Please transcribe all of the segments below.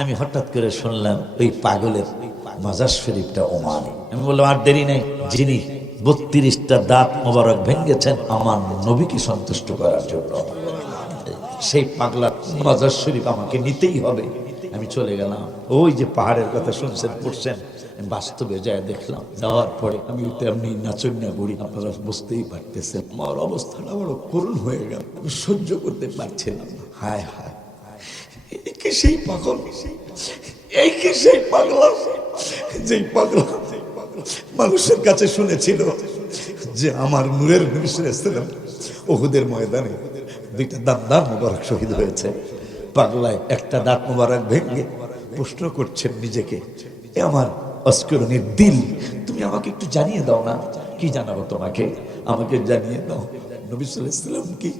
আমি হঠাৎ করে শুনলাম ওই পাগলের মাজার শরীফটা ওমানে। আমি বললাম আর দেরি নেই, যিনি 32টা দাঁত মোবারক ভেঙেছেন আমার নবীকে সন্তুষ্ট করার জন্য, সেই পাগলার মাজার শরীফ আমাকে নিতেই হবে। আমি চলে গেলাম। ওই যে পাহাড়ের কথা শুনছেন পড়ছেন, বাস্তবে যায় দেখলাম। যাওয়ার পরে আমি তেমনি নাচন্যা বুড়ি, আপনারা বুঝতেই পারতেছেন আমার অবস্থাটা বড় করুণ হয়ে গেল। আমি সহ্য করতে পারছিলাম না। হায় হায়, এই কি সেই পাগল, এই কি সেই পাগলা, যেই পাগলা মানুষের কাছে শুনেছিল যে আমার নূরের নবী সাল্লাল্লাহু আলাইহি ওয়াসাল্লাম উহুদের ময়দানে 2টা দাঁত মোবারক শহীদ হয়েছে। পাগলায় একটা দাঁত মোবারক ভেঙে প্রশ্ন করছেন নিজেকে, এ আমার অস্করণের দিল, তুমি আমাকে একটু জানিয়ে দাও না। কি জানাবো তোমাকে, আমাকে জানিয়ে দাও নবী সাল্লাল্লাহু আলাইহি ওয়াসাল্লাম কি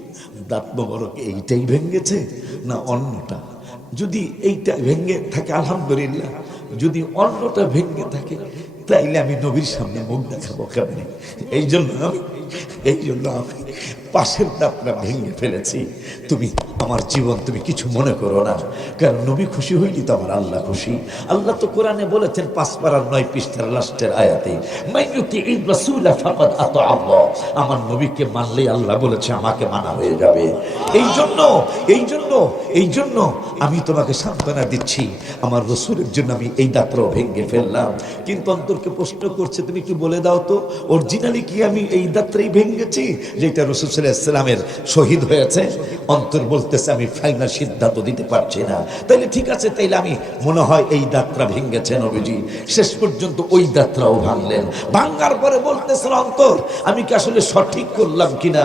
দাঁত মোবারক এইটাই ভেঙেছে না অন্যটা? যদি এইটা ভেঙে থাকে আলহামদুলিল্লাহ, যদি অন্যটা ভেঙে থাকে তাইলে আমি নবীর সামনে মুখ দেখাবো কেমনে? এই জন্য আমি পাশের দাঁতটা ভেঙে ফেলেছি। তুমি আমার জীবন তুমি কিছু মনে করো না, কারণ নবী খুশি হইলি তো আমার আল্লাহ খুশি। আল্লাহ তো কোরআনে বলেছেন 5 পারার 9 পৃষ্ঠার লাস্টের আয়াতে, মাইয়ুতিইর রাসূলা ফাকাদ আতা আল্লাহ, আমার নবীকে মানলেই আল্লাহ বলেছে আমাকে মানা হয়ে যাবে। এই জন্য আমি তোমাকে সান্ত্বনা দিচ্ছি, আমার রাসূলের জন্য আমি এই দাঁতটাও ভেঙে ফেললাম। কিন্তু অন্তরকে প্রশ্ন করছে, তুমি কি বলে দাও তো অরিজিনালি কি আমি এই দাঁতটাই ভেঙেছি যেটা রাসূল সাল্লাল্লাহু আলাইহি ওয়াসাল্লামের শহীদ হয়েছে? অন্তর বলতেছে আমি ফাইনাল সিদ্ধান্ত দিতে পারছি না। তাইলে ঠিক আছে, তাইলে আমি মনে হয় এই দাঁতটা ভেঙেছে নবীজি। শেষ পর্যন্ত ওই দাঁতটাও ভাঙলেন। ভাঙার পরে বলতেছেন অন্তর, আমি কি আসলে সঠিক করলাম কিনা,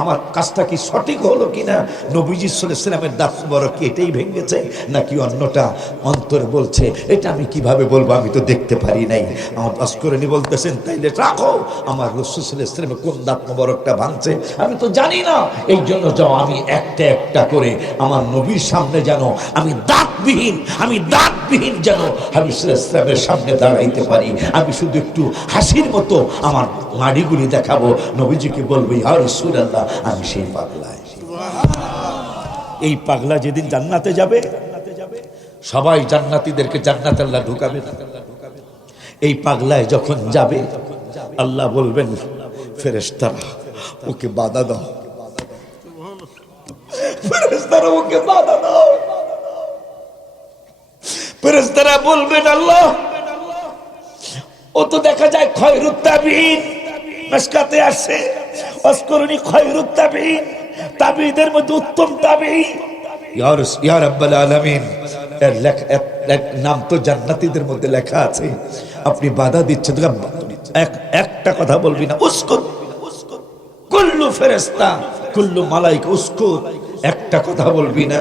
আমার কাজটা কি সঠিক হলো কিনা, নবীজি সাল্লাল্লাহু আলাইহি ওয়াসাল্লামের দাঁত মোবারক কি এটাই ভেঙেছে নাকি অন্যটা? অন্তর বলছে এটা আমি কিভাবে বলবো, আমি তো দেখতে পারি নাই। আমার অস্করণী বলতেছেন তাইলে রাখো, আমার রাসূল সাল্লাল্লাহু আলাইহি ওয়াসাল্লামের কোন দাঁত মোবারকটা ভাঙছে আমি তো জানি না। এই জন্য যাও আমি একটা একটা করে আমার নবীর সামনে যেন আমি দাঁতবিহীন যেন হাবিব সাল্লাল্লাহু আলাইহি ওয়াসাল্লামের সামনে দাঁড়াইতে পারি। আমি শুধু একটু হাসির মতো আমার মাড়িগুলি দেখাবো, নবীজিকে বলবো ইয়া রাসূলুল্লাহ আমি সেই পাগলা। এই পাগলা যেদিন জান্নাতে যাবে, সবাই জান্নাতীদেরকে জান্নাতে আল্লাহ ঢুকাবে। এই পাগলায় যখন যাবে আল্লাহ বলবেন ফেরেশতারা ওকে বাধা দাও, ফেরেশতারা ওকে বাধা দাও। ফেরেশতারা বলবেন আল্লাহ ও তো দেখা যায় খয়রুত তাবিঈন, মিশকাতে আসে অস্করণী খয়রুত তাবিঈন, তাবিঈদের মধ্যে উত্তম তাবিঈ। ইয়া রাব্বাল আলামিন, এর নাম তো জান্নাতীদের মধ্যে লেখা আছে, আপনি বাধা দিচ্ছেন। একটা কথা বলবি না, উসকুত কুল্লু ফেরেশতা কুল্লু মালাইকা উসকুত, একটা কথা বলবি না।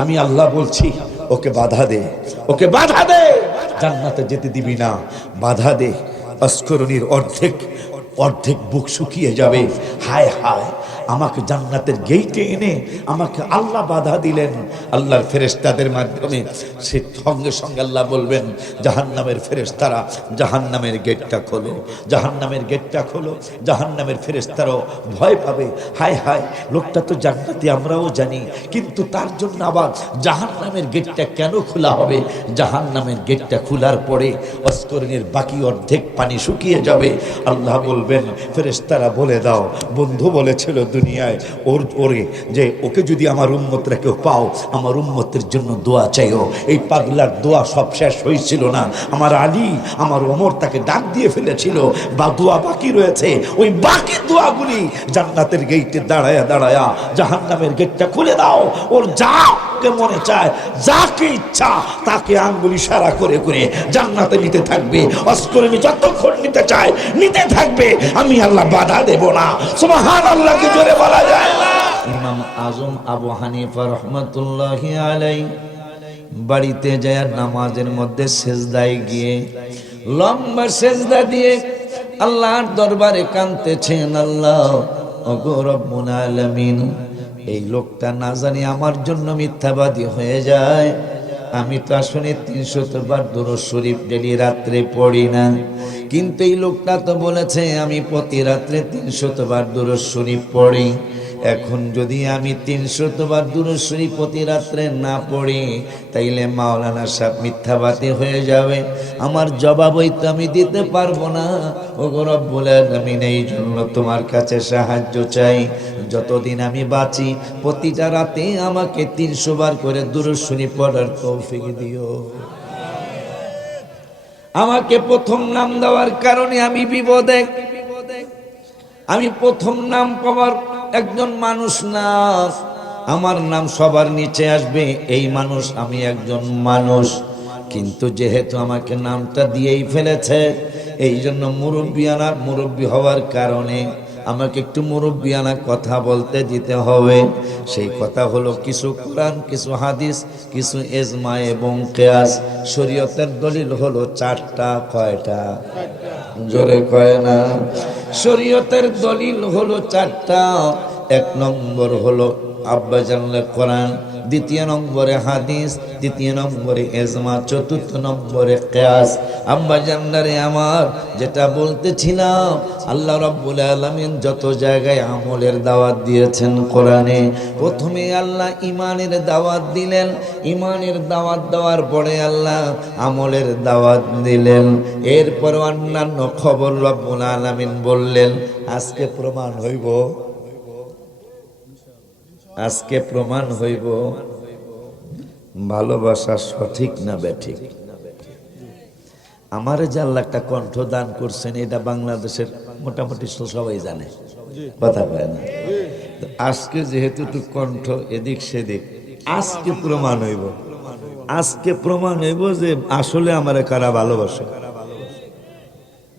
আমি আল্লাহ বলছি ওকে বাধা দে, ওকে বাধা দে, জান্নাতে যেতে দিবি না, বাধা দে। অস্করণীর অর্ধেক বুক শুকিয়ে যাবে। হায় হায়, আমাকে জান্নাতের গেইটে এনে আমাকে আল্লাহ বাধা দিলেন। আল্লাহর ফেরেশতাদের মাধ্যমে সে সঙ্গে সঙ্গে আল্লাহ বলবেন জাহান্নামের ফেরেশতারা জাহান্নামের গেটটা খোলো, জাহান্নামের গেটটা খোলো। জাহান্নামের ফেরেশতারাও ভয় পাবে, হায় হায় লোকটা তো জান্নাতি আমরাও জানি, কিন্তু তার জন্য আবার জাহান্নামের গেটটা কেন খোলা হবে? জাহান্নামের গেটটা খোলার পরে অস্করণের বাকি অর্ধেক পানি শুকিয়ে যাবে। আল্লাহ বলবেন ফেরেশতারা বলে দাও, বন্ধু বলেছিল দুনিয়ায় ওরে যে ওকে যদি আমার উম্মতরা কেউ পাও আমার উম্মতের জন্য দোয়া চাইও। এই পাগলার দোয়া সব শেষ হয়েছিল না, আমার আলী আমার ওমর তাকে ডাক দিয়ে ফেলেছিল, বা দোয়া বাকি রয়েছে। ওই বাকি দোয়াগুলি জান্নাতের গেটে দাঁড়ায়া দাঁড়ায়া জাহান্নামের গেটটা খুলে দাও। ওর যাকে মনে চায়, যাকে ইচ্ছা তাকে আঙ্গুল ইশারা করে করে জান্নাতে নিতে থাকবে। অস্করণী যতক্ষণ নিতে চায় নিতে থাকবে, আমি আল্লাহ বাধা দেব না। সুবহানাল্লাহ কি জোরে বলা যায়? ইমাম আজম আবু হানিফা রাহমাতুল্লাহি আলাইহি বাড়িতে যায় নামাজের মধ্যে সেজদায় গিয়ে লম্বা সেজদা দিয়ে আল্লাহর দরবারে কাঁদতেছেন, আল্লাহ ওগো রব্বুল আলামিন, এই লোকটা না জানি আমার জন্য মিথ্যাবাদী হয়ে যায়। আমি তো আসলে 300 বার দুরূদ শরীফ ডেলি রাত্রে পড়ি না, কিন্তু এই লোকটা তো বলেছে আমি প্রতি রাত্রে 300 বার দুরূদ শরীফ পড়ি। এখন যদি আমি 300 বার দুরূদ শরীফ প্রতি রাত্রে না পড়ি তাইলে মাওলানা সাহেব মিথ্যাবাদী হয়ে যাবে, আমার জবাবই তো আমি দিতে পারবো না। ওগো রব্বুল আলামিন, এই জন্য তোমার কাছে সাহায্য চাই। যতদিন আমি বাঁচি প্রতিটা রাতে আমাকে 300 বার করে দুরূদ শরীফ পড়ার তৌফিক দিও। আমাকে প্রথম নাম দেওয়ার কারণে আমি বিপদে, আমি প্রথম নাম পাওয়ার একজন মানুষ না, আমার নাম সবার নিচে আসবে এই মানুষ, আমি একজন মানুষ। কিন্তু যেহেতু আমাকে নামটা দিয়েই ফেলেছে, এই জন্য মুরব্বী হওয়ার কারণে আমাকে একটু মুরব্বিয়ানা কথা বলতে দিতে হবে। সেই কথা হলো কিছু কোরআন, কিছু হাদিস, কিছু ইজমা এবং কিয়াস। শরীয়তের দলিল হলো 4টা। কয়টা? জোরে কয় না। শরীয়তের দলিল হলো 4টা। 1 নম্বর হলো আব্বা জানলে কোরআন, 2 নম্বরে হাদিস, 3 নম্বরে ইজমা, 4 নম্বরে কিয়াস। আব্বা জানলে আমার যেটা বলতেছিলাম, আল্লাহ রাব্বুল আলামিন যত জায়গায় আমলের দাওয়াত দিয়েছেন কোরআনে, প্রথমে আল্লাহ ইমানের দাওয়াত দিলেন, ইমানের দাওয়াত দেওয়ার পরে আল্লাহ আমলের দাওয়াত দিলেন, এরপর অন্যান্য খবর রাব্বুল আলামিন বললেন। আজকে প্রমাণ হইব, আজকে প্রমাণ হইব ভালোবাসা সঠিক না বেঠিক। আমারে যে আল্লাহ একটা কণ্ঠ দান করছেন, এটা বাংলাদেশের মোটামুটি সবাই জানে, কথা কয় না। আজকে যেহেতু একটু কণ্ঠ এদিক সেদিক, আজকে প্রমাণ হইব, আজকে প্রমাণ হইব যে আসলে আমারে কারা ভালোবাসে।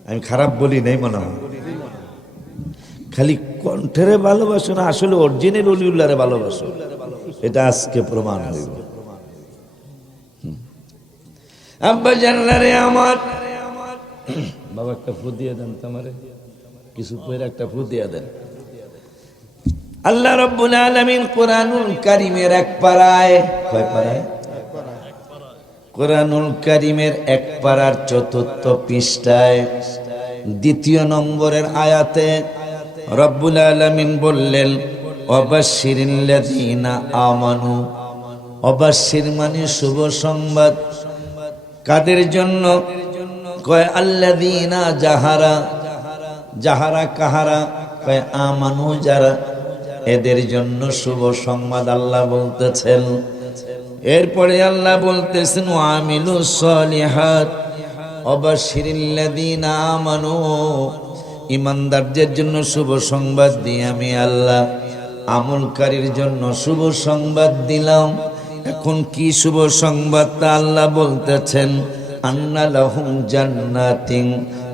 আমি খারাপ বলি নাই মনে হয়, খালি কণ্ঠের ভালোবাসো না, আসলে অরিজিনাল ওলিউল্লাহরে ভালোবাসো, এটা আজকে প্রমাণ হইব। আব্বা জানলারে আমার বাবা একটা ফু দিয়ে দেন, তোমারে কিছু পরে একটা ফু দিয়ে দেন। আল্লাহ রাব্বুল আলামিন কোরআনুল কারীমের 1 পারায়, কয় পারায়? কোরআনুল কারীমের 1 পারার 4র্থ পৃষ্ঠায় 2 নম্বরের আয়াতে রব্বুল আলামিন বললেন, ওয়াবাশশিরিল লাযীনা আমানু। ওয়াবাশশির মানে শুভ সংবাদ। কাদের জন্য? কয় আল্লাযীনা যাহারা, যাহারা কাহারা? কয় আমানু, যারা, এদের জন্য শুভ সংবাদ আল্লাহ বলতেছেন। এরপরে আল্লাহ বলতেছেন ওয়ামিলুস সলিহাত। ওয়াবাশশিরিল লাযীনা আমানু, ইমানদারদের জন্য শুভ সংবাদ দিয়ে আমি আল্লাহ আমলকারীর জন্য শুভ সংবাদ দিলাম। এখন কি শুভ সংবাদ তা আল্লাহ বলতেছেন, আন্না লাহুম জান্নাতিন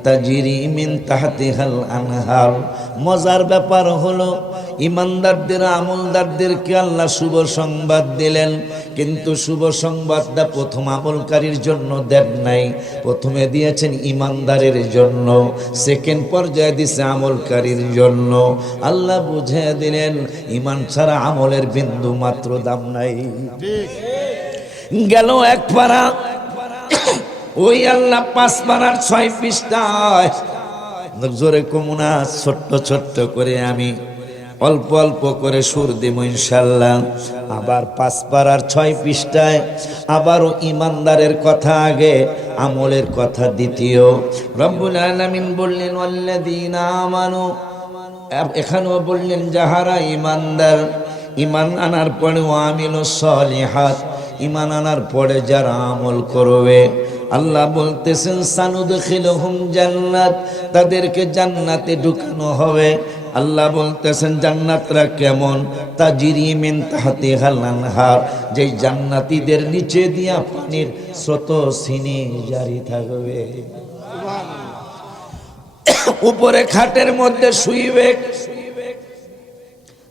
তাজরি মিন তাহতিহাল আনহার। মজার ব্যাপার হলো ইমানদারদের, আমলদারদেরকে আল্লাহ শুভ সংবাদ দিলেন, কিন্তু শুভ সংবাদটা প্রথম আমলকারীর জন্য দেন নাই, প্রথমে দিয়েছেন ইমানদারের জন্য, সেকেন্ড পর্যায়ে দিছে আমলকারীর জন্য। আল্লাহ বুঝিয়ে দিলেন ইমান ছাড়া আমলের বিন্দু মাত্র দাম নাই। গেল 1 পারা, ওই আল্লাহ 5 পারার 6 পৃষ্ঠায়, জোরে কমুনা, ছোট্ট ছোট্ট করে আমি অল্প অল্প করে সুর দেব ইনশাআল্লাহ। আবার 5 পারার 6 পৃষ্ঠায় আবারও ইমানদারের কথা আগে, আমলের কথা দ্বিতীয়। রব্বুল আলামিন বললেন ওয়াল্লাযীনা আমানু, এখানেও বললেন যাহারা ইমানদার, ইমান আনার পরে ওয়ামিলুস সলিহাত, ইমান আনার পরে যারা আমল করবে, আল্লাহ বলতেছেন সানুদখিলুহুম জান্নাত, তাদেরকে জান্নাতে ঢুকানো হবে। আল্লাহ বলতেছেন জান্নাতরা কেমন? তাজরি মিন তাহতিহাল আনহার, যেই জান্নাতীদের নিচে দিয়া পানির স্রোত সিনি জারি থাকবে। উপরে খাটের মধ্যে শুইবে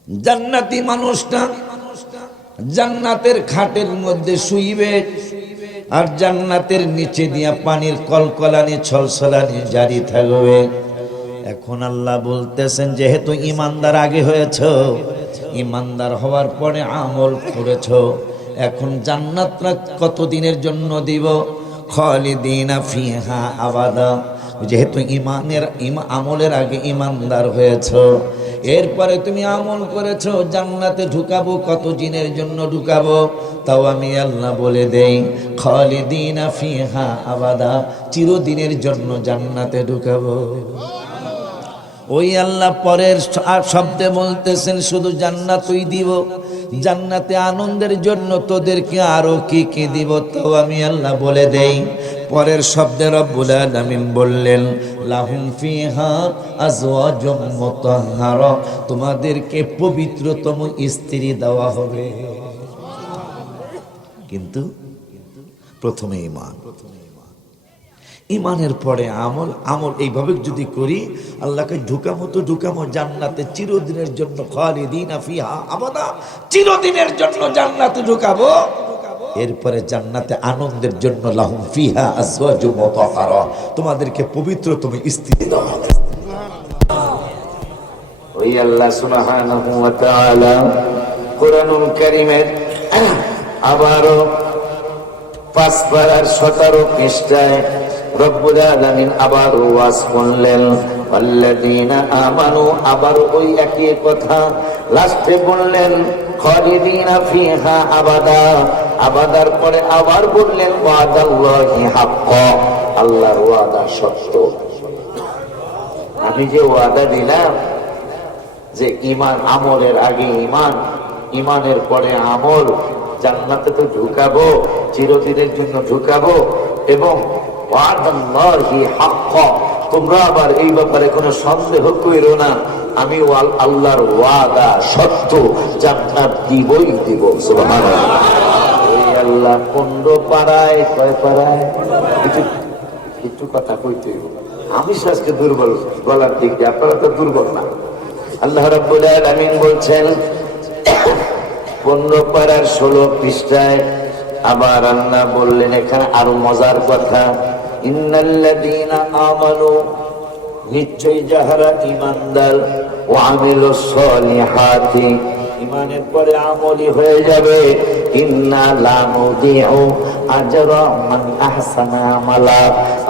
জান্নাতি মানুষটা, জান্নাতের খাটের মধ্যে শুইবে, আর জান্নাতের নিচে দিয়া পানির কলকলানি ছলছলানি জারি থাকবে। এখন আল্লাহ বলতেছেন যেহেতু ইমানদার আগে হয়েছ, ইমানদার হওয়ার পরে আমল করেছ, এখন জান্নাতটা কতদিনের জন্য দিব? খালিদিনা ফিহা আবাদা। যেহেতু আমলের আগে ইমানদার হয়েছ, এরপরে তুমি আমল করেছো, জান্নাতে ঢুকাবো, কত দিনের জন্য ঢুকাবো? তাও আমি আল্লাহ বলে দেই, খালিদিনা ফিহা আবাদা, চিরদিনের জন্য জান্নাতে ঢুকাবো। ওই আল্লাহ পরের শব্দে বলতেছেন, শুধু জান্নাতই দিব, জান্নাতে আনন্দের জন্য তোদেরকে আরো কি কি দিব, তাও আমি আল্লাহ বলে দেই। পরের শব্দে রব্বুল আলামিন বললেন, লাহুম ফিহা আজওয়াজুম মুতাহহারা, তোমাদেরকে পবিত্রতম স্ত্রী দেওয়া হবে। কিন্তু প্রথমে ঈমান, ঈমানের পরে আমল। আমল এইভাবে যদি করি, আল্লাহকে ঢুকামো তো ঢুকামো জান্নাতে চিরদিনের জন্য, খালিদিনা ফিহা আবাদা, চিরদিনের জন্য জান্নাতে ঢুকাবো। এরপরে জান্নাতে আনন্দের জন্য, লাহুম ফিহা আজওয়াজুম মুতাহহারা, তোমাদেরকে পবিত্রতম স্ত্রী দেওয়া হবে। ওই আল্লাহ সুবহানাহু ওয়া তাআলা কুরআনুল কারীমের আবারো 5 পারার 17 পৃষ্ঠায় রব্বুল আলামিন আবার ওয়াজ করলেন, আল্লাযীনা আমানু, আবার ওই একই কথা লাস্টে বললেন, খালিদিনা ফিহা আবাদা, আবাদার পরে আবার বললেন, ওয়াদাল্লাহি হাক্কা, আল্লাহর ওয়াদা সত্য। আমি যে ওয়াদা দিলাম যে ঈমান, আমলের আগে ঈমান, ঈমানের পরে আমল, জান্নাতে তো ঢুকাবো, চিরদিনের জন্য ঢুকাবো, এবং ওয়াদাল্লাহি হাক্কা, তোমরা আবার এই ব্যাপারে কোনো সন্দেহ কইরো না, আমি আল্লাহর ওয়াদা সত্য, জান্নাত দিবই দিব। সুবহানাল্লাহ। এই আল্লাহ 15 পারায়, কয় পারায়, কিছু কথা কইতে হইব। আমি আজকে দুর্বল গলার দিক দিয়ে, আপনারা তো দুর্বল না। আল্লাহ রাব্বুল আলামিন বলছেন 15 পারার 16 পৃষ্ঠায় আবার আল্লাহ বললেন, এখানে আরো মজার কথা, ইন্নাল্লাযীনা আমানু, নিশ্চয়ই যাহারা ঈমানদার, ওয়া আমিলুস সলিহাতি, ঈমানের পরে আমলি হয়ে যাবে, ইন্না লা নুদিউ আজরা মান আহসানা আমালা,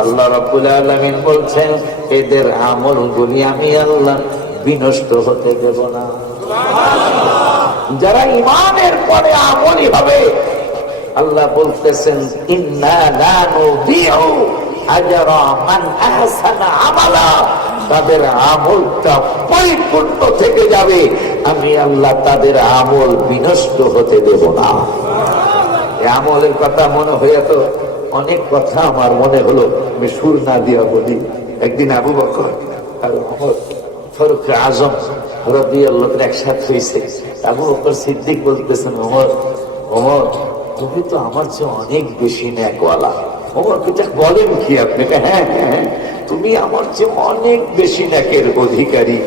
আল্লাহ রাব্বুল আলামিন বলছেন, এদের আমলগুলি আমি আল্লাহ বিনষ্ট হতে দেব না। যারা ঈমানের পরে আমলি হবে, আল্লাহ বলতেছেন, ইন্না লা নুদিউ আজরা মান আহসানা আমালা, তাদের আমলটা পরিপূর্ণ থেকে যাবে, আমি আল্লাহ তাদের আমল বিনষ্ট হতে দেব না। এই আমলের কথা মনে হয়ে তো অনেক কথা আমার মনে হলো, আমি সুর না দিয়া বলি। একদিন আবু বকর আর ওমর ফারুক আজম রাদিয়াল্লাহু আনহু একসাথে হয়েছে। আবু বকর সিদ্দিক বলতেছেন, ওমর, ওমর তুমি তো আমার চেয়ে অনেক বেশি নেকওয়ালা। ওমর এটা বলেন কি আপনি? হ্যাঁ হ্যাঁ, তুমি আমার চেয়ে অনেক বেশি নেকের অধিকারী।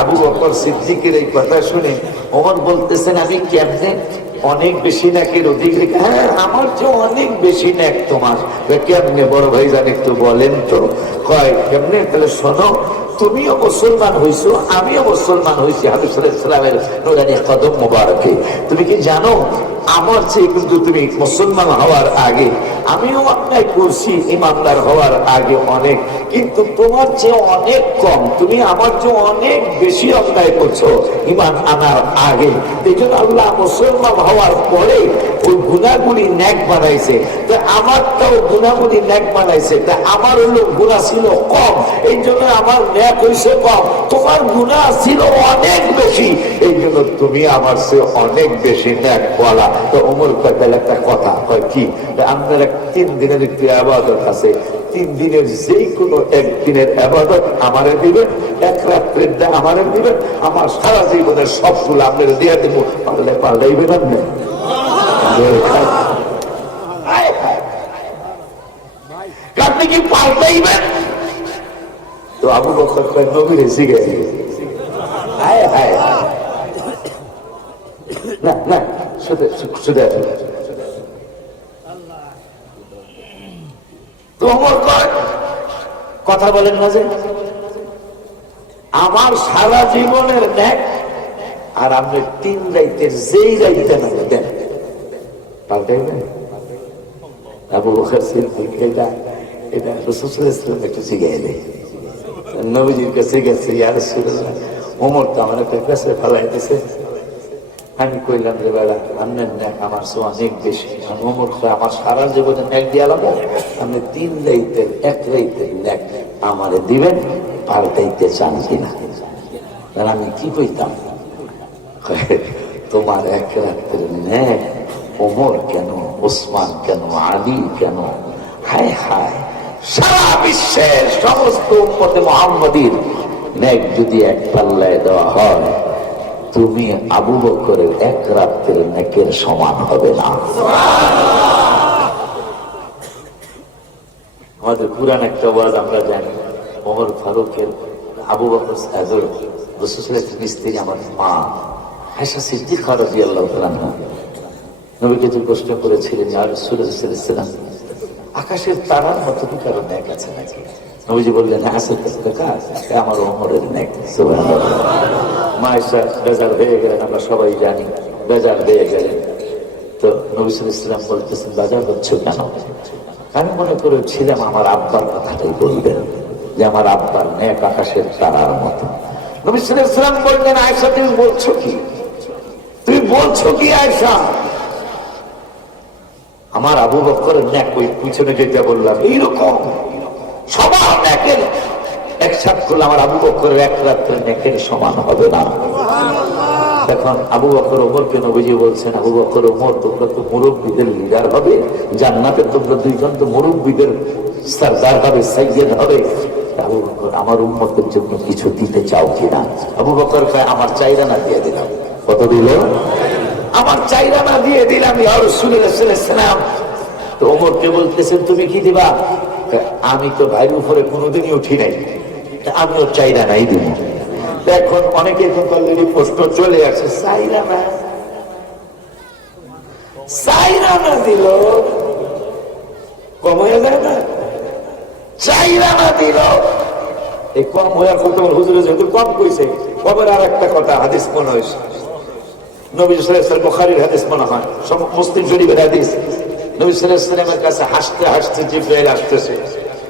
আবু বকর সিদ্দিকের এই কথা শুনে ওমর বলতেছেন, আমি কেমনে অনেক বেশি নেকের অধিকারী? হ্যাঁ, আমার চেয়ে অনেক বেশি নেক তোমার। কেমনে বড় ভাই জান একটু বলেন তো? কয় কেমনে? তাহলে শোনো, তুমিও মুসলমান হইছো, আমিও মুসলমান হয়েছি হাবিব সাল্লাল্লাহু আলাইহি ওয়াসাল্লামের নূরানী কদম মোবারকে। তুমি কি জানো, আমার চেয়ে কিন্তু তুমি মুসলমান হওয়ার আগে আমিও অন্যায় করছি, ইমানদার হওয়ার আগে অনেক, কিন্তু তোমার চেয়ে অনেক কম, তুমি আমার চেয়ে অনেক বেশি অন্যায় করছো ইমান আনার আগে। এই জন্য আল্লাহ মুসলমান হওয়ার পরে ওই গুনাহগুলি নেক বানাইছে, তা আমারটাও গুনাহগুলি নেক বানাইছে। তা আমার হলো গুনাহ ছিল কম, এই জন্য আমার নেক হয়েছে কম, তোমার গুনাহ ছিল অনেক বেশি, এই জন্য তুমি আমার চেয়ে অনেক বেশি নেক বলা। তো ওমর কয় একটা কথা, কয় কি? আপনার 3 দিনের একটি ইবাদত আছে, 3 দিনের যে কোনো একদিনের ইবাদত আমারে দিবেন, এক রাত্রের আমারে দিবেন, আমার সারা জীবনের সবগুলো আপনারা দিয়ে দেবো, পারলে পাল্টাইবেন আপনি। আপনি কি পাল্টাইবেন? তো আবু বকর কয়, নবীর শিখে হায় হায় না না, শুধু কথা বলেন না যে আমার সারা জীবনের নেক, আর আপনি 3 রাইতের যেই রাইতে না দেন, পাল্টাইবেন? আবু বকর সিদ্দিক এটা রাসূল সাল্লাল্লাহু আলাইহি ওয়াসাল্লাম একটু শিখিয়ে দেয়, নবীজির কাছে গেছে, ইয়া রাসূলুল্লাহ ওমর তো আমার একটা কাছে ফেলাই দিছে। আমি কইলাম যে বেড়া আন্নের ন্যাক আমার সোয়া অনেক বেশি। ওমর আমার সারা জীবনে ন্যাক দিয়ে লাবো, আপনি 3 রাইতের 1 রাইতের ন্যাক আমারে দিবেন, পাল্টাইতে চান কিনা? আমি কি কইতাম, তোমার 1 রাতের ন্যাক ওমর কেন, ওসমান কেন, আলী কেন, হায় হায় সারা বিশ্বের সমস্ত উম্মতে মুহাম্মাদীর ন্যাক যদি এক পাল্লায় দেওয়া হয়, তুমি আবু বকরের 1 রাতের নেকের সমান হবে না। আমাদের পুরান একটা ওয়াজ আমরা জানি, ওমর ফারুকের আবু বকর রাসূলের স্ত্রী আমার মা আয়েশা সিদ্দিকা রাদিয়াল্লাহু তাআলা নবীকে যে প্রশ্ন করেছিলেন, ইয়া রাসূলুল্লাহ সাল্লাল্লাহু আলাইহি ওয়াসাল্লাম, আকাশের তারার মতো কি কারো নেক আছে নাকি? নবীজি বললেন, হ্যাঁ আছে কাকা, আমার ওমরের নেক। সুবহানাল্লাহ। মা আয়েশা বেজার হয়ে গেলেন, আমরা সবাই জানি বেজার হয়ে গেলেন। তো নবী সাল্লাল্লাহু আলাইহি ওয়াসাল্লাম বলতেছেন, বেজার হচ্ছে কেন? আমি মনে করেছিলাম আমার আব্বার কথাটাই বলবেন, যে আমার আব্বার নেক আকাশের তারার মতো। নবী সাল্লাল্লাহু আলাইহি ওয়াসাল্লাম বললেন, আয়েশা তুমি বলছো কি, তুমি বলছো কি আয়েশা? আমার আবু বকরের নেক ওই পিছনে যেটা বললাম এইরকম সবার নেকের একসাথে করলে আমার আবু বকরের 1 রাতের নেকের সমান হবে না। এখন আবু বকর ওমরকে নবীজি বলছেন, আবু বকর ওমর তোমরা তো মুরব্বীদের লিডার হবে জান্নাতে, তোমরা 2 জন তো মুরব্বীদের সরদার হবে, সাইয়্যিদ হবে। আবু বকর আমার উম্মতের জন্য কিছু দিতে চাও কিনা? আবু বকর কয়, আমার চাইরানা দিয়ে দিলাম। কত দিল? আমার চাইরানা দিয়ে দিলাম ইয়া রাসূলুল্লাহ সাল্লাল্লাহু আলাইহি ওয়াসাল্লাম। তো ওমরকে বলতেছেন, তুমি কি দিবা? আমি তো ভাইয়ের উপরে কোনোদিনই উঠি নাই, আমিও চাইরানাই দিব। এখন অনেকে অলরেডি প্রশ্ন চলে আসে, চাইরানা দিল কম হয়ে যায় না? চাইরানা দিল এই কম হয়ে হুজুরে যেহেতু কম কইছে, কবের আর একটা কথা হাদিস মনে হয়েছে, নবী সাল্লাল্লাহু আলাইহি ওয়াসাল্লাম বুখারীর হাদিস মনে হয়, মুসলিম শরীফের হাদিস। নবী সাল্লাল্লাহু আলাইহি ওয়াসাল্লামের কাছে হাসতে হাসতে জিবরাইল আসতেছে,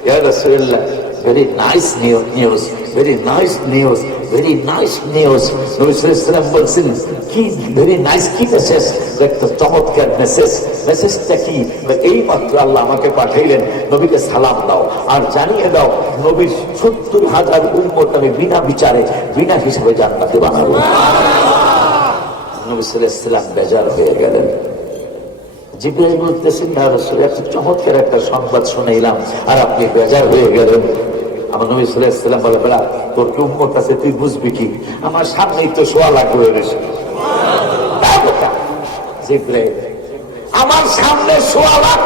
ইয়া রাসূলুল্লাহ very nice news, very nice news, very nice news. নবী সাল্লাল্লাহু আলাইহি ওয়াসাল্লাম বলছেন, কি very nice কি মেসেজ? একটা চমৎকার মেসেজ। মেসেজটা কি? এই মাত্র আল্লাহ আমাকে পাঠাইলেন, নবীকে সালাম দাও আর জানিয়ে দাও নবীর 70,000 উম্মত আমি বিনা বিচারে বিনা হিসাবে জান্নাতে বানাবো। নবী সাল্লাল্লাহু আলাইহি ওয়াসাল্লাম বেজার হয়ে গেলেন। জিবরাইল বলতেছেন, ইয়া রাসূলুল্লাহ এত চমৎকার একটা সংবাদ শুনাইলাম আর আপনি বেজার হয়ে গেলেন। আমার নবী সাল্লাল্লাহু আলাইহি ওয়াসাল্লাম বলে, বেড়া তোর কি উম্মত আছে তুই বুঝবি কি? আমার সামনেই তো 1.25 লাখ হয়ে গেছে। জিবরাইল আমার সামনে 1.25 লাখ,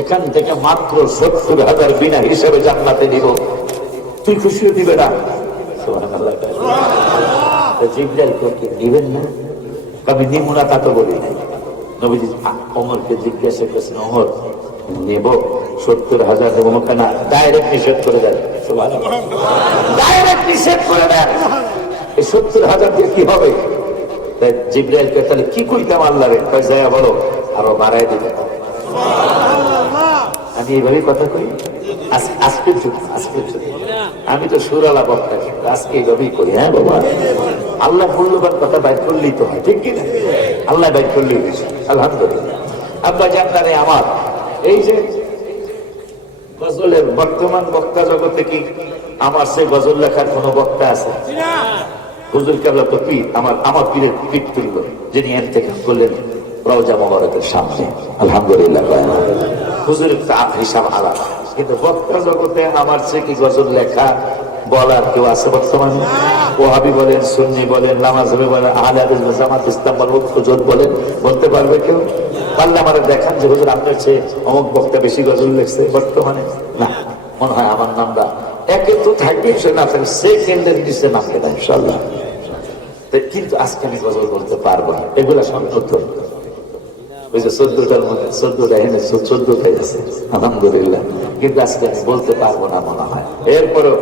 এখান থেকে মাত্র 70,000 বিনা হিসাবে জান্নাতে নিব, তুই খুশি দিবে না? সুবহানাল্লাহ। জিবরাইল কি দিবেন না? আমি নিব না তা তো বলি নাই। নবীজি ওমরকে জিজ্ঞাসা করেছেন, ওমর নেব 70,000 নেব না? ডাইরেক্ট নিষেধ করে দেন। সুবহানাল্লাহ, ডাইরেক্ট নিষেধ করে দেন। এই 70,000 দিয়ে কি হবে? জিবরাইলকে তাহলে কি কইতাম আল্লাহরে? কয় বলো আরো বাড়াই দিতে। আমি এইভাবে কথা কই আজকের যুগ, আজকের যুগ। আমি তো সুরালা বক্তা, আজকে এইভাবেই করি। হ্যাঁ বাবা, আল্লাহ মূল্যবান কথা বাইর করলেই তো হয়, ঠিক কিনা? আল্লাহ বাইর করলেই হয়েছে, আলহামদুলিল্লাহ। আব্বা জানতারে আমার এই যে গজলের বর্তমান বক্তা জগতে কি আমার সে গজল লেখার কোন বক্তা আছে? হুজুর কেবলা তো পীর, আমার পীরের পীর তুলল, যিনি ইন্তেকাল করলেন রওজা মোবারকের সামনে, আলহামদুলিল্লাহ। হুজুরের হিসাব আলাদা, কিন্তু বক্তা জগতে আমার সে কি গজল লেখা বলার কেউ আছে বর্তমানে? ওয়াহাবি বলেন, সুন্নি বলেন, নামাজি বলেন, আহলে হাদিস বলেন, জামাত ইসলাম বলেন, হুজুর বলেন, বলতে পারবে কেউ? পারলে আমার দেখান যে হুজুর আপনার চেয়ে অমুক বক্তা বেশি গজল লিখছে বর্তমানে। না, মনে হয় আমার নামটা একে তো থাকবে, সে না থাকবে সেকেন্ডের নিচে নামবে না ইনশাল্লাহ। কিন্তু আজকে আমি গজল বলতে পারবো না, এগুলা সন্ন্যত। ওই যে 14টার মধ্যে 14টা এনে 14টাই আছে, আলহামদুলিল্লাহ। কিন্তু আজকে আমি বলতে পারবো না মনে হয়। এরপরও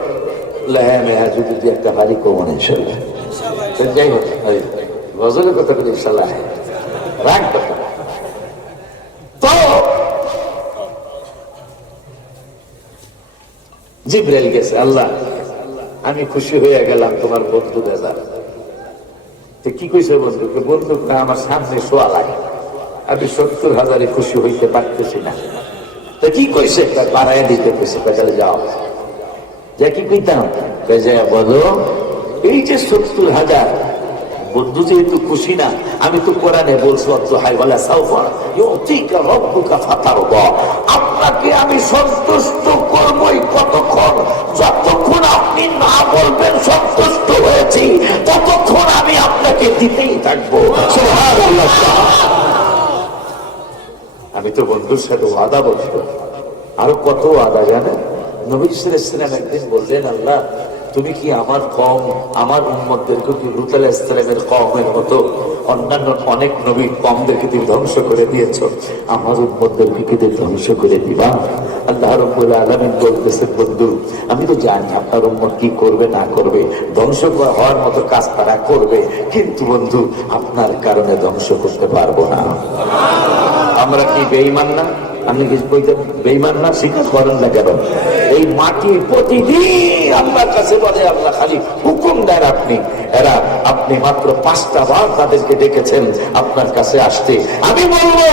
যদি একটা বাড়ি কমন ইনশাল্লাহ। যাই হোক, গজলের কথা বলি ইনশাল্লাহ রাগ কথা। তো জিবরাইল গেছে, আল্লাহ আমি খুশি হয়ে গেলাম তোমার বন্ধু বেজার। কি কইছে বন্ধু? বন্দুকটা আমার সামনে শোয়া লাগে, আমি 70,000 খুশি হইতে পারতেছি না। তো কি কইছে? বাড়াইয়া দিতে কইছে। তাহলে যাও, যা কি কইতাম বলো, এই যে 70,000 বন্ধু যেহেতু খুশি না, আমি তো কোরআনে বলছি আপনাকে আমি সন্তুষ্ট করবই। কতক্ষণ? যতক্ষণ আপনি না বলবেন সন্তুষ্ট হয়েছি, ততক্ষণ আমি আপনাকে দিতেই থাকবো। আমি তো বন্ধুর সাথে ওয়াদা বলছি, আরো কত ওয়াদা জানেন? নবী সাল্লাল্লাহু আলাইহি ওয়াসাল্লাম একদিন বললেন, আল্লাহ তুমি কি আমার কওম, আমার উম্মতদেরকে কি লূত আলাইহিস সালামের কওমের মতো অন্যান্য অনেক নবী কওমদেরকে তুমি ধ্বংস করে দিয়েছো, আমার উম্মতদেরকে কি তুমি ধ্বংস করে দিবা? আল্লাহ রাব্বুল আলামিন বলতেছেন, বন্ধু আমি তো জানি আপনার উম্মত কি করবে না করবে, ধ্বংস হওয়ার মতো কাজ তারা করবে, কিন্তু বন্ধু আপনার কারণে ধ্বংস করতে পারবো না। আমরা কি বেঈমান না? আপনি কিছু বলতে বেঈমান না? স্বীকার করেন না কেন? এই মাটি প্রতিদিন আল্লাহর কাছে বলে, আল্লাহ খালি হুকুম দেন আপনি, এরা আপনি মাত্র 5টা বার তাদেরকে ডেকেছেন আপনার কাছে আসতে। আমি বলবো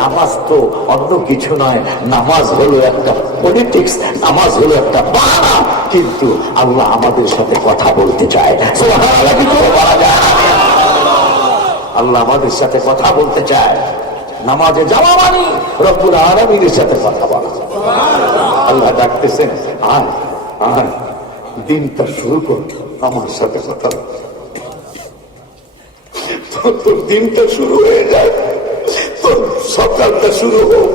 নামাজ তো অন্য কিছু নয়, নামাজ হলো একটা পলিটিক্স, নামাজ হলো একটা বাহানা, কিন্তু আল্লাহ আমাদের সাথে কথা বলতে চায়। সুবহানাল্লাহ, কি করে বলা যায়? আল্লাহ আমাদের সাথে কথা বলতে চায়। নামাজে যাওয়া মানে রব্বুল আলামিনের সাথে কথা বলা। আল্লাহ ডাকতেছেন, আয় আয়, দিনটা শুরু কর আমার সাথে কথা বল। তোর দিনটা শুরু হয়ে যায়, তোর সকালটা শুরু হোক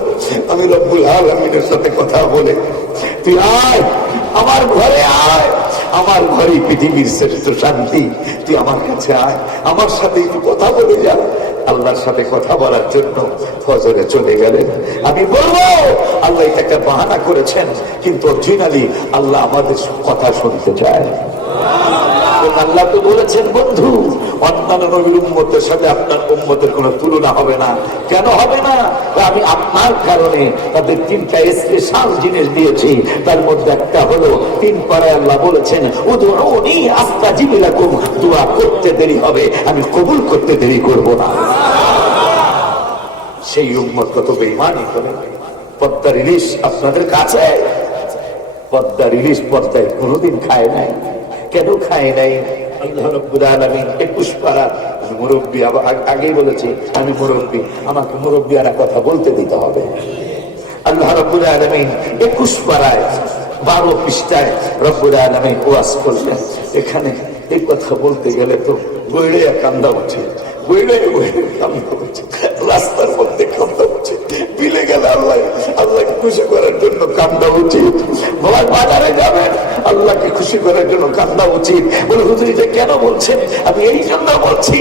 আমি রব্বুল আলামিনের সাথে কথা বলে। তুই আয় আমার ঘরে, আয় আমার ঘরে পৃথিবীর শ্রেষ্ঠ শান্তি, তুই আমার কাছে আয়, আমার সাথে একটু কথা বলে যা। আল্লাহর সাথে কথা বলার জন্য ফজরে চলে গেলেন। আমি বলবো আল্লাহ এটাকে বাহানা করেছেন, কিন্তু অরিজিনালি আল্লাহ আমাদের কথা শুনতে চায়। আল্লাহ তো বলেছেন, বন্ধু অন্যান্য নবীর উম্মতের সাথে আপনার উম্মতের কোনো তুলনা হবে না। কেন হবে না? আমি আপনার কারণে তাদের 3টা স্পেশাল জিনিস দিয়েছি। তার মধ্যে একটা হলো 3 পারায় আল্লাহ বলেছেন, উদউনি আস্তাজিব লাকুম, দোয়া করতে দেরি হবে, আমি কবুল করতে দেরি করব না। সেই উম্মত কত বেঈমানি করে। পদ্মার ইলিশ আপনাদের কাছে, পদ্মার ইলিশ পদ্মায় কোনোদিন খায় নাই। কেন খায় নাই? আল্লাহ রাব্বুল আলামিন 21 পারা, আমি মুরব্বী, আগেই বলেছি আমি মুরব্বী, আমাকে মুরব্বিয়ানা কথা বলতে দিতে হবে। আল্লাহ রাব্বুল আলামিন 21 পারায় 12 পৃষ্ঠায় রব্বুল আলামিন ওয়াজ করলেন। এখানে এই কথা বলতে গেলে তো বইড়ে কান্দা উঠে, বইড়ে কান্দা উঠে, রাস্তার মধ্যে কান্দা উঠে, বিলে গেলে আল্লাহকে খুশি করার জন্য কান্দা উচিত। বাজারে যাবেন, আল্লাহকে খুশি করার জন্য কান্দা উচিত। বলে হুজুর এটা কেন বলছেন? আমি এই জন্য বলছি,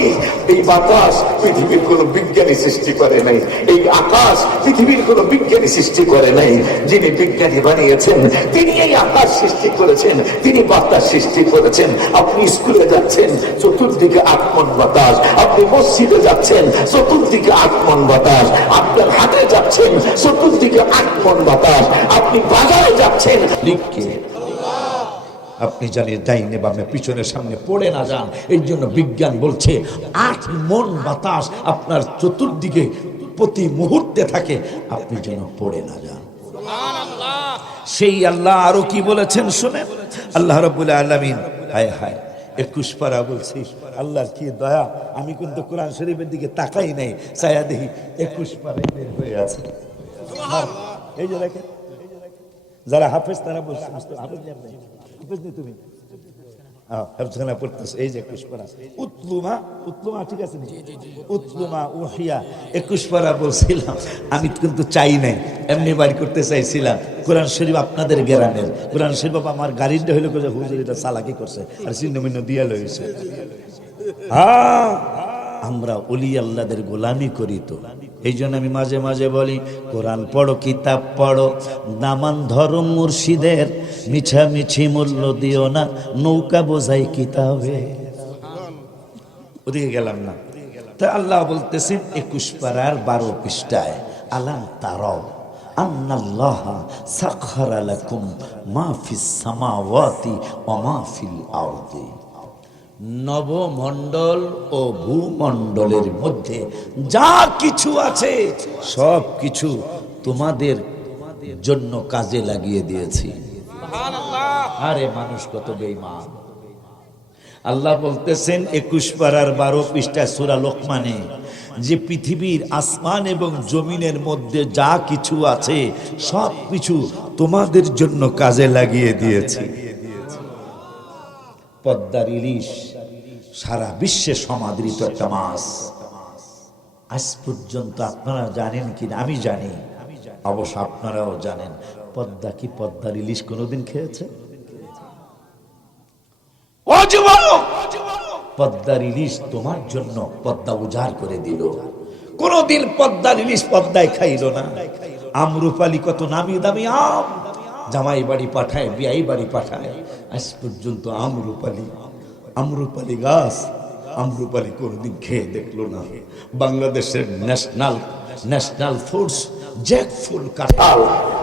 এই বাতাস পৃথিবীর কোন বিজ্ঞানী সৃষ্টি করে নাই, এই আকাশ পৃথিবীর কোন বিজ্ঞানী সৃষ্টি করে নাই। যিনি বিজ্ঞানী বানিয়েছেন তিনি এই আকাশ সৃষ্টি করেছেন, তিনি বাতাস সৃষ্টি করেছেন। আপনি স্কুলে যাচ্ছেন, চতুর্দিকে আগমন বাতাস, আপনি মসজিদে যাচ্ছেন, চতুর্দিকে আগমন বাতাস, আপনার হাটে যাচ্ছেন, চতুর্দিকে আগমন বাতাস, আপনি বাজারে যাচ্ছেন, লিখকে আপনি জানিয়ে ডাইনে বামে পিছনে সামনে পড়ে না যান। এই জন্য বিজ্ঞান বলছে 8 মণ বাতাস আপনার চতুর্দিকে প্রতি মুহূর্তে থাকে, আপনি যেন পড়ে না যান। সেই আল্লাহ আরো কি বলেছেন শুনেন। আল্লাহ রাব্বুল আলামিন, হায় হায় 21 পারা বলছি, আল্লাহর কি দয়া, আমি কিন্তু কোরআন শরীফের দিকে তাকাই নাই, চায়া দেখি 21 পারা বের হয়ে আছে। এই যে দেখেন, যারা হাফেজ তারা বলছে, হাফেজ নেই তুমি, হেফজখানা পড়তেছে, এই যে 21 পারা উতলুমা, উতলুমা ঠিক আছে, উতলুমা উহিয়া 21 পারা বলছিলাম। আমি কিন্তু চাই নাই, এমনি বাড়ি করতে চাইছিলাম। কোরআন শরীফ আপনাদের গ্রামের কোরআন শরীফ, আমার গাড়িটা হইলো হুজুর এটা চালাকি করছে আর চিহ্ন দিয়া লইছে। হ্যাঁ, আমরা ওলি আল্লাহদের গোলামি করি তো, এই জন্য আমি মাঝে মাঝে বলি, কোরআন পড়ো, কিতাব পড়ো, নামান ধরো মুর্শিদের, মিছামিছি মূল্য দিও না, নৌকা বোঝাই কিতাবে। ওদিকে গেলাম না। তা আল্লাহ বলতেছেন 21 পারার 12 পৃষ্ঠায়, আলাম তারাও, আন্নাল্লাহা সাখখারা লাকুম মা ফিস সামাওয়াতি ওয়া মা ফিল আরদি। নবমণ্ডল ও ভূমণ্ডলের মধ্যে যা কিছু আছে সব কিছু তোমাদের জন্য কাজে লাগিয়ে দিয়েছি। আরে মানুষ কত বেঈমান! আল্লাহ বলতেছেন 21 পারার 12 পৃষ্ঠা সূরা লোকমানে যে পৃথিবীর আসমান এবং জমিনের মধ্যে যা কিছু আছে সব কিছু তোমাদের জন্য কাজে লাগিয়ে দিয়েছি। পদ্মার ইলিশ সারা বিশ্বে সমাদৃত একটা মাছ। আজ পর্যন্ত আপনারা জানেন কিনা আমি জানি, অবশ্য আপনারাও জানেন, পদ্মা কি পদ্মার ইলিশ কোনোদিন খেয়েছে? পদ্মার ইলিশ তোমার জন্য পদ্মা উজাড় করে দিল। কোনদিন পদ্মার ইলিশ পদ্মায় খাইল না। আমরুপালি কত নামি দামি আম জামাই বাড়ি পাঠায়, বিয়াই বাড়ি পাঠায়, আজ পর্যন্ত আমরুপালি গাছ আমরুপালি কোনদিন খেয়ে দেখলো না। বাংলাদেশের ন্যাশনাল ফ্রুটস জ্যাকফ্রুট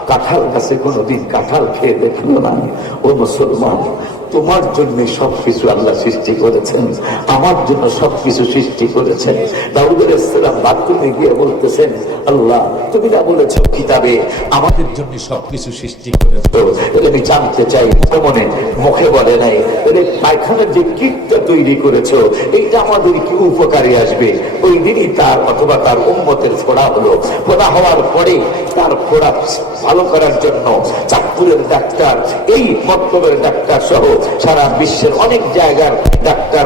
কাঁঠাল গাছে কোনদিন কাঁঠাল খেয়ে দেখলো না। ও মুসলমান, তোমার জন্য সবকিছু আল্লাহ সৃষ্টি করেছেন, আমার জন্য সবকিছু সৃষ্টি করেছেন। দাউদ আলাইহিস সালাম বাথরুমে গিয়ে বলতেছেন, আল্লাহ তুমি না বলেছো কিতাবে আমাদের জন্য সবকিছু সৃষ্টি করেছো। আমি জানতে চাই, মনে মুখে বলে নাই, পায়খানার যে কিটটা তৈরি করেছো এইটা আমাদের কি উপকারী আসবে? ওই দিনই তার অথবা তার উম্মতের ফোড়া হলো। ফোড়া হওয়ার পরে তার ফোড়া ভালো করার জন্য চাঁদপুরের ডাক্তার, এই মতলবের ডাক্তার সহ সারা বিশ্বের অনেক জায়গার ডাক্তার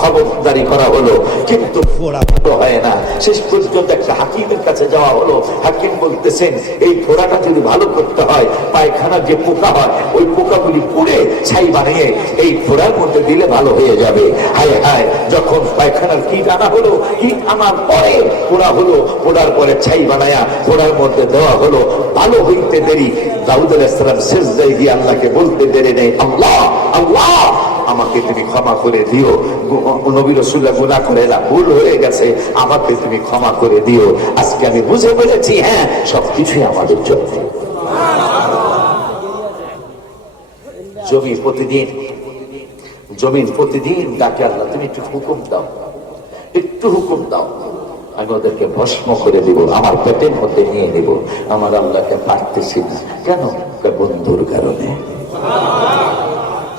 খবরদারি করা হলো, কিন্তু ফোড়া ভালো হয় না। শেষ পর্যন্ত একটা হাকিমের কাছে যাওয়া হলো। হাকিম বলতেছেন, এই ফোড়াটা যদি ভালো করতে হয়, পায়খানার যে পোকা হয় ওই পোকাগুলি পুড়ে ছাই বানিয়ে এই ফোড়ার মধ্যে দিলে ভালো হয়ে যাবে। হায় হায়, যখন পায়খানার কীট আনা হলো, কীট আনার পরে পোড়া হলো, পোড়ার পরে ছাই বানায়া ফোড়ার মধ্যে দেওয়া হলো, ভালো হইতে দেরি। দাউদ আলাইহিস সালাম সিজদায় গিয়ে আল্লাহকে বলতে দেরি নেই, আল্লাহ আল্লাহ আমাকে তুমি ক্ষমা করে দিও, নবী রাসূলুল্লাহ গুনাহ করে না, ভুল হয়ে গেছে, আমাকে তুমি ক্ষমা করে দিও। আজকে আমি বুঝে ফেলেছি, হ্যাঁ সবকিছুই আমাদের জন্য। জমিন প্রতিদিন ডাকে, আল্লাহ তুমি একটু হুকুম দাও, একটু হুকুম দাও, আমি ওদেরকে ভস্ম করে দিব, আমার পেটের মধ্যে নিয়ে নিব। আমার আল্লাহকে পারতেছি না। কেন? বন্ধুর কারণে।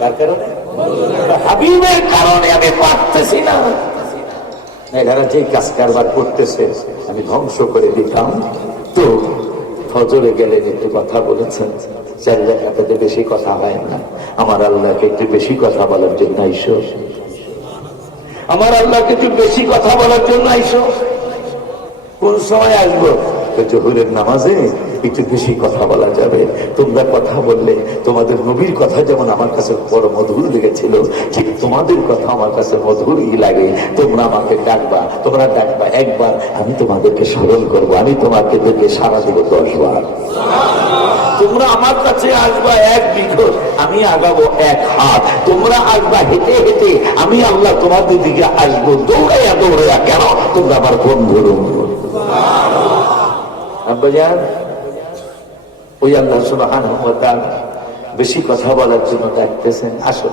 কার কারণে? হাবিবের কারণে আমি পারতেছি না। এরা যে কাজ কারবার করতেছে আমি ধ্বংস করে দিতাম। তো ফজরে গেলে একটু কথা বলেছেন, 4 রাকাতে বেশি কথা হয় না। আমার আল্লাহকে একটু বেশি কথা বলার জন্য আইসো, আমার আল্লাহকে একটু বেশি কথা বলার জন্য আইসো। কোন সময় আসবো? জোহরের নামাজে একটু বেশি কথা বলা যাবে। তোমরা কথা বললে তোমাদের নবীর কথা যেমন আমার কাছে বড় মধুর লেগেছিল, ঠিক তোমাদের কথা আমার কাছে মধুরই লাগে। তোমরা আমাকে ডাকবা, তোমরা ডাকবা একবার, আমি তোমাদেরকে স্মরণ করবো, আমি তোমাদেরকে সারা দিব 10 বার। তোমরা আমার কাছে আসবা 1 বিঘত, আমি আগাবো 1 হাত। তোমরা আসবা হেঁটে হেঁটে, আমি আল্লাহ তোমাদের দিকে আসবো দৌড়াইয়া দৌড়াইয়া। কেন? তোমরা আমার বন্ধুর। আব্বাজান, ওই আল্লাহ সুবহানাহু ওয়া তাআলা বেশি কথা বলার জন্য ডাকতেছেন, আসো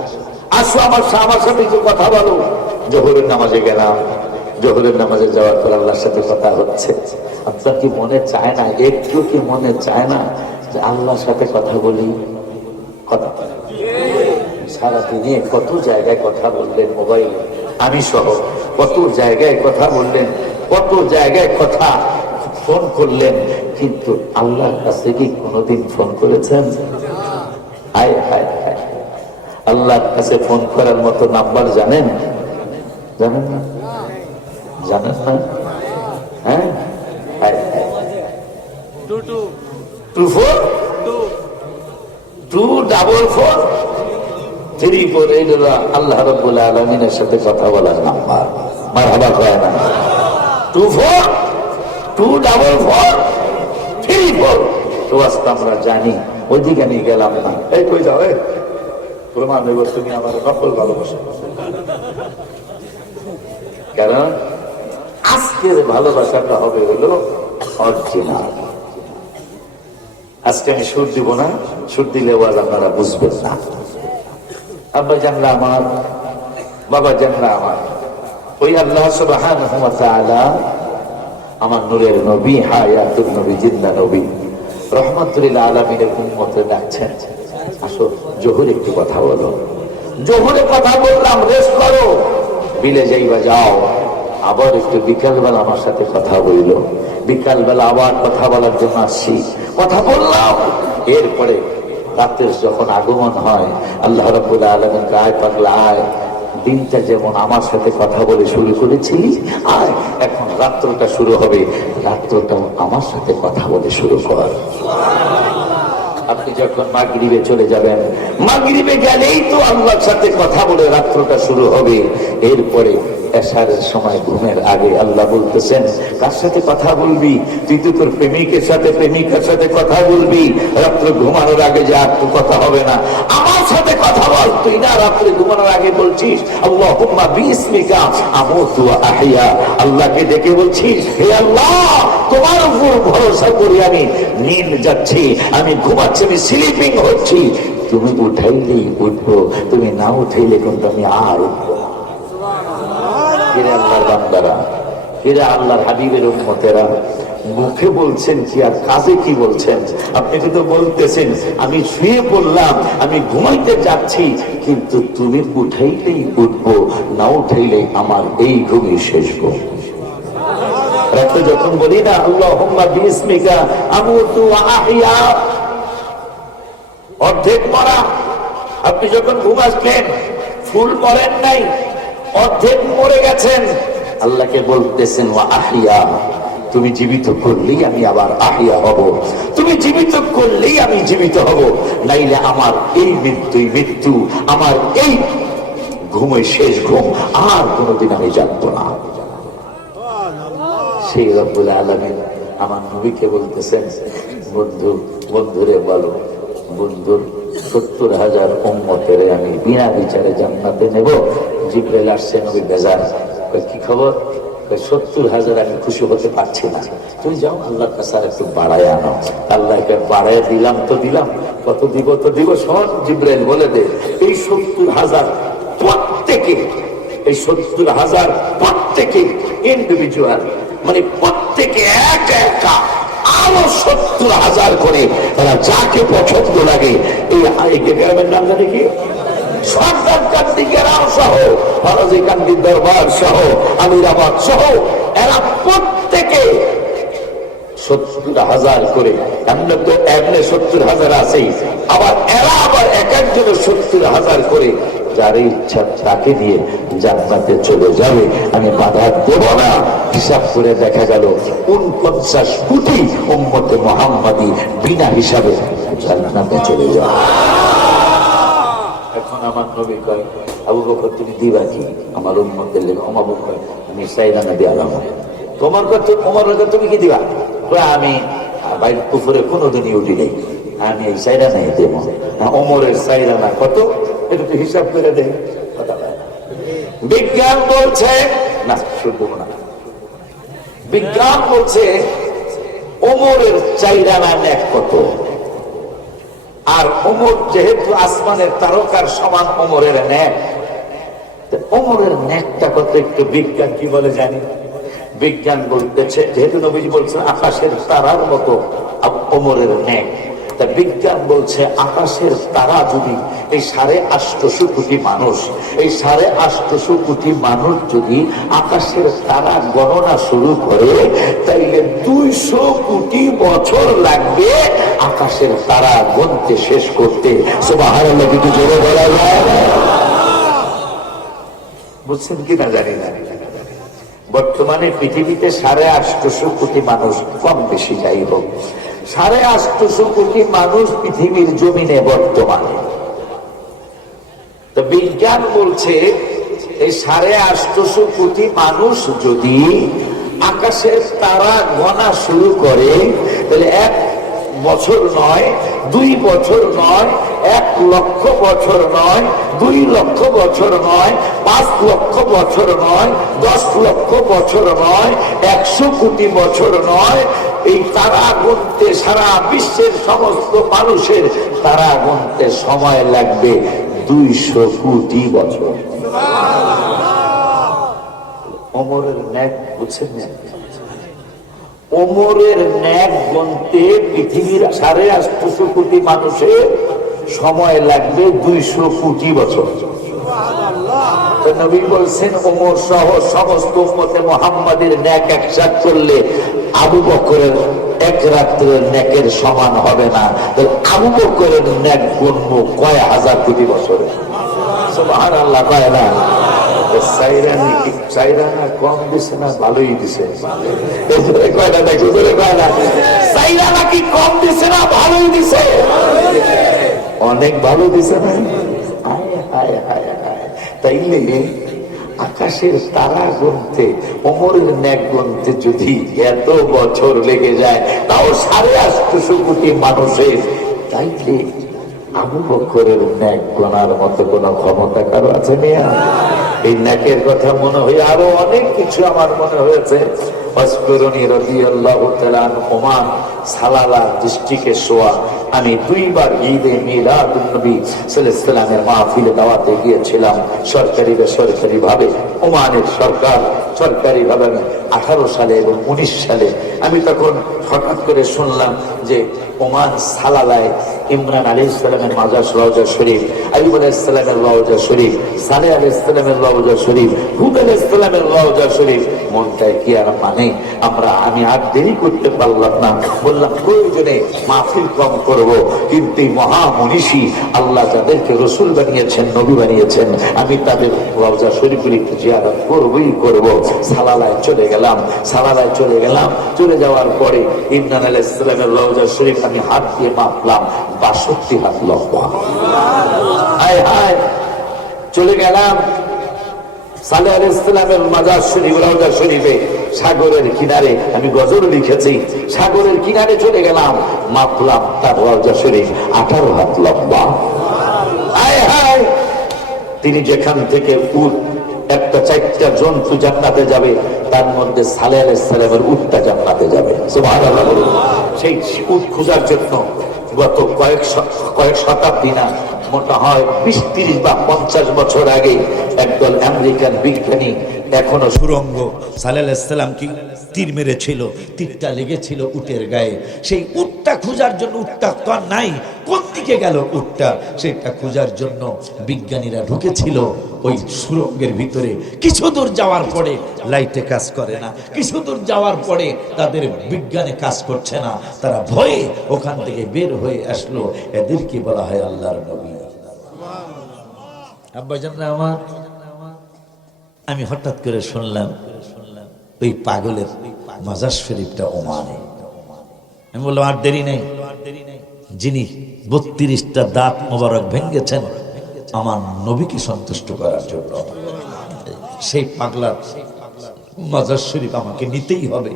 আসো আমার সাথে একটু কথা বলো। জোহরের নামাজে গেলাম, জোহরের নামাজে যাওয়ার পর আল্লাহর সাথে কথা হচ্ছে। আপনার কি মনে চায় না, একটু কি মনে চায় না যে আল্লাহর সাথে কথা বলি? কথা সারাদিনে কত জায়গায় কথা বললেন মোবাইলে, আমি সহ কত জায়গায় কথা বললেন, কত জায়গায় কথা ফোন করলেন, কিন্তু আল্লাহর কাছে কি কোনোদিন ফোন করেছেন? হায় হায় হায়, আল্লাহর কাছে ফোন করার মতো নাম্বার জানেন? জানেন না? জানেন না? হ্যাঁ, 244 এই হলো আল্লাহ রাব্বুল আলামিনের সাথে কথা বলার নাম্বার। মারহাবা কয় না? 244 তো আজকে আমরা জানি, ওইদিকে আমি গেলাম না। এই কই যাও? প্রমাণ দেব তুমি আমার নকল ভালোবাসা। কারণ আজকের ভালোবাসাটা হবে হলো অরিজিনাল। আজকে আমি সুর দিব না, সুর দিলে ওয়াজ আপনারা বুঝবেন না। আব্বা জানলা আমার, বাবা জানলা আমার, ওই আল্লাহ সুবহানাহু ওয়া তাআলা আমার নূরের নবী, হায়াতুন নবী, জিন্দা নবী, রহমাতুল লিল আলামিনের উম্মতে ডাকছেন, আসো জোহর একটু কথা বলো। জোহরে কথা বললাম, রেস্ট করো, বিলে যাইবা যাও, আবার একটু বিকালবেলা আমার সাথে কথা বললো। বিকালবেলা আবার কথা বলার জন্য আসছি, কথা বললাম। এরপরে রাতের যখন আগমন হয়, আল্লাহ রাব্বুল আলামিন আয় পাগলা আয়, দিনটা যেমন আমার সাথে কথা বলে শুরু করেছিলি, আয় এখন রাত্রটা শুরু হবে, রাত্রটাও আমার সাথে কথা বলে শুরু কর। আপনি যখন মাগরিবে চলে যাবেন, মাগরিবে গেলেই তো আল্লাহর সাথে কথা বলে রাত্রটা শুরু হবে। এরপরে এশারের সময় ঘুমের আগে আল্লাহ বলতেছেন, কার সাথে কথা বলবি? তুই তো তোর প্রেমিকের সাথে, প্রেমিকার সাথে কথা বলবি। রাত্রে ঘুমানোর আগে যে আর তো কথা হবে না, আমার সাথে কথা বল। তুই না রাত্রে ঘুমানোর আগে বলছিস আল্লাহুম্মা বিসমিকা আমুতু ওয়া আহইয়া, আল্লাহকে ডেকে বলছিস, হে আল্লাহ তোমার উপর ভরসা করি আমি নিন যাচ্ছি, আমি ঘুমাচ্ছি, আমি স্লিপিং হচ্ছি। তুমি উঠাইলেই উঠবো, তুমি না উঠাইলে কিন্তু আমি আর উঠবো। আল্লাহর বান্দারা, এরা আল্লাহর হাবিবের উম্মতেরা, মুখে বলছেন কি আর কাজে কি বলছেন? আপনি কিন্তু বলতেছেন আমি শুয়ে পড়লাম, আমি ঘুমাইতে যাচ্ছি, কিন্তু তুমি উঠাইলেই উঠবো, না উঠাইলেই আমার এই ঘুমই শেষ ঘুম। রাতে যখন বলি না আল্লাহুম্মা বিসমিকা আমুতু ওয়া আহইয়া, অর্ধেক মরা। আপনি যখন ঘুমাচ্ছেন ফুল মরেন নাই, অর্ধেক মরে গেছেন, আল্লাহকে বলতেছেন ওয়া আহইয়া, তুমি জীবিত করলেই আমি আবার আহিয়া হব, তুমি জীবিত করলেই আমি জীবিত হব, নাইলে আমার এই মৃত্যুই মৃত্যু, আমার এই ঘুমই শেষ ঘুম, আর কোনোদিন আমি জানবো না। সেই রব্বুল আলামিন আমার নবীকে বলতেছেন, বন্ধু, বন্ধুরে বলো, বন্ধুর 70,000 উম্মতের আমি বিনা বিচারে জান্নাতে নেব। জিবরাইল আসছে, নবী বেজার, কি খবর? 70,000 আমি খুশি হতে পারছি না, তুমি যাও আল্লাহর কাছে আর একটু বাড়ায় আনো। আল্লাহকে বাড়ায় দিলাম তো দিলাম, কত দিব তো দিব, সব জিবরাইল বলে দে। এই 70,000 প্রত্যেকে, এই 70,000 প্রত্যেকে ইন্ডিভিজুয়াল, মানে প্রত্যেকে এক একা আরো 70,000 করে তারা যাকে পছন্দ লাগে, এই গ্রামের নাম জানি কি, সরদার কান্দিগেরাও সহ, ফরাজি কান্দির দরবার সহ, আমিরাবাদ সহ, এরা প্রত্যেকে 70,000 করে। এমনি তো এমনি 70,000 আছেই, আবার এরা আবার এক একজনের 70,000 করে, যার ইচ্ছা তাকে দিয়ে জান্নাতে চলে যাবে, আমি বাধা দেব না। হিসাব করে দেখা গেল 49 কোটি উম্মতে মুহাম্মাদি বিনা হিসাবে জান্নাতে চলে যাবে। এখন আমার নবী কয়, আবু বকর তুমি দিবা কি? আমার উম্মতের লেগে আবু বকর, আমি সাইরা নবী আলাম, তোমার কথা, তোমার কথা তুমি কি দিবা? আমি বাইরে কুফরে কোনোদিনই উঠি নেই, আমি এই সাইরা নাই দেব। ওমরের সাইরা না কত, এটা তো হিসাব করে দেয়। বিজ্ঞান বলছে না, শুনবো না, বিজ্ঞান বলছে ওমরের চাইরা না নেক কত, আর ওমর যেহেতু আসমানের তারকার সমান ওমরের নেক, ওমরের নেকটা কত একটু বিজ্ঞান কি বলে জানি? বিজ্ঞান বলতেছে যেহেতু নবীজি বলছেন আকাশের তারার মতো ওমরের নেক, তা বিজ্ঞান বলছে আকাশের তারা যদি এই 850 কোটি মানুষ, এই 850 কোটি মানুষ যদি আকাশের তারা গণনা শুরু করে, তাইলে 200 কোটি বছর লাগবে আকাশের তারা গণতে শেষ করতে। সুবহানাল্লাহ, কিন্তু জোরে বলা যায়, বুঝছেন কিনা জানি না। বর্তমানে পৃথিবীতে 850 কোটি মানুষ, কম বেশি যাই হোক, 850 কোটি মানুষ পৃথিবীর জমিনে বর্তমানে। তো বিজ্ঞান বলছে এই 850 কোটি মানুষ যদি আকাশের তারা গণা শুরু করে, তাহলে 1 বছর নয়, 2 বছর নয়, 1 লক্ষ বছর নয়, 2 লক্ষ বছর নয়, 5 লক্ষ বছর নয়, 10 লক্ষ বছর নয়, 100 কোটি বছর নয়। এই তারা গুনতে, সারা বিশ্বের সমস্ত মানুষের তারা গুনতে সময় লাগবে 200 কোটি বছর। ওমরের ন্যাক বুঝছেন না? ওমরের ন্যাক গুনতে পৃথিবীর 850 কোটি মানুষের সময় লাগবে 200 কোটি বছর। নবী বলছেন ওমর সহ সমস্ত উম্মতে মুহাম্মাদের ন্যাক একসাথ করলে আবু বকরের 1 রাত্রের ন্যাকের সমান হবে না। তাহলে আবু বকরের ন্যাক গুনবো কয় হাজার কোটি বছরে। সুবহানাল্লাহ। কয় না কম দিছে না ভালোই দিছে? কম দিছে না ভালোই দিছে? অনেক ভালো দিছে না? তাইলে আকাশের তারা গুনতে, ওমরের ন্যাক গুনতে যদি এত বছর লেগে যায়, তাও 850 কোটি মানুষের, তাইলে আবু বকরের ন্যাক গোনার মতো কোন ক্ষমতা কারো আছে মিয়া? এই ন্যাকের কথা মনে হয় আরো অনেক কিছু আমার মনে হয়েছে। অস্করণী রাদিয়াল্লাহু তাআলা ওমান সালালা ডিস্ট্রিক্টে শোয়া। আমি 2 বার ঈদে মিলাদুন নবী সাল্লাল্লাহু আলাইহি ওয়াসাল্লামের মাহফিলে দাওয়াতে গিয়েছিলাম, সরকারি বেসরকারি ভাবে। ওমানের সরকার সরকারি ভাবে 18 সালে এবং 19 সালে আমি তখন হঠাৎ করে শুনলাম যে ওমান সালালায় ইমরান আলাইহিস সালামের মাজার রওজা শরীফ, আইয়ুব আলাইহিস সালামের রওজা শরীফ, সালেহ আলাইহিস সালামের রওজা শরীফ, হুদ আলাইহিস সালামের রওজা শরীফ। মনটায় কি আর মানে? আমি আর দেরি করতে পারলাম না, বললাম প্রয়োজনে মাহফিল কম করব, কিন্তু মহা মনীষী আল্লাহ যাদেরকে রসুল বানিয়েছেন, নবী বানিয়েছেন, আমি তাদের রওজা শরীফগুলি জিয়ারত করবই করব। সালালায় চলে গেলাম। চলে যাওয়ার পরে ইমরান আলাইহিস সালামের রওজা শরীফ আমি হাত দিয়ে মাপলাম, 62 হাত লম্বা। হায় হায়, চলে গেলাম সালেহ আলাইহিস সালামের মাজার শরীফ, রওজা শরীফে সাগরের কিনারে, আমি গজল লিখেছি, সাগরের কিনারে চলে গেলাম, মাপলাম তার রওজা শরীফ 18 হাত লম্বা। হায় হায়, তিনি যেখান থেকে উট, একটা 4টা জন্তু জান্নাতে যাবে, তার মধ্যে সালেহ আলাইহিস সালামের উটটা জান্নাতে যাবে। সুবহানাল্লাহ। সেই উট খোঁজার জন্য গত কয়েক শতাব্দী না, মোটা হয় 20-30 বা 50 বছর আগে একদল আমেরিকান বিজ্ঞানী এখনো সুরঙ্গ সালেহ আলাইহিস সালাম কি তীর মেরেছিল, তীরটা লেগেছিল উটের গায়ে। সেই উটটা খোঁজার জন্য, উটটা তো আর নাই, কোন দিকে গেল উটটা, সেটা খোঁজার জন্য বিজ্ঞানীরা ঢুকেছিল ওই সুরঙ্গের ভিতরে। কিছু দূর যাওয়ার পরে লাইটে কাজ করে না, কিছু দূর যাওয়ার পরে তাদের বিজ্ঞানে কাজ করছে না, তারা ভয়ে ওখান থেকে বের হয়ে আসলো। এদেরকে বলা হয় আল্লাহর নবী। আব্বাজান আমার, আমি হঠাৎ করে শুনলাম ওই পাগলের মাজার শরীফটা ওমানে। আমি বললাম আর দেরি নেই, যিনি 32টা দাঁত মোবারক ভেঙেছেন আমার নবীকে সন্তুষ্ট করার জন্য, সেই পাগলার মাজার শরীফ আমাকে নিতেই হবে।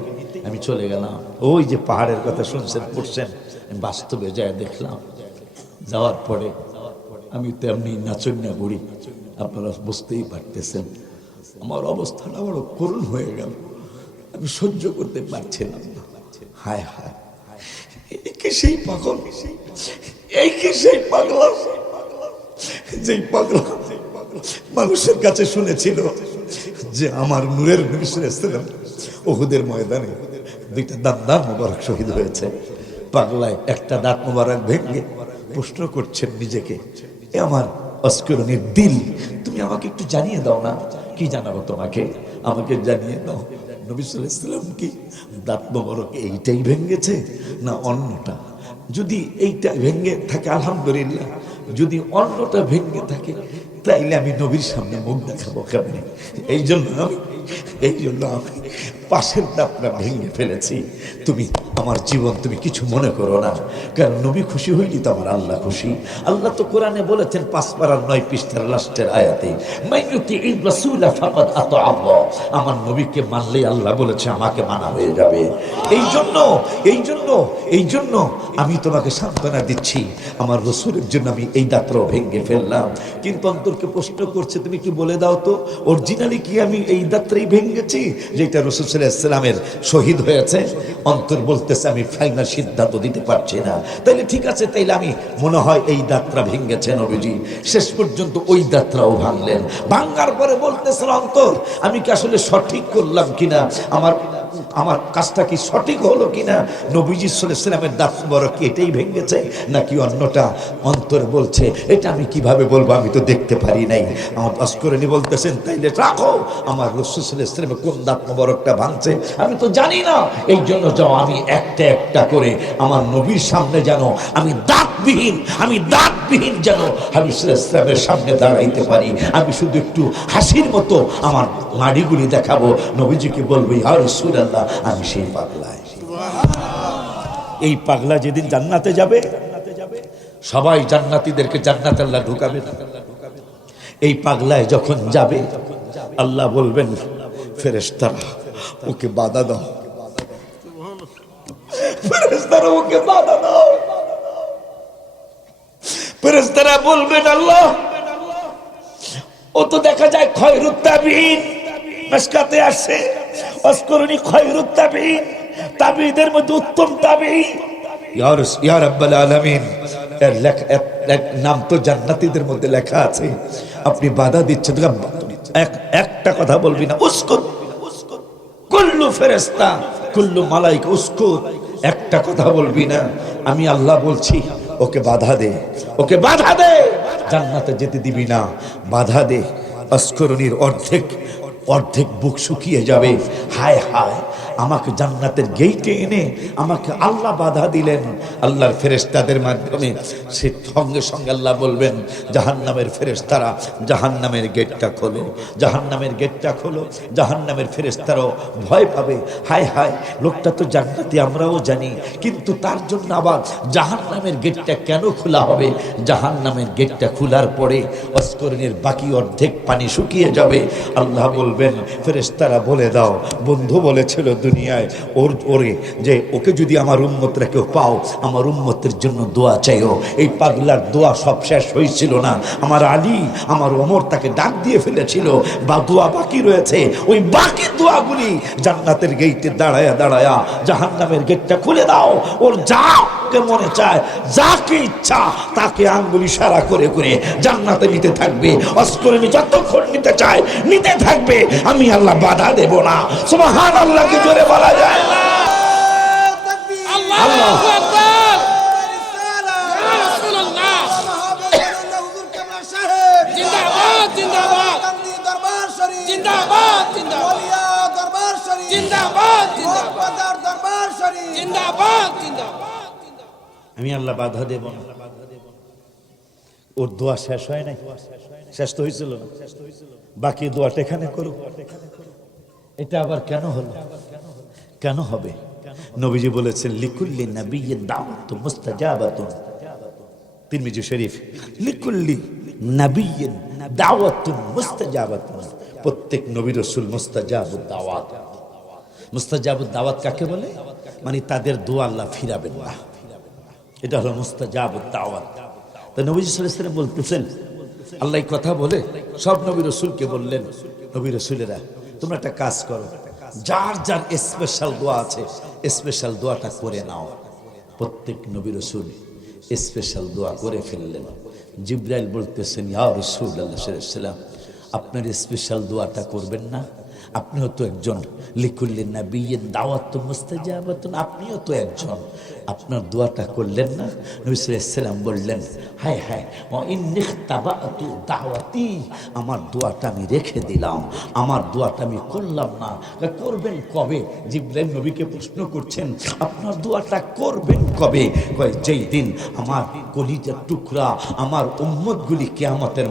আমি চলে গেলাম। ওই যে পাহাড়ের কথা শুনছেন, পড়ছেন, আমি বাস্তবে যায় দেখলাম। যাওয়ার পরে আমি তেমনি নাচন্যা বুড়ি, আপনারা বুঝতেই পারতেছেন আমার অবস্থাটা বড় করুণ হয়ে গেল। আমি সহ্য করতে পারছিলাম না। হায় হায়, এই কি সেই পাগল, এই কি সেই পাগলা, যেই পাগলা মানুষের কাছে শুনেছিল যে আমার নূরের নবী সাল্লাল্লাহু আলাইহি ওয়াসাল্লাম উহুদের ময়দানে 2টা দাঁত মোবারক শহীদ হয়েছে। পাগলায় একটা দাঁত মোবারক ভেঙে প্রশ্ন করছেন নিজেকে, এ আমার অস্করণীর দিল, তুমি আমাকে একটু জানিয়ে দাও না। কি জানাবো তোমাকে, আমাকে জানিয়ে দাও নবী সাল্লাল্লাহু আলাইহি ওয়াসাল্লাম কি দাঁত মোবারক এইটাই ভেঙেছে না অন্যটা? যদি এইটা ভেঙে থাকে আলহামদুলিল্লাহ, যদি অন্যটা ভেঙে থাকে তাইলে আমি নবীর সামনে মুখ দেখাবো কেমনে? এই জন্য আমি পাশের দাপটা ভেঙে ফেলেছি, তুমি আমার জীবন তুমি কিছু মনে করো না, কারণ নবী খুশি হইনি তো আমার আল্লাহ খুশি। আল্লাহ তো কোরআনে বলেছেন 5 পারার 9 পৃষ্ঠার লাস্টের আয়াতে, মাইয়ুতি রাসূলা ফাকাদ আতা আল্লাহ, আমার নবীকে মানলেই আল্লাহ বলেছে আমাকে মানা হয়ে যাবে। এই জন্য আমি তোমাকে সান্ত্বনা দিচ্ছি, আমার রসুলের জন্য আমি এই দাঁতটাও ভেঙে ফেললাম। কিন্তু অন্তরকে প্রশ্ন করছে, তুমি কি বলে দাও তো অরিজিনালি কি আমি এই দাঁতটাই ভেঙেছি যেটা রাসূল সাল্লাল্লাহু আলাইহি ওয়াসাল্লামের শহীদ হয়েছে? অন্তর বলতেছে আমি ফাইনাল সিদ্ধান্ত দিতে পারছি না। তাইলে ঠিক আছে, তাইলে আমি মনে হয় এই দাঁতটা ভেঙেছে নবীজি। শেষ পর্যন্ত ওই দাঁতটাও ভাঙলেন। ভাঙার পরে বলতেছেন অন্তর, আমি কি আসলে সঠিক করলাম কিনা, আমার কাজটা কি সঠিক হলো কিনা, নবীজি সাল্লাল্লাহু আলাইহি ওয়াসাল্লামের দাঁত বড় কি এটাই ভেঙেছে নাকি অন্যটা? অন্তর বলছে এটা আমি কিভাবে বলবো, আমি তো দেখতে পারি নাই। আমার অস্করণী বলতেছেন তাইলে রাখো, আমার রাসূল সাল্লাল্লাহু আলাইহি ওয়াসাল্লামের কোন দাঁত মোবারকটা ভাঙছে আমি তো জানি না। এই জন্য যাও আমি একটা একটা করে আমার নবীর সামনে যেন আমি দাঁতবিহীন যেন হাবিব সাল্লাল্লাহু আলাইহি ওয়াসাল্লামের সামনে দাঁড়াইতে পারি। আমি শুধু একটু হাসির মতো আমার নাড়িগুলি দেখাবো, নবীজিকে বলবো ইয়া রাসূলুল্লাহ আমি সেই পাগলা। এই পাগলা যেদিন জান্নাতে যাবে, সবাই জান্নাতীদেরকে জান্নাতে আল্লাহ ঢুকাবে। এই পাগলায় যখন যাবে আল্লাহ বলবেন ফেরেশতারা ওকে বাধা দাও, ফেরেশতারা ওকে বাধা দাও। ফেরেশতারা বলবেন আল্লাহ ও তো দেখা যায় খয়রুত তাবিঈন, মিশকাতে আসে অস্করণী খয়রুত তাবিঈন, তাবিঈদের মধ্যে উত্তম তাবিঈ। ইয়া রাব্বাল আলামিন, এর নাম তো জান্নাতীদের মধ্যে লেখা আছে, আপনি বাধা দিচ্ছেন। একটা কথা বলবি না, উসকুত কুল্লু ফেরেশতা কুল্লু মালাইকা উসকুত, একটা কথা বলবি না। আমি আল্লাহ বলছি ওকে বাধা দে, ওকে বাধা দে, জান্নাতে যেতে দিবি না, বাধা দে। অস্করণীর অর্ধেক বুক শুকিয়ে যাবে। হায় হায়, আমাকে জান্নাতের গেইটে এনে আমাকে আল্লাহ বাধা দিলেন। আল্লাহর ফেরেশতাদের মাধ্যমে সে সঙ্গে সঙ্গে আল্লাহ বলবেন জাহান্নামের ফেরেশতারা জাহান্নামের গেটটা খোলো, জাহান্নামের গেটটা খোলো। জাহান্নামের ফেরেশতারাও ভয় পাবে, হায় হায় লোকটা তো জান্নাতি আমরাও জানি, কিন্তু তার জন্য আবার জাহান্নামের গেটটা কেন খোলা হবে? জাহান্নামের গেটটা খোলার পরে অস্করণীর বাকি অর্ধেক পানি শুকিয়ে যাবে। আল্লাহ বলবেন ফেরেশতারা বলে দাও, বন্ধু বলেছিল দুনিয়ায় ওরে যে ওকে যদি আমার উম্মতরা কেউ পাও আমার উম্মতের জন্য দোয়া চাইও। এই পাগলার দোয়া সব শেষ হয়েছিল না, আমার আলী আমার ওমর তাকে ডাক দিয়ে ফেলেছিল, বা দোয়া বাকি রয়েছে। ওই বাকি দোয়াগুলি জান্নাতের গেটে দাঁড়ায়া দাঁড়ায়া জাহান্নামের গেটটা খুলে দাও। ওর যাকে মনে চায়, যাকে ইচ্ছা তাকে আঙ্গুলি ইশারা করে করে জান্নাতে নিতে থাকবে। অস্করণী যতক্ষণ নিতে চায় নিতে থাকবে, আমি আল্লাহ বাধা দেব না। সুবহানাল্লাহ কি জোরে বলা যায়? আল্লাহু আকবার, ইয়া রাসূলুল্লাহ, হুজুর কেবলা সাহেব জিন্দাবাদ জিন্দাবাদ, দরবার শরীফ জিন্দাবাদ জিন্দাবাদ, ওলিয়া দরবার শরীফ জিন্দাবাদ জিন্দাবাদ, দরবার শরীফ জিন্দাবাদ জিন্দাবাদ। আমি আল্লাহ বাধা দেব না। ওর দোয়া শেষ হয় নাই, শেষ তো হয়েছিল না, বাকি দোয়াটা এখানে করো। এটা আবার কেন হলো, কেন হবে? নবীজি বলেছেন লিকুল্লি নাবিয়্যিন দাওয়াতুন মুস্তাজাবাতুন, তিরমিজি শরীফ, লিকুল্লি নাবিয়্যিন দাওয়াতুন মুস্তাজাবাতুন, প্রত্যেক নবী রাসূল মুস্তাজাবুদ দাওয়াত। মুস্তাজাবুদ দাওয়াত কাকে বলে? মানে তাদের দোয়া আল্লাহ ফিরাবেন না, এটা হলো মুস্তাজাবুদ দাওয়াত। তো নবী সাল্লাল্লাহু আলাইহি ওয়াসাল্লাম বলতেছেন, আল্লাহ এই কথা বলে সব নবী রাসূলকে বললেন, নবী রাসূলেরা তোমরা একটা কাজ করো, যার যার স্পেশাল দোয়া আছে স্পেশাল দোয়াটা করে নাও। প্রত্যেক নবী রাসূল স্পেশাল দোয়া করে ফেললেন। জিবরাইল বলতেছেন, ইয়া রাসূলুল্লাহ সাল্লাল্লাহু আলাইহি ওয়াসাল্লাম আপনার স্পেশাল দোয়াটা করবেন না? আপনিও তো একজন, লিকুল্লি নাবিয়্যিন দাওয়াতুন মুস্তাজাবাতুন, আপনিও তো একজন। আপনার দোয়াটা করলেন না? নবী সাল্লাল্লাহু আলাইহি ওয়াসাল্লাম বললেন, হায় হায় ওয়া ইন্নিখতাবাতু দাওয়াতি, আমার দোয়াটা আমি রেখে দিলাম, আমার দোয়াটা আমি করলাম না। করবেন কবে? জিবরাইল নবীকে প্রশ্ন করছেন, আপনার দোয়াটা করবেন কবে? কয় যেই দিন আমার কলিজার টুকরা আমার উম্মতগুলি কিয়ামতের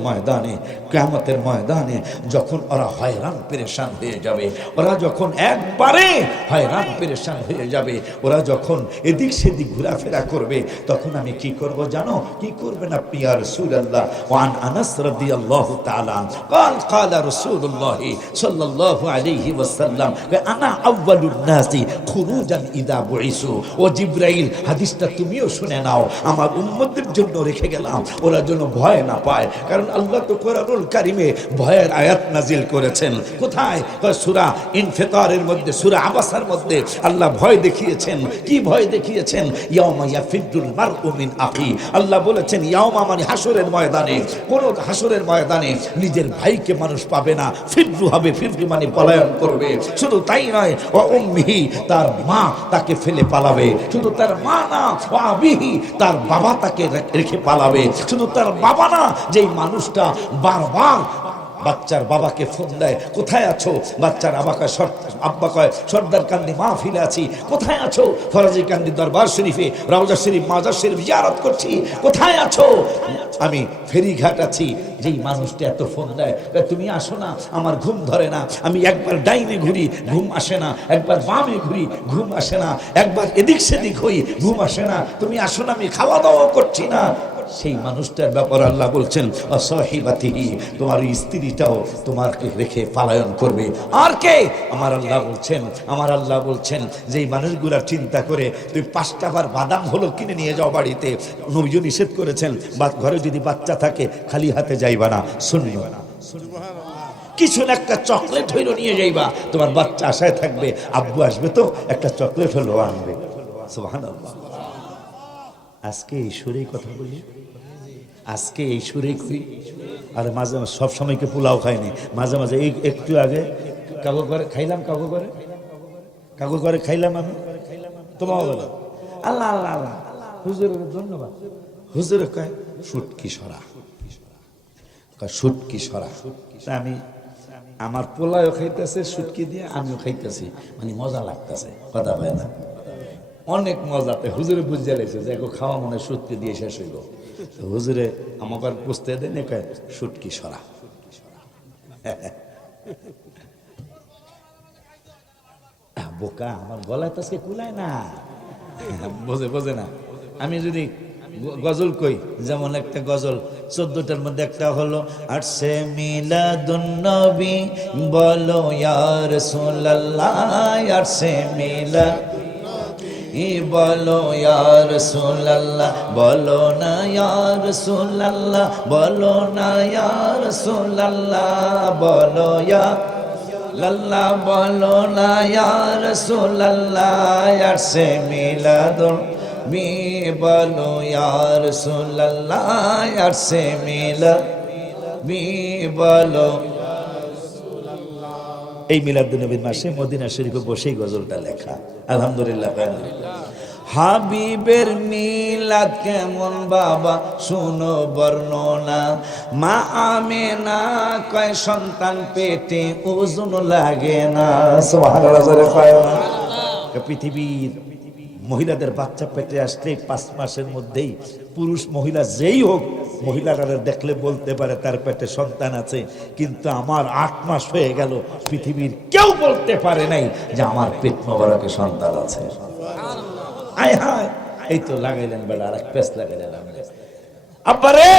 ময়দানে যখন ওরা হয়রান পেরেশান হয়ে যাবে, ওরা যখন একবারে হয়রান পেরেশান হয়ে যাবে, ওরা যখন এদিক সেদিক ঘোরাফেরা করবে, তখন আমি কি করব জানো? কি করবেন আপনি ইয়া রাসূলুল্লাহ? ওয়ান আনাস রাদিয়াল্লাহু তাআলা قال قال رسول الله صلى الله عليه وسلم انا اول الناس خروجا اذا بعثوا। ও জিবরাইল, হাদিসটা তুমিও শুনে নাও, আমার উম্মতদের জন্য রেখে গেলাম, ওরা যেন ভয় না পায়। কারণ আল্লাহ তো কোরআনুল কারিমে ভয়ের আয়াত নাজিল করেছেন। কোথায়? সূরা ইনফিতারের মধ্যে, সূরা আবাসার মধ্যে আল্লাহ ভয় দেখিয়েছেন। কি ভয় দেখিয়েছেন? ইয়াউমা ইয়াফিদুল মারউ মিন আখি। আল্লাহ বলেছেন ইয়াউমা মানে হাসরের ময়দানে, কোন হাসরের ময়দানে নিজের ভাইকে মানুষ পাবে না। ফিররু হবে, ফিররু মানে পলায়ন করবে। শুধু তাই নয়, ও উম্মিহি, তার মা তাকে ফেলে পালাবে। শুধু তার মা না, ও আবিহি, তার বাবা তাকে রেখে পালাবে। শুধু তার বাবা না, যেই মানুষটা বারবার বাচ্চার বাবাকে ফোন দেয়, কোথায় আছো? বাচ্চার আব্বা কয় সর্দার কান্দি মাহফিলে আছি। কোথায় আছো? ফরাজি কান্দি দরবার শরীফে, রওজা শরীফ, মাজার শরীফ জিয়ারত করছি। কোথায় আছো? আমি ফেরিঘাট আছি। যেই মানুষটা এত ফোন দেয়, তুমি আসো না, আমার ঘুম ধরে না, আমি একবার ডাইনে ঘুরি, ঘুম আসে না, একবার বামে ঘুরি, ঘুম আসে না, একবার এদিক সেদিক হই, ঘুম আসে না, তুমি আসো না, আমি খাওয়া দাওয়া করছি না। সেই মানুষটার ব্যাপার আল্লাহ বলছেন অসহিবাতিহি, তোমার স্ত্রীটাও তোমাকে রেখে পালায়ন করবে। আর কে? আমার আল্লাহ বলছেন যেই মানুষগুলা চিন্তা করে তুই 5টা বার বাদাম হলো কিনে নিয়ে যাও বাড়িতে, নবীও নিষেধ করেছেন ঘরে যদি বাচ্চা থাকে খালি হাতে যাইবা না, শুনবে না, কিছু না একটা চকলেট হইলো নিয়ে যাইবা। তোমার বাচ্চা আশায় থাকবে আব্বু আসবে তো একটা চকলেট হলো আনবে। সুবহানাল্লাহ। আজকে এই সুরেই কথা বলি, আজকে এই সুরেই কই। আর মাঝে মাঝে সব সময়কে পোলাও খাইনি, মাঝে মাঝে এই একটু আগে কাগো করে খাইলাম, কাগো করে খাইলাম আমি। তোমার বলো আল্লাহ আল্লাহ আল্লাহ, হুজুরের ধন্যবাদ। হুজুরে কয় শুটকি সরা, শুটকি সরা। আমি আমার পোলাও খাইতেছে শুটকি দিয়ে, আমিও খাইতেছি, মানে মজা লাগতেছে, কথা পায় না, অনেক মজাতে। হুজুরে বুঝে লেগেছে যে খাওয়া মনে শুটকি দিয়ে শেষ হইল। হুজুরে আমাকে বুঝতে দেন শুটকি সরা। বোকা, আমার গলায় তো আজকে কুলায় না, বোঝে না। আমি যদি গজল কই, যেমন একটা গজল 14টার মধ্যে একটা হলো আসছে মিলাদুন নবী বলো ইয়া রাসূলুল্লাহ, আসছে মিলাদ বলো ইয়া রাসূলুল্লাহ, বলো না ইয়া রাসূলুল্লাহ, বলো না ইয়া রাসূলুল্লাহ, বলো ইয়া লাল্লাহ, বলো না ইয়া রাসূলুল্লাহ, আসছে মিলাদুন নবী বলো ইয়া রাসূলুল্লাহ, আসছে মিলাদ নবী বলো। এই মিলাদুন্নবীর মাসে মদিনা শরীফে বসেই গজলটা লেখা। আলহামদুলিল্লাহ। হাবিবের মিলাদ কেমন বাবা শুনো বর্ণনা, মা আমেনা কয় সন্তান পেটে ওজন লাগে না। পৃথিবীর মহিলাদের বাচ্চা পেটে আসলে 5 মাসের মধ্যেই পুরুষ মহিলা যেই হোক, মহিলারা দেখলে বলতে পারে তার পেটে সন্তান আছে। কিন্তু আমার 8 মাস হয়ে গেল, পৃথিবীর কেউ বলতে পারে নাই যে আমার পেট মোবারকে সন্তান আছে। আয় হায়, এই তো লাগাইলেন বেলা, আর এক পেস লাগাইলেন। আব্বারে,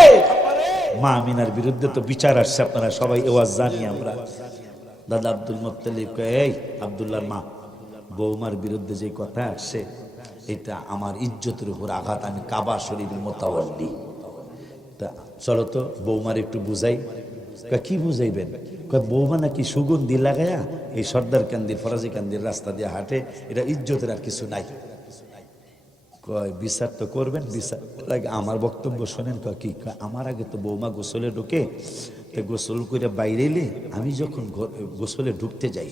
মা আমিনার বিরুদ্ধে তো বিচার আসছে, আপনারা সবাই ওয়াজ জানি আমরা। দাদা আব্দুল মুত্তালিব কয়, এই আব্দুল্লাহর মা বৌমার বিরুদ্ধে যে কথা আসছে, এটা আমার ইজ্জতের উপর আঘাত, আমি কাবা শরীফের মোতাওয়াল্লি। তা চলো তো বৌমার একটু বুঝাই। কি বুঝাইবেন? বৌমা নাকি সুগন্ধি লাগায়া এই সর্দার কান্দির, ফরাজি কান্দির রাস্তা দিয়ে হাঁটে, এটা ইজ্জতের আর কিছু নাই। কয় বিচার তো করবেন, বিচার লাগে। আমার বক্তব্য শোনেন। কয় কি? আমার আগে তো বৌমা গোসলে ঢুকে, গোসল করে বাইরে এলে আমি যখন গোসলে ঢুকতে যাই,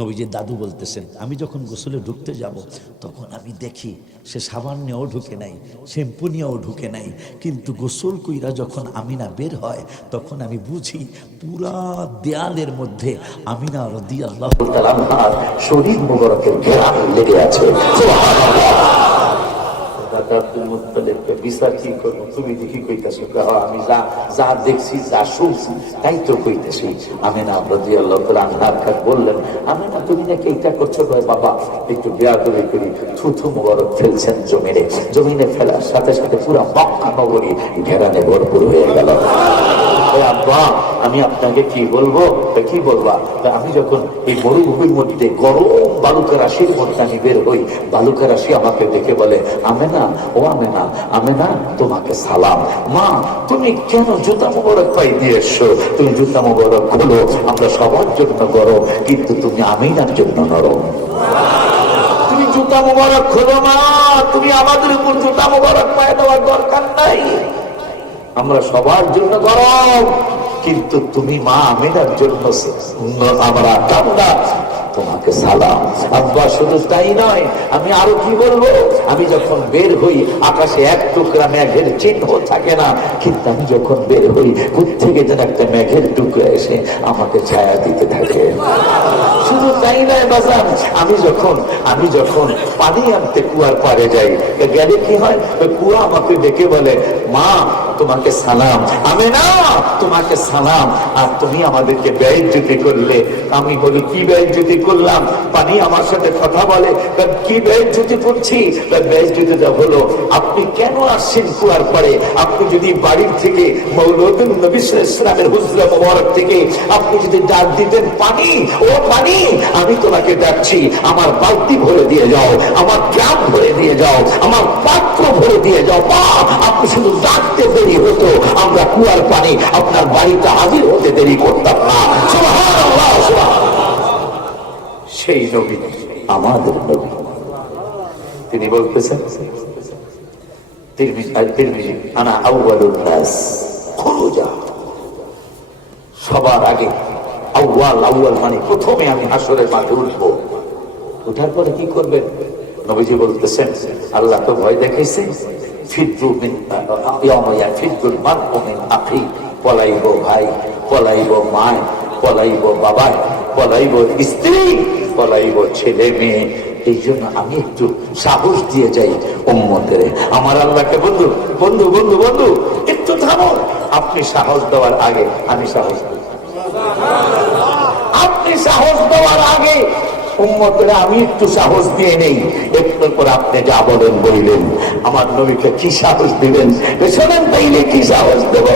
নবীজির দাদু বলতেছেন, আমি যখন গোসলে ঢুকতে যাব তখন আমি দেখি সে সাবান নিয়েও ঢুকে নাই, শ্যাম্পু নিয়েও ঢুকে নাই, কিন্তু গোসল কইরা যখন আমিনা বের হয় তখন আমি বুঝি পুরা দেয়ালের মধ্যে আমিনা রাদিয়াল্লাহু তাআলা আনহার শরীর মুবারকের ঘেরান লেগে আছে। আব্দুল মুত্তালিবকে বিচার কি করবো, তুমি দেখি কইতেছো? আমি যা দেখছি, যা শুনছি তাই তো কইতেছি। আমিনা রাদিয়াল্লাহু তাআলা আনহার কাছে বললেন, আমিনা তুমি নাকি এইটা করছো? বাবা একটু বেয়াদবি করি, থুথু মুবারক ফেলছেন জমিনে, জমিনে ফেলার সাথে সাথে পুরা মক্কা নগরী ঘেরানে ভরপুর হয়ে গেল। আব্বা আমি আপনাকে কি বলবো? কি বলবা? আমি যখন এই মরুভূমির মধ্যে গরম বালুকা রাশির মধ্যে আমি বের হই, বালুকা রাশি আমাকে দেখে বলে, আমেনা, ও আমেনা, আমেনা তোমাকে সালাম। মা তুমি কেন জুতা মোবারক পাই দিয়ে এসছো? তুমি জুতা মোবারক খোলো, আমরা সবার জন্য গরম, কিন্তু তুমি আমিনার জন্য নরম। তুমি জুতা মোবারক খোলো মা, তুমি আমাদের উপর জুতা মোবারক পায়ে দেওয়ার দরকার নাই, আমরা সবার জন্য গরম, কিন্তু তুমি মা আমিনার জন্য আমরা ঠান্ডা, তোমাকে সালাম। আব্বা শুধু তাই নয়, আমি আরো কি বলবো, আমি যখন বের হই আকাশে এক টুকরা মেঘের চিহ্ন থাকে না, কিন্তু আমি যখন বের হই কোত্থেকে যেন একটা মেঘের টুকরা এসে আমাকে ছায়া দিতে থাকে। শুধু তাই নয় বাজান, আমি যখন পানি আনতে কুয়ার পাড়ে যাই, গেলে কি হয়, ওই কুয়া আমাকে ডেকে বলে, মা তোমাকে সালাম, আমেনা তোমাকে সালাম। আর তুমি আমাদেরকে বেইজ্জতি করলে। আমি বলি কি বেইজ্জতি করলাম? পানি আমার সাথে কথা বলে, কি বেইজ্জতি করছি? বেইজ্জতিটা হলো, আপনি কেন আসছেন কুয়ার পরে? আপনি যদি বাড়ির থেকে মৌলুদ নবী সাল্লাল্লাহু আলাইহি ওয়াসাল্লামের হুজরা মুবারক থেকে আপনি যদি ডাক দিতেন, পানি, ও পানি, আমি তোমাকে ডাকছি, আমার বালতি ভরে দিয়ে যাও, আমার ড্রাম ভরে দিয়ে যাও, আমার পাত্র ভরে দিয়ে যাও। মা আপনি শুধু ডাকতে দেরি হতো, আমরা কুয়ার পানি আপনার বাড়িতে হাজির হতে দেরি করতাম না। সুবহানাল্লাহ, সুবহানাল্লাহ। সেই নবী আমাদের নবী, তিনি বলতেছেন, তিরমিজি আনা আউয়ালুন নাস খুরুজা, সবার আগে আউয়াল মানে প্রথমে আমি হাসরের মাঠে উঠবো। উঠার পরে কি করবেন? নবীজি বলতেছেন, আল্লাহ তো ভয় দেখাইছে, পলাইব ভাই, পলাইব মায়, পলাইব বাবায়, পলাইব স্ত্রী, পলাইব ছেলে মেয়ে। এই জন্য আমি একটু সাহস দিয়ে যাই উম্মতের। আমার আল্লাহকে বন্ধু বন্ধু বন্ধু বন্ধু একটু থামো, আপনি সাহস দেওয়ার আগে আমি সাহস দিই, আপনি সাহস দেওয়ার আগে উম্মতের আমি একটু সাহস দিয়ে নেই। একটু পর আপনি যা বলেন বললেন, আমার নবীকে কি সাহস দিবেন শোনেন, তাইলে কি সাহস দেব?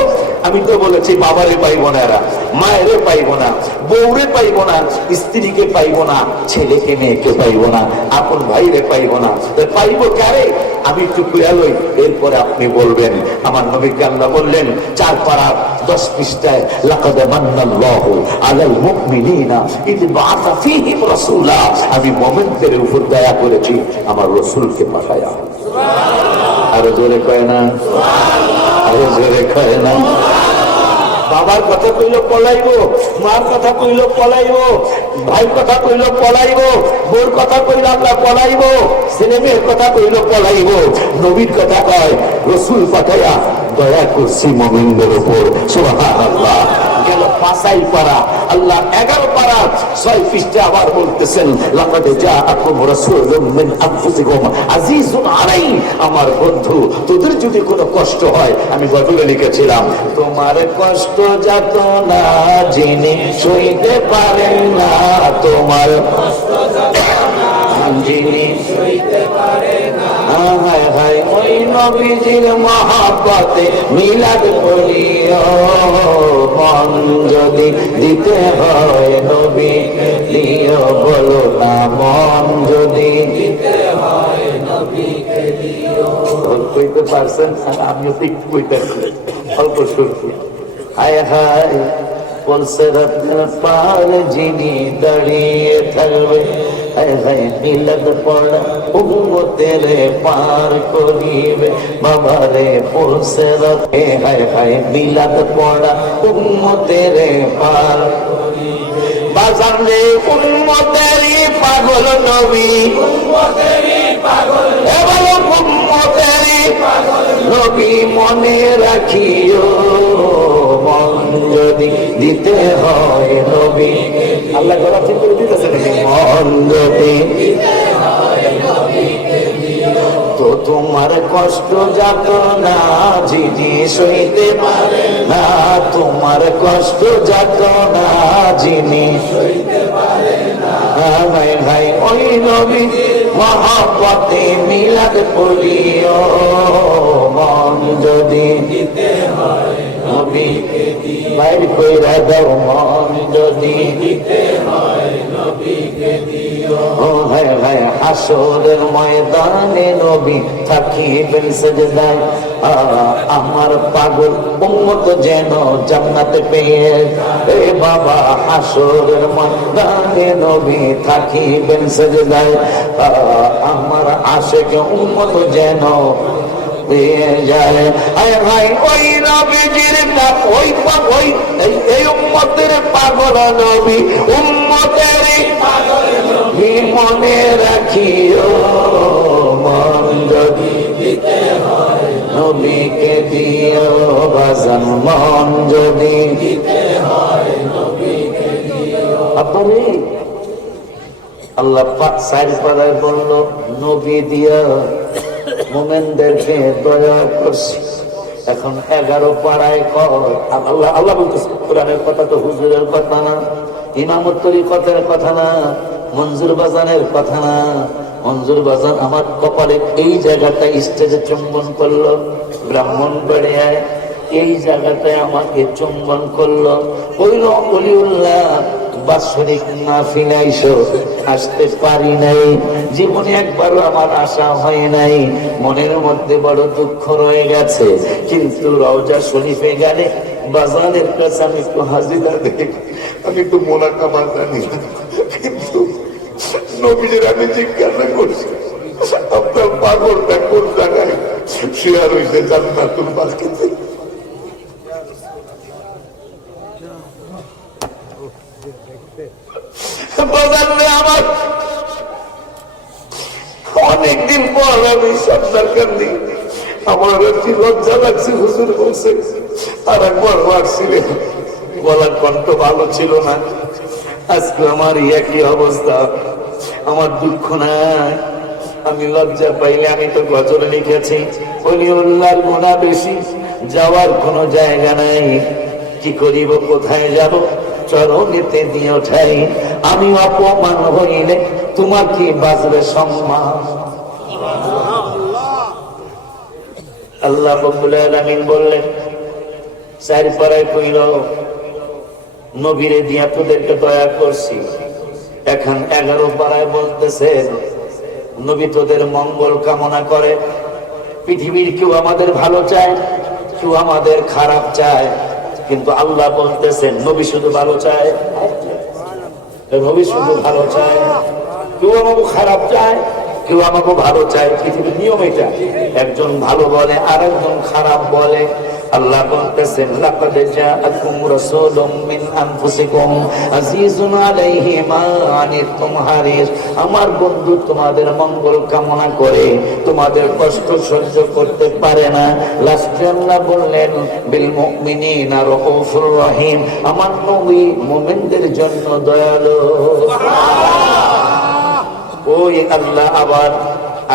আমি তো বলেছি বাবারে পাইব না, এরা মায়েরে পাইব না, বউরে পাইব না, স্ত্রীকে পাইব না, ছেলেকে মেয়েকে পাইব না, আপন ভাইরে পাইব না, পাইব কারে? আমি একটু কুয়ালই, এরপরে আপনি বলবেন। আমার নবীকে আল্লাহ বললেন 4 পারা 10 পৃষ্ঠায়, লাকাদ মান্নাল্লাহু আলাল মুমিনিনা ইয বাআসা ফীহিম রাসূলা, আমি মুমিনদের উপর দয়া করেছি আমার রাসূলকে পাঠায়া। সুবহানাল্লাহ। আর জোরে কয় না সুবহানাল্লাহ, আর জোরে কয় না। বাবার কথা কইল পলাইব, মার কথা কইল পলাইব, ভাই কথা কইল পলাইব, বোর কথা কইল আমরা পলাইব, ছেলে মেয়ের কথা কইল পলাইব। নবীর কথা কয়, রাসূল পাঠায়া দয়া করছি মুমিনদের উপর। সুবহানাল্লাহ। গেল 5 পারা, আল্লাহ 11 পারা 6 পৃষ্ঠা আবার বলতেছেন, লাকাদ জাআকুম রাসূলুম মিন আনফুসিকুম আজিজুন আলাইহি। আমার বন্ধু তোদের যদি কোনো কষ্ট হয়, আমি গজলে লিখেছিলাম, তোমার কষ্ট যত না যিনি সইতে পারেন না, তোমার কষ্ট যত না যিনি সইতে পারেন না, হায় হায় ওই নবীজির মহব্বতে মিলাদ করিও, মন যদি দিতে হয় নবীকে দিও, বলো না মন যদি দিতে হয় নবীকে দিও। কইতে পারছেন? আমিও ঠিক কইতেছি, অল্প শুনছি। হায় হায় বলছে রাতের পার যিনি দাঁড়িয়ে থাকবে, হায় হায় মিলাদ পড়া উম্মতের পার করিবে, বাবারে বলছে রাতে, হায় হায় মিলাদ পড়া উম্মতের পার করিবে, বাজান রে উম্মতেরই পাগল নবী, এবার উম্মতেরই নবী মনে রাখিও, মন যদি দিতে হয় নবী, আল্লাহ গলা ঠিক করে দিতেছে নাকি, মন যদি তো তোমার কষ্ট যাত না যিনি সইতে পারে না, তোমার কষ্ট যাত না যিনি সইতে পারে না। ভাই ভাই ওই নবী মহব্বতে মিলাদ পড়িও, মন যদি দিতে হয় নবীকে দিও, বাইর কইরা দাও মন যদি দিতে হয় নবীকে দিও। ও ভাই ভাই হাসরের ময়দানে নবী থাকিবেন সেজদায়, আমার পাগল উম্মত যেন জান্নাতে পেয়ে, এ বাবা হাসরের ময়দানে নবী থাকিবেন সেজদায়, আমার আশিক উম্মত যেন পেয়ে যায়। আয় ভাই ওই নবীজির ওই ওই এই উম্মতের পাগল নবী, উম্মতের পাগল নবী মনে রাখিও, মন যদি দিতে হয় নবীকে দিও, বাজান মন যদি দিতে হয় নবীকে দিও। আপনি আল্লাহ পাক চার পাড়ায় বলল নবী দিয়া মোমেনদেরকে দয়া করছি। এখন 11 পাড়ায় কয় আল্লাহ আল্লাহ বলতেছে, কোরআনের কথা তো হুজুরের কথা না, ইমামতের কথার কথা না, মঞ্জুর বাজানের কথা না। মঞ্জুর বাজান আমার কপালে এই জায়গাটায় স্টেজে চুম্বন করলো, ব্রাহ্মণবাড়িয়ায় এই জায়গাটায় আমাকে চুম্বন করলো, কইল অলিউল্লাহ বাৎসরিক মাহফিলে আইসো, আসতে পারি নাই, জীবনে একবারও আমার আশা হয় নাই, মনের মধ্যে বড় দুঃখ রয়ে গেছে, কিন্তু রওজা শরীফে গেলে বাজানের কাছে আমি একটু হাজিরা দেখি, আমি একটু মোনাকামা জানি, কিন্তু নবীজির আমি জিজ্ঞাসা করছি আপনার পাগলটা কোন জায়গায় শেয়ার হয়েছে জান্নাতুল বাকিতে। আমার অনেকদিন পর আমি সন্তান কান্দি, আমার লজ্জা লাগছে, হুজুর বলছে আর একবার আসছিলেন, গলার কণ্ঠ ভালো ছিল না, আজকে আমার একই অবস্থা, আমার দুঃখ নাই, আমি লজ্জা পাইলে আমি তো গজল লিখেছি, ওলিউল্লাহর গুনাহ বেশি, যাওয়ার কোনো জায়গা নাই, কি করিব কোথায় যাব, চরণেতে দিয়ে ঠাই, আমি অপমান হইলে তোমাকে বাজবে সম্মান। আল্লাহ রাব্বুল আলামিন বললেন চার পাড়ায় কইল নবীরে দিয়া তোদেরকে দয়া করছি, এখন 11 পাড়ায় বলতেছে নবী তোদের মঙ্গল কামনা করে, পৃথিবীর কেউ আমাদের ভালো চায়, কেউ আমাদের খারাপ চায়, কিন্তু আল্লাহ বলতেছেন নবী শুধু ভালো চায়, নবী শুধু ভালো চায়, কেউ আমাকে খারাপ চায়, কেউ আমাকে ভালো চায়, পৃথিবীর নিয়ম এটা, একজন ভালো বলে আর একজন খারাপ বলে। আল্লাহ বলতেছেন লাকাদ জাআকুম রাসূলুম মিন আনফুসিকুম আজিজুন আলাইহি মা আনিতুম হারিস, আমার বন্ধু তোমাদের মঙ্গল কামনা করে, তোমাদের কষ্ট সহ্য করতে পারে না। লাস্টে আল্লাহ বললেন বিল মুমিনিনা রাউফুর রহিম, আমার নবী মুমিনদের জন্য দয়ালু। ওই আল্লাহ আবার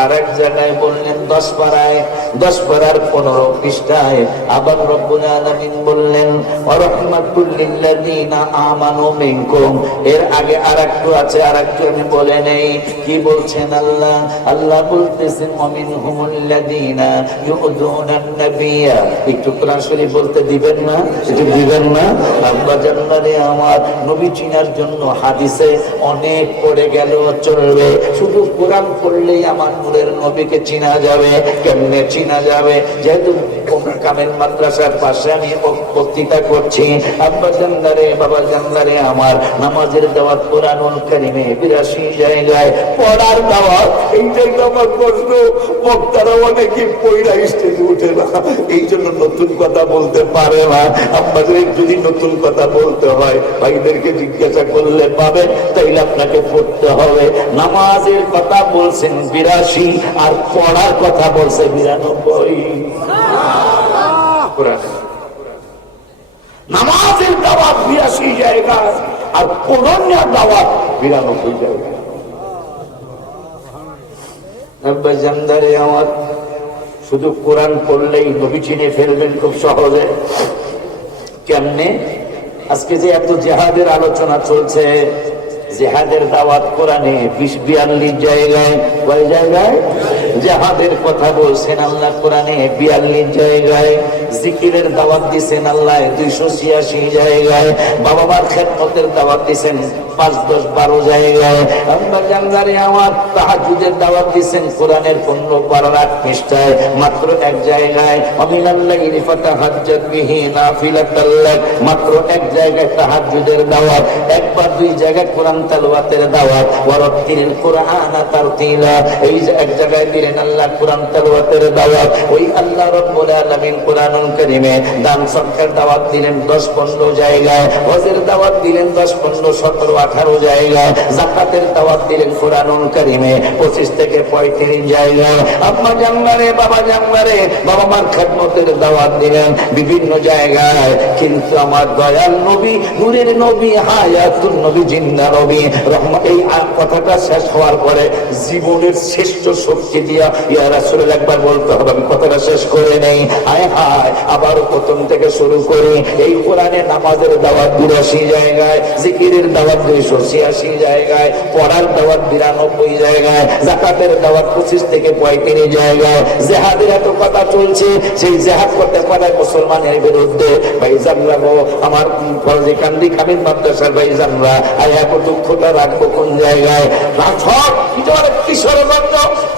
আর এক জায়গায় বললেন 10 পাড়ায়, 10 পাড়ার 15 পৃষ্ঠায় আবার রব্বুল আলামিন বললেন ওয়ারাহমাতুল লিল্লাযিনা আমানু মিনকুম, এর আগে আরেকটু আছে, আরেকটু আমি বলে নেই কি বলছেন আল্লাহ, আল্লাহ বলতেছেন ওয়ামিনহুমুল্লাযিনা ইউযুনান নাবিয়্যা, একটু কোরআন শরীফ বলতে দিবেন না, একটু দিবেন না, আব্বা জান্নারে আমার নবী চিনার জন্য হাদিসে অনেক পড়ে গেল চলবে, শুধু কোরআন পড়লেই আমার নূরের নবীকে চিনা যাবে। কেমনে চিনা যাবে? যেহেতু কামেল মাদ্রাসার পাশে আমি বক্তৃতা করছি, আব্বা জানদারে বাবা জানদারে আমার, নামাজের দাওয়াত কোরআনুল কারীমে ৮২ জায়গায় পড়ার দাওয়াত। এইটাই তো আমার প্রশ্ন, বক্তারা অনেকে পয়লা স্টেজে উঠে না, এই জন্য নতুন কথা বলতে পারে না। আপনাদের যদি নতুন কথা বলতে হয় ভাইদেরকে জিজ্ঞাসা করলে পাবেন, তাইলে আপনাকে পড়তে হবে। নামাজের কথা বলছেন ৮২ আর পড়ার কথা বলছে ৯২। নামাজের দাওয়াত ৮২ জায়গায় আর কোরআনের দাওয়াত ৯২ জায়গায়। জানদারে আমার, শুধু কোরআন পড়লেই নবী চিনে ফেলবেন খুব সহজে। কেমনে? আজকে যে এত জেহাদের আলোচনা চলছে, জেহাদের দাওয়াত কোরআনে ৪২ জায়গায়। কয় জায়গায়? জেহাদের কথা বলছেন আল্লাহ কোরআনে ৪২ জায়গায়। জিকিরের দাওয়াত দিছেন আল্লাহ ২৮৬ জায়গায়। বাবা মার খেদমতের দাওয়াত দিছেন ৫, ১০, ১২ জায়গায়। আমরা জানদারে আমার, তাহাজ্জুদের দাওয়াত দিছেন কোরআনের ১৫, ১২, ৮ পৃষ্ঠায় মাত্র এক জায়গায়। আমিনাল লাইলি ফাতাহাজ্জাদ বিহি নাফিলাতাল লাক, মাত্র এক জায়গায় তাহাজ্জুদের দাওয়াত। একবার ২ জায়গায় কোরআন তেলাওয়াতের দাওয়াত। ওয়ারাত্তিল কুরআনা তারতিলা, এই যে এক জায়গায় দিলেন আল্লাহ কোরআন তেলাওয়াতের দাওয়াত। ওই আল্লাহ রাব্বুল আলামিন কোরআনুল কারীমে দান সদকার দাওয়াত দিলেন ১০, ১৫ জায়গায়। হজের দাওয়াত দিলেন ১০, ১৫, ১৭, ১৮ জায়গায়। যাকাতের দাওয়াত দিলেন কোরআনুল কারীমে ২৫ থেকে ৩৫ জায়গায়। আম্মা জানবারে বাবা জানবারে, বাবা মার খেদমতের দাওয়াত দিলেন বিভিন্ন জায়গায়। কিন্তু আমার দয়াল নবী, নূরের নবী, হায়াতুন নবী, জিন্দা নবী রহমত, এই কথাটা শেষ হওয়ার পরে জীবনের শ্রেষ্ঠ শক্তি দিয়া ইয়া রাসূলুল্লাহ একবার বলতে হবে। আমি কথাটা শেষ করে নেই। হায় হায়, আবার প্রথম থেকে শুরু করি। এই কোরআনে নামাজের দাওয়াত ৮২ জায়গায়, জিকিরের দাওয়াত ২৮৬ জায়গায়, পড়ার দাওয়াত ৯২ জায়গায়, যাকাতের দাওয়াত ২৫ থেকে ৩৫ জায়গায়। জিহাদের এত কথা চলছে, সেই জিহাদ করতে পারে মুসলমানের বিরুদ্ধে। ভাই জানরা গো, আমার ফরজে কান্দি কামিল মাদ্রাসার ভাই জানরা, আয়া দুঃখটা রাখবো কোন জায়গায়? কিশোরগঞ্জ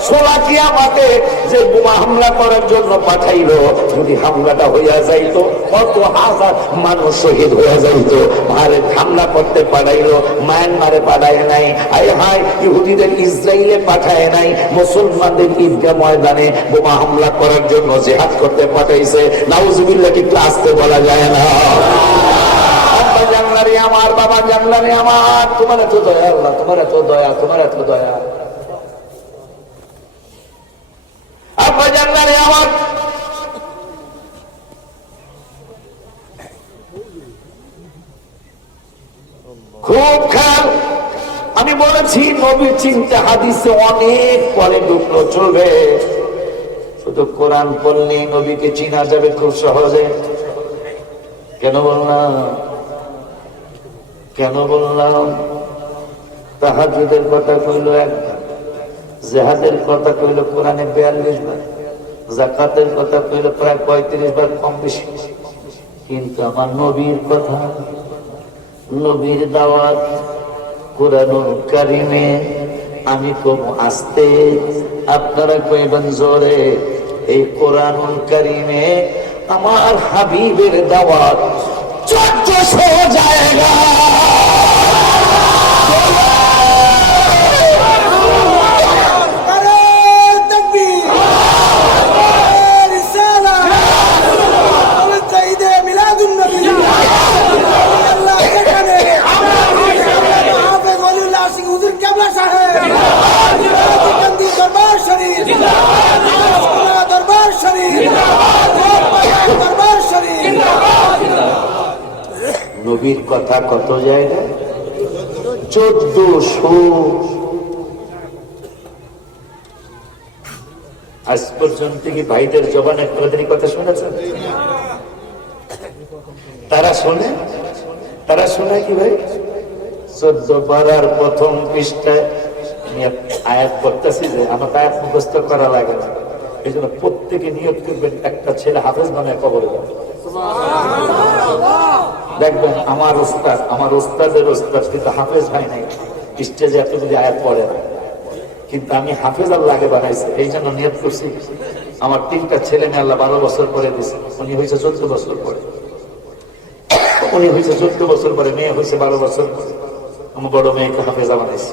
সোলাকিয়া মাঠে যে বোমা হামলা করার জন্য পাঠাইলো, যদি হামলাটা হইয়া যাইতো কত হাজার মানুষ শহীদ হইয়া যাইতো। মারে হামলা করতে পাঠাইলো, মায়ানমারে পাঠায় নাই। আয় হায়, ইহুদিদের ইসরায়েলে পাঠায় নাই, মুসলমানদের ঈদগাহ ময়দানে বোমা হামলা করার জন্য জিহাদ করতে পাঠাইছে। নাউজুবিল্লাহ, কিন্তু আসতে বলা যায় না। জানলারে আমার, বাবা জানলারে আমার, তোমার এত দয়া আল্লাহ, তোমার এত দয়া, তোমার এত দয়া। আব্বা জানলারে আমার, খুব খেয়াল। আমি বলেছি নবী চিন্তা হাদিসে অনেক পরে ঢুকলো, চলবে। শুধু কোরআন পড়লে নবীকে চিনা যাবে খুব সহজে। কেন বললাম? কেন বললাম? তাহাজ্জুদের কথা কইল একবার, জিহাদের কথা কইল কোরআনে ৪২ বার, যাকাতের কথা কইল প্রায় ৩৫ বার, কম বেশি। কিন্তু আমার নবীর কথা, নবীর দাওয়াত কোরআনুল কারীমে আমি কম আস্তে, আপনারা কইবেন জোরে। এই কোরআনুল কারীমে আমার হাবিবের দাওয়াত ১৪০০ জায়গা। নবীর কথা কত জায়গায়? ১৪০০। আজ পর্যন্ত কি ভাইদের জবানে কোনদিন কথা শুনেছেন? তারা শোনে, তারা শোনে কি ভাই? ১৪ পারার প্রথম পৃষ্ঠায় আমি আয়াত করতেছি, যে আমার আয়াত মুখস্থ করা লাগে না। এই জন্য প্রত্যেকে নিয়ত করবেন একটা ছেলে হাফেজ বানায় কবরে যাবে। দেখবেন আমার ওস্তাদ, আমার ওস্তাদের ওস্তাদ কিন্তু হাফেজ হয় নাই, স্টেজে এতগুলি আয়াত পড়ে না। কিন্তু আমি হাফেজ আল্লাহ আগে বানাইছি, এই জন্য নিয়ত করছি আমার 3টা ছেলে মেয়ে আল্লাহ 12 বছর পরে দিছে। উনি হয়েছে 14 বছর পরে, উনি হয়েছে 14 বছর পরে, মেয়ে হয়েছে 12 বছর পরে। আমার বড় মেয়েকে হাফেজা বানাইছি।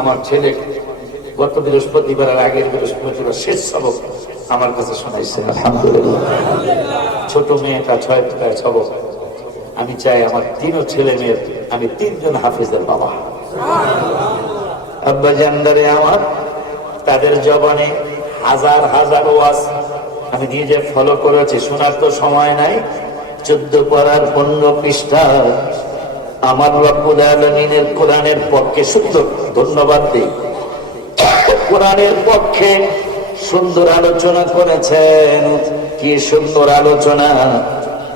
আমার ছেলে গত বৃহস্পতিবার আর আগের বৃহস্পতিবার শেষ সবক আমার কাছে শোনাইছে, আলহামদুলিল্লাহ। ছোট মেয়েটা 6 সবক। আমি চাই আমার 3 ছেলে মেয়ের আমি 3 জন হাফেজের বাবা। আব্বা জানদারে আমার, তাদের জবানে হাজার হাজার ওয়াজ আমি নিজে ফলো করেছি, শোনার তো সময় নাই। 14 পারার 15 পৃষ্ঠা আমার রব্বুল আলামিনের কোরআনের পক্ষে সুন্দর, ধন্যবাদ দিই, কোরআনের পক্ষে সুন্দর আলোচনা করেছেন। কি সুন্দর আলোচনা!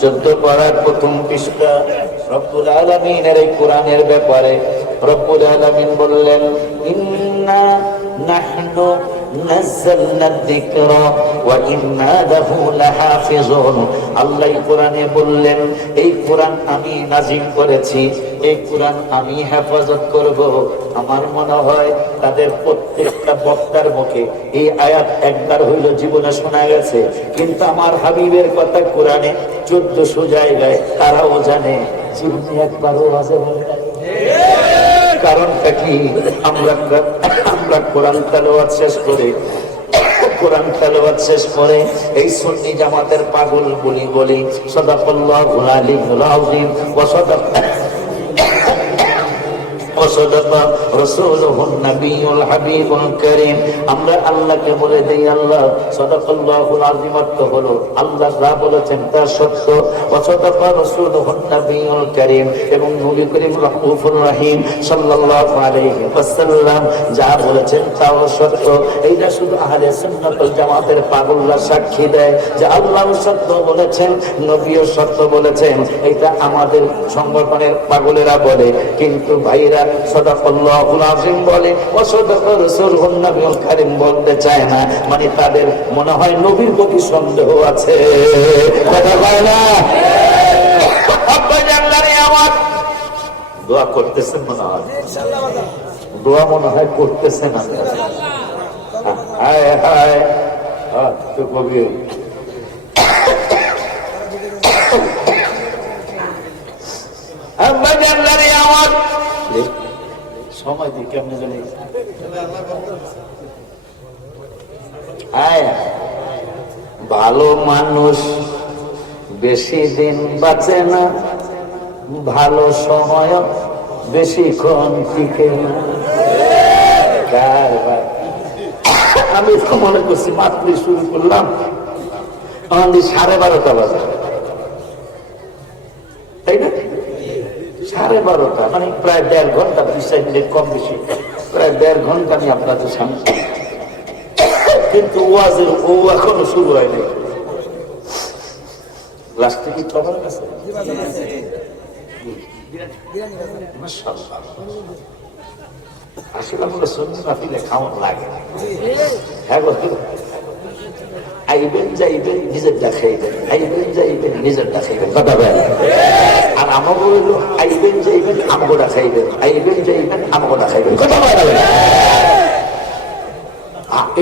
14 পারার 1ম পৃষ্ঠা রব্বুল আলামিনের এই কোরআনের ব্যাপারে রব্বুল আলামিন বললেন, ইন্না নাহনু নাযালনা যিকরা ওয়া ইন্না লাহু লাহাফিজুন। আল্লাহ কোরআনে বললেন, এই কোরআন আমি নাজিল করেছি, এই কোরআন আমি হেফাজত করব। আমার মনে হয় তাদের প্রত্যেকটা বক্তার মুখে এই আয়াত একবার হইল জীবনে শোনা গেছে, কিন্তু আমার হাবিবের কথা কোরআনে 1400 জায়গায় তারাও জানে, জীবনে একবারও আছে বলে। কারণটা কি? আমরা কোরআন তেলাওয়াত শেষ করে, কোরআন তেলাওয়াত শেষ করে এই সুন্নি জামাতের পাগল বলি সাদাকাল্লাহুল আলিয়্যুল আযীম ওয়া সাদাকা রাসূলুহুন নাবিয়্যুল হাবিবুল কারীম। আমরা আল্লাহকে বলে দেই, আল্লাহ সাদাকাল্লাহুল আযীম অর্থ হলো আল্লাহ যা বলেছেন তা সত্য, ওয়া সাদাকা রাসূলুহুন নাবিয়্যুল কারীম, এবং নবী করিম রাউফুর রহিম সাল্লাল্লাহু আলাইহি ওয়াসাল্লাম যা বলেছেন তাও সত্য। এইটা শুধু আহলে সুন্নাত ওয়াল জামাতের পাগলরা সাক্ষী দেয় যে আল্লাহ সত্য বলেছেন, নবীও সত্য বলেছেন। এটা আমাদের সংগঠনের পাগলেরা বলে, কিন্তু ভাইরা সাদাকাল্লাহুল আযীম বলে ও সাদাকা রাসূলুহুন নাবিয়্যুল কারীম বলতে চায় না, মানে তাদের মনে হয় নবীর প্রতি সন্দেহ আছে। কথা বলে না? আব্বা জানলারে আমার দোয়া করতেছেন মনে হয়, দোয়া মনে হয় করতেছেন না। হায় হায় তো কবির আব্বা জানলারে আমার সময় দিয়ে কেমনে জানি ভালো মানুষ বেশি দিন বাঁচে না, ভালো সময় বেশিক্ষণ টিকে না। আমি তো মনে করছি মাত্র শুরু করলাম, আমাদের 12:30 বাজে, তাই না? 12:30, মানে প্রায় 1.5 ঘন্টা, 20 মিনিট কম বেশি, প্রায় 1.5 ঘন্টা আমি আপনাদের সামনে। কিন্তু ওয়াজের ও এখনো শুরু হয়নি। লাস্টে কি খবর আছে? আসলে মনে সুন্নি মাহফিলে খাওয়ান লাগে। হ্যাঁ, আইবেন যাইবেন নিজেরটা খাইবেন, আইবেন যাইবেন নিজেরটা খাইবেন, কথা বলেন। আর আমার বলল আইবেন যাইবেন আমগোটা খাইবেন, আইবেন যাইবেন আমগোটা খাইবেন, কথা বলেন।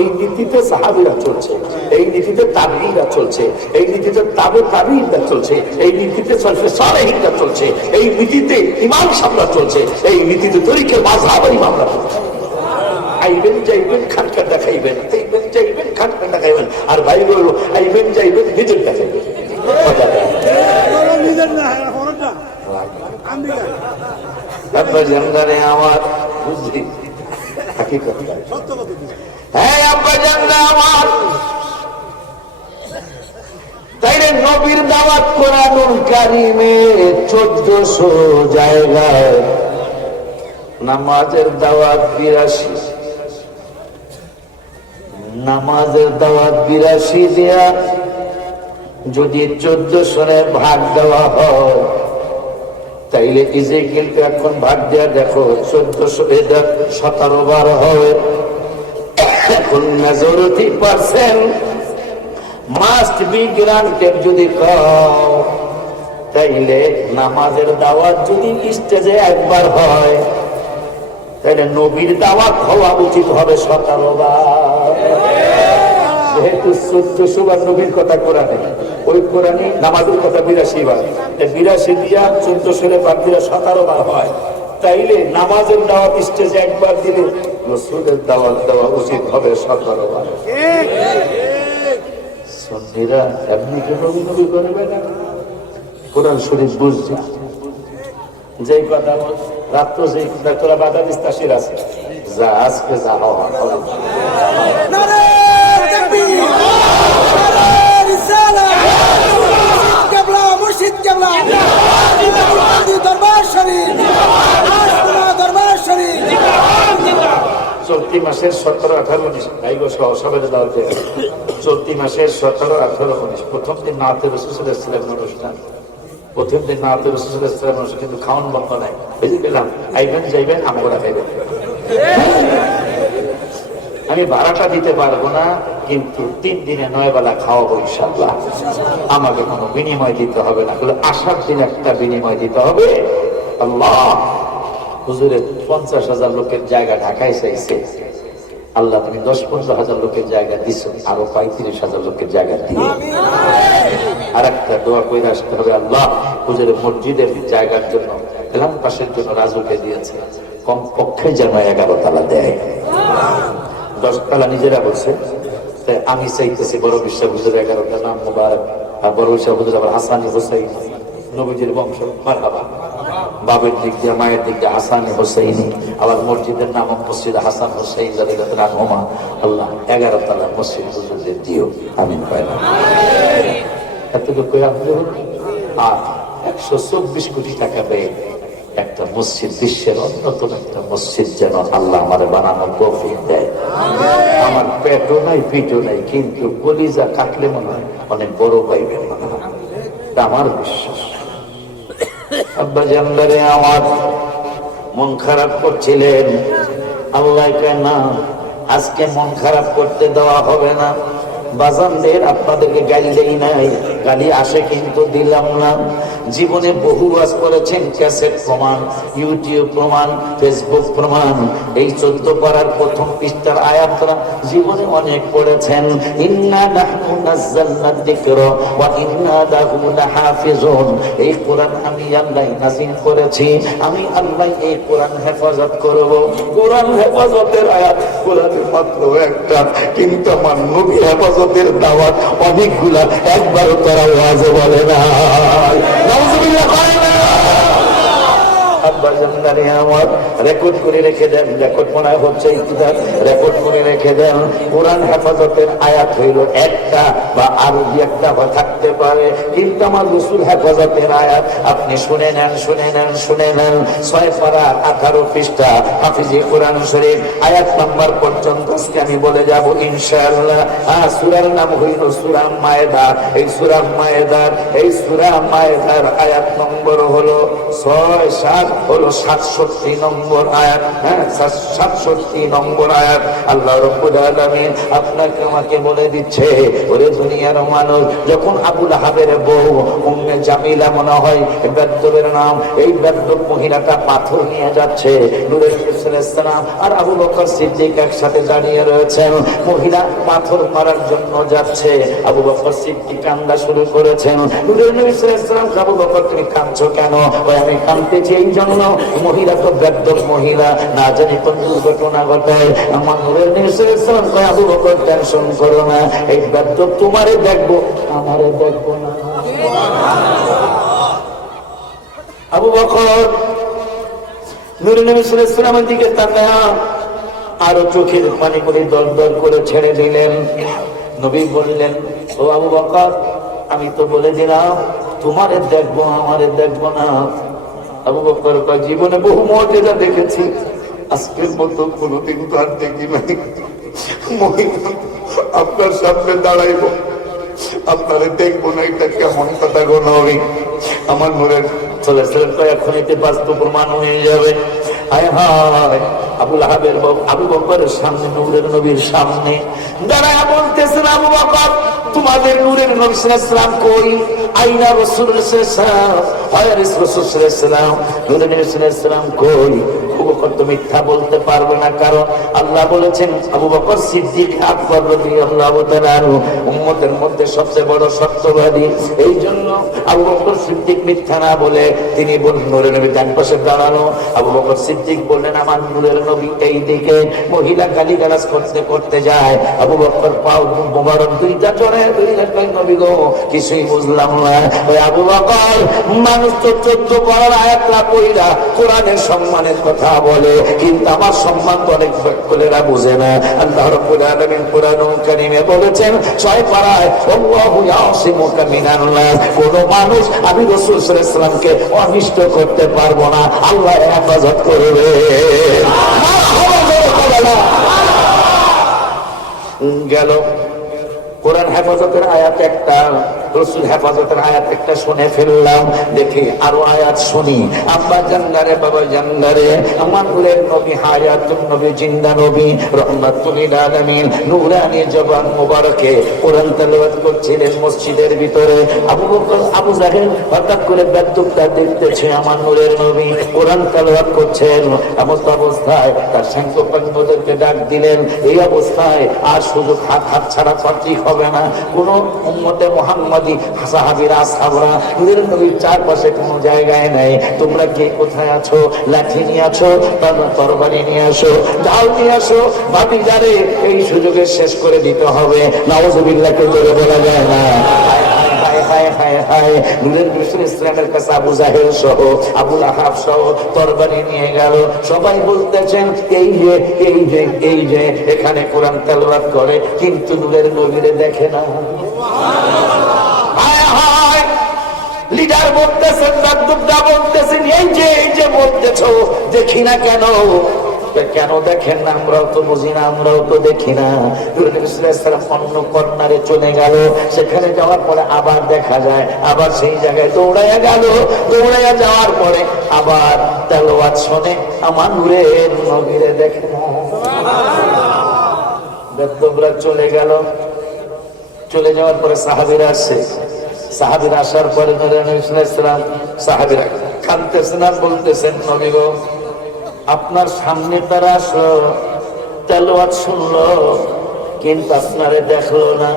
এই নীতিতে সাহাবীরা চলছে, এই নীতিতে তাবেঈরা চলছে, এই নীতিতে তাবেঈরা চলছে, এই নীতিতে চলছে সালেহীনরা চলছে, এই নীতিতে ইমাম সাহেবরা চলছে, এই নীতিতে তরিকের মাযহাবের ইমামরা চলছে। আইবেন যাইবেন খানকা দেখাইবেন, আইবেন যাইবেন খানকা দেখাইবেন, আর ভাই বলল আইবেন যাইবেন নিজের দেখাইবেন। আপনার জানদারে আমার বুঝলি হ্যাঁ আব্বা জানদা আমার, তাইলে নবীর দাওয়াত কোরআনুল কারীমে 1400 জায়গায়, নামাজের দাওয়াত 82, নামাজের দাওয়াত 82 দেয়া যদি 1400 ভাগ দেওয়া হয়, তাইলে ইজরাইলকে এখন ভাগ দেয়া দেখো 1417 বার হবে। এখন majority percent must be granted যদি কও, তাইলে নামাজের দাওয়াত যদি স্টেজে একবার হয়, তাহলে নবীর দাওয়াত হওয়া উচিত হবে 17 বার। যেহেতু 1400 বার নবীর কথা কোরআনে, ওই কোরআনে নামাজের কথা 82 বার, 82 দিয়া 1400 বাদ দিলে 17 বার হয়। তাইলে নামাজের দাওয়াত স্টেজে একবার দিলে রাসূলের দাওয়াত দেওয়া উচিত হবে 17 বার। সুন্নিরা এমনি কেন নবী করবে না? কোরআন শরীফ বুঝছে যে কথা রাত্র যে তোরা বাধা দিস তাসির আছে, যা আজকে যা হওয়া হবে। চলতি মাসের 17, 18, 19 তাইগো সহ সবের দাওয়াতে চলতি মাসের 17, 18, 19 প্রথম দিন নাতে রাসূল সাল্লাল্লাহু আলাইহি ওয়াসাল্লাম অনুষ্ঠান। প্রথম দিন নাতে রাসূল সাল্লাল্লাহু আলাইহি ওয়াসাল্লাম অনুষ্ঠান, কিন্তু খাওয়ান বন্ধ নাই। বুঝে গেলাম আইবেন যাইবেন আমরা খাইবেন। আমি ভাড়াটা দিতে পারবো না, কিন্তু 3 দিনে 9 বেলা খাওয়াবো ইনশাআল্লাহ। আমাকে কোনো বিনিময় দিতে হবে না, কিন্তু আসার দিন একটা বিনিময় দিতে হবে। আল্লাহ হুজুরের 50,000 লোকের জায়গা ঢাকায় চাইছে, আল্লাহ তুমি 10-15,000 লোকের জায়গা দিছো, আরো 35,000 লোকের জায়গা দিয়ে আর একটা দোয়া করে আসতে হবে। আল্লাহ হুজুরের মসজিদের জায়গার জন্য, এলাম পাশের জন্য রাজুকে দিয়েছে, কমপক্ষে যেন 11 তলা দেয়। 10 তলা নিজেরা বলছে, তাই আমি চাইতেছি বড় বিশ্ব হুজুর 11টা নাম মুবারক, আর বড় বিশ্ব হুজুর আবার হাসানি হোসাইন, নবীজির বংশ, মারহাবা। বাবের দিক দিয়ে মায়ের দিক দিয়ে হাসানি হোসাইনি, আবার মসজিদের নাম মসজিদ হাসান হোসাইন রাদিয়াল্লাহু আনহুমা। আল্লাহ 11 তলা মসজিদ হুজুরদের দিও, আমিন কয়না। এতটুকু আর 124 কোটি টাকা ব্যয় একটা মসজিদ, বিশ্বের অন্যতম একটা মসজিদ যেন আল্লাহ আমার বানানোর তৌফিক দেয়। আমার পেটও নাই পিঠও নাই, কিন্তু কলিজা কাটলে মনে হয় অনেক বড় পাইবে মনে হয়, আমার বিশ্বাস। আব্বা জানদারে আমার মন খারাপ করছিলেন, আল্লাহ কেন আজকে মন খারাপ করতে দেওয়া হবে না। বাজানদের আপনাদেরকে গালি দেই নাই, গালি আসে কিন্তু দিলাম না। জীবনে বহু ওয়াজ করেছেন, ক্যাসেট প্রমাণ, ইউটিউব প্রমাণ, ফেসবুক প্রমাণ। এই 14 পারার প্রথম পৃষ্ঠার আয়াতটা জীবনে অনেক পড়েছেন। ইন্না নাহনু নাযালনা যিকরা ওয়া ইন্না লাহু লাহাফিজুন। এই কোরআন আমি আল্লাহ নাযিল করেছি, আমি আল্লাহ এই কোরআন হেফাজত করব। কোরআন হেফাজতের আয়াত কোরআনের মাত্র একটা, কিন্তু আমার নবী হেফাজতের দাওয়াত অনেকগুলা, একবারও তারা ওয়াজে বলে না। নাউজুবিল্লাহ হয় না। আব্বা জানদারে আমার রেকর্ড করে রেখে দেন, রেকর্ড মনে হচ্ছে কিতাব, রেকর্ড করে রেখে দেন। কোরআন হেফাজতের আয়াত হইল একটা বা আরো একটা থাকতে পারে, কিন্তু আমার রাসূল হেফাজতের আয়াত আপনি শুনে নেন, শুনে নেন, শুনে নেন। 6 পারা 18 পৃষ্ঠা হাফিজি কোরআন শরীফ আয়াত নাম্বার পর্যন্ত আজকে আমি বলে যাব ইনশাআল্লাহ। সূরার নাম হইল সূরা মায়েদা। এই সূরা মায়েদার, এই সূরা মায়েদার আয়াত নম্বর হলো 6-7 হলো 67 নম্বর আয়াত। 67 নম্বর আয়াত। আল্লাহ রাব্বুল আলামিন আপনাকে আমাকে বলে দিচ্ছে, ওরে দুনিয়ার মানুষ, যখন আবু লাহাবের বউ উম্মে জামিলা মনে হয় বেদ্যবের নাম, এই বেদ্যব মহিলাটা পাথর নিয়ে যাচ্ছে, নূরে সাল্লাল্লাহু সাল্লাম আর আবু বকর সিদ্দিক একসাথে দাঁড়িয়ে রয়েছেন। মহিলা পাথর মারার জন্য যাচ্ছে, আবু বকর সিদ্দিক কান্না শুরু করেছেন। নূরে নবী সাল্লাল্লাহু আলাইহি সাল্লাম, আবু বকর তুমি কাঁদছো কেন? ওই আমি কাঁদতেছি এই জন্য, মহিলা তো বেদ্যব মহিলা, না জানি কোন দুর্ঘটনা ঘটায়। আমার নূরে নবী সাল্লাল্লাহু আলাইহি সাল্লাম কয়, আবু বকর টেনশন করো না, এই বেদ্যব তোমারে দেখবো, আমারে দেখবো না। আবু বকর নূরে নবী সাল্লাল্লাহু আলাইহি সাল্লামের দিকে তাকায়া আরো চোখের পানি করে দল দল করে ছেড়ে দিলেন। নবী বললেন, ও আবু বকর, আমি তো বলে দিলাম তোমারে দেখবো, আমারে দেখবো না। আবু বকর কয়, জীবনে বহু মুআজিজা দেখেছি, আজকের মতো কোনোদিন তো আর দেখি নাই। মহিলা আপনার সামনে দাঁড়াইবো, আপনারে দেখবো না, এটা কেমন কথা গো নবী? আমার নূরের সাল্লাল্লাহু আলাইহি ওয়াসাল্লাম এখন এতে বাস্তব প্রমাণ হয়ে যাবে। হায় হায়, আবু লাহাবের বউ আবু বকরের সামনে, নূরের নবীর সামনে দাঁড়ায় বলতেছেন, আবু বকর তোমাদের নূরের নবী সাল্লাল্লাহু আলাইহি ওয়াসাল্লাম কই? আইনা রাসূলুল্লাহ সাল্লাল্লাহু আলাইহি ওয়াসাল্লাম, হয় রাসূল সাল্লাল্লাহু আলাইহি ওয়াসাল্লাম, নূরের নবী সাল্লাল্লাহু আলাইহি ওয়াসাল্লাম কই? বকর তো মিথ্যা বলতে পারবে না, কারণ আল্লাহ বলেছেন আবু বকর সিদ্দিক আকবর রাদিয়াল্লাহু তাআলা আনহু উম্মতের মধ্যে সবচেয়ে বড় সত্যবাদী। এই জন্য আবু বকর সিদ্দিক মিথ্যা না বলে তিনি বললেন, নূরের নবী ডান পাশে দাঁড়ানো, আবু বকর সিদ্দিক বললেন আমার নূরের নবী এই দিকে। মহিলা গালিগালাজ করতে করতে যায়, আবু বকর পাও মোবারক দুইটা চড়ে নবী গো কিছুই বুঝলাম না। ওই আবু বকর মানুষ তো 14 পড়ার আয়াতটা কইরা কোরআনের সম্মানের কথা বলে, কিন্তু আমার সম্মান তো অনেক বক্তলেরা বুঝে না। আল্লাহ রাব্বুল আলামিন কোরআনুল কারীমে বলেছেন 6 পারায় আল্লাহু ইয়াসিমুকা মিনান নাস, কোন মানুষ আমি রাসূল সাল্লাল্লাহু আলাইহি ওয়াসাল্লামকে অনিষ্ট করতে পারবো না, আল্লাহ হেফাজত করবে। গেল কোরআন হেফাজতের আয়াত একটা, রাসূল হেফাজতের আয়াত একটা শুনে ফেললাম, দেখি আরো আয়াত শুনি। আব্বা জান্নারে বাবা জান্নারে আমার নূরের নবী হায়াতুন নবী জিন্দা নবী রাহমাতুল লিল আলামিন নূরানি জবান মোবারকে কোরআন তেলাওয়াত করছিলেন মসজিদের ভিতরে। আবু বকর আবু জাহেল হঠাৎ করে বেদ্যুকটা দেখতেছে আমার নূরের নবী কোরআন তেলাওয়াত করছেন। এমন অবস্থায় তার সাংবাদিকদেরকে ডাক দিলেন, এই অবস্থায় আর সুযোগ হাত ছাড়া ঠিক হবে না। কোন উম্মতে মুহাম্মাদি সাহাবীরা আসহাবরা নূরের নবীর চারপাশে কোনো জায়গায় নাই, তোমরা কে কোথায় আছো, লাঠি নিয়ে আসো, তরবারি নিয়ে আসো, ঢাল নিয়ে আসো, ভাতিজারে এই সুযোগে শেষ করে দিতে হবে। নাউযুবিল্লাহ কে জোরে বলা যায় না। ইসলামের কাছে আবু জাহেল সহ আবু লাহাব সহ তরবারি নিয়ে গেল। সবাই বলতেছেন এই যে এই যে এই যে এখানে কোরআন তেলাওয়াত করে, কিন্তু নূরের নবীরে দেখে না। লিডার বলতেছেন, দাদুটা বলতেছেন এই যে বলতেছো দেখি না কেন? কেন দেখেন না? আমরাও তো বুঝি না, আমরাও তো দেখি না। অন্য কর্নারে চলে গেল, সেখানে যাওয়ার পরে আবার দেখা যায়, আবার সেই জায়গায় দৌড়াইয়া গেল, দৌড়াইয়া যাওয়ার পরে আবার তেলাওয়াত শুনে আমার নূরের নবীরে দেখে না। বেদ্যুকরা চলে গেল, চলে যাওয়ার পরে সাহাবীরা আসছে, সাহাবীরা আসার পরে নূরের নবী সাল্লাল্লাহু আলাইহি ওয়াসাল্লাম সাহাবীরা কাঁদতেছেন আর বলতেছেন নবী গো আপনার সামনে তারা আসলো, তেলাওয়াত শুনলো, কিন্তু আপনারে দেখলো না।